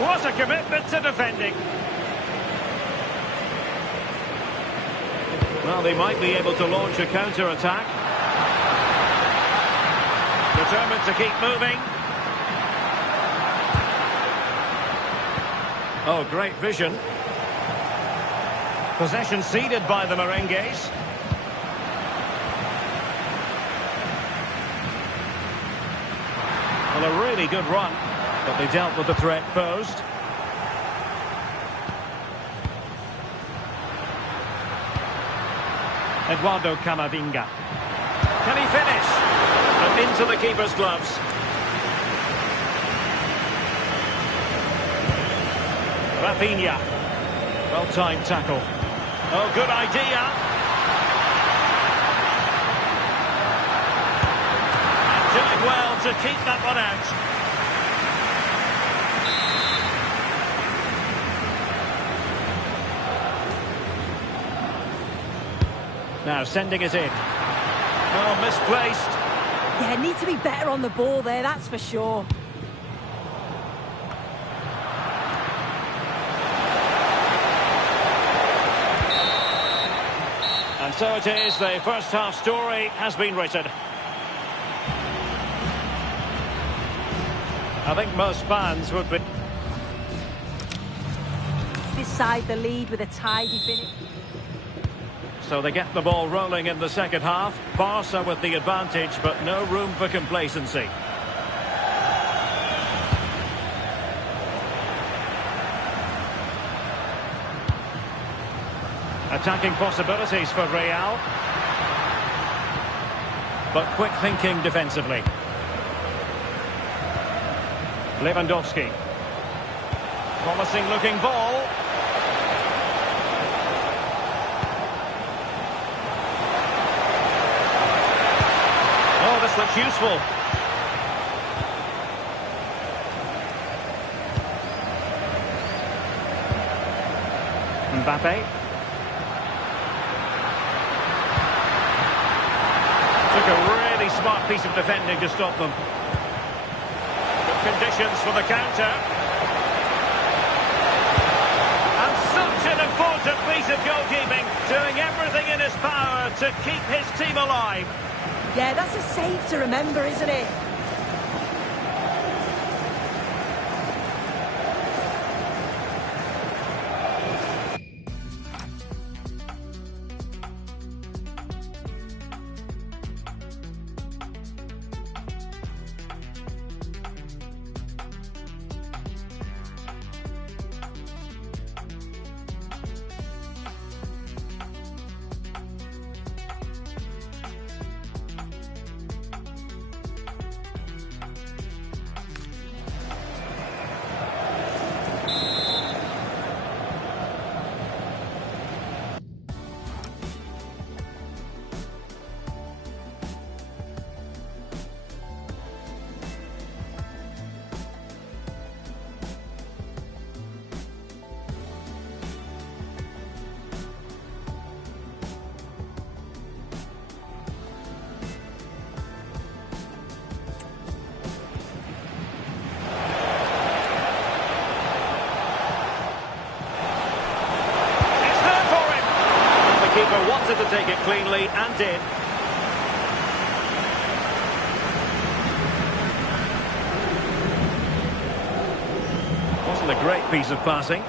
What a commitment to defending. Well, they might be able to launch a counter-attack. Determined to keep moving. Oh, great vision. Possession ceded by the Merengues. Well, a really good run, but they dealt with the threat posed. Eduardo Camavinga. Can he finish? And into the keeper's gloves. Rafinha. Well-timed tackle. Oh, good idea. And doing well to keep that one out. Now sending it in. Oh, misplaced. Yeah, need to be better on the ball there, that's for sure. And so it is, the first half story has been written. I think most fans would be... Beside the lead with a tidy finish. So they get the ball rolling in the second half. Barca with the advantage, but no room for complacency. Attacking possibilities for Real. But quick thinking defensively. Lewandowski. Promising looking ball. Oh, this looks useful. Mbappe. Took a really smart piece of defending to stop them. Good conditions for the counter. And such an important piece of goalkeeping, doing everything in his power to keep his team alive. Yeah, that's a save to remember, isn't it? keeper wanted to take it cleanly and did. Wasn't a great piece of passing.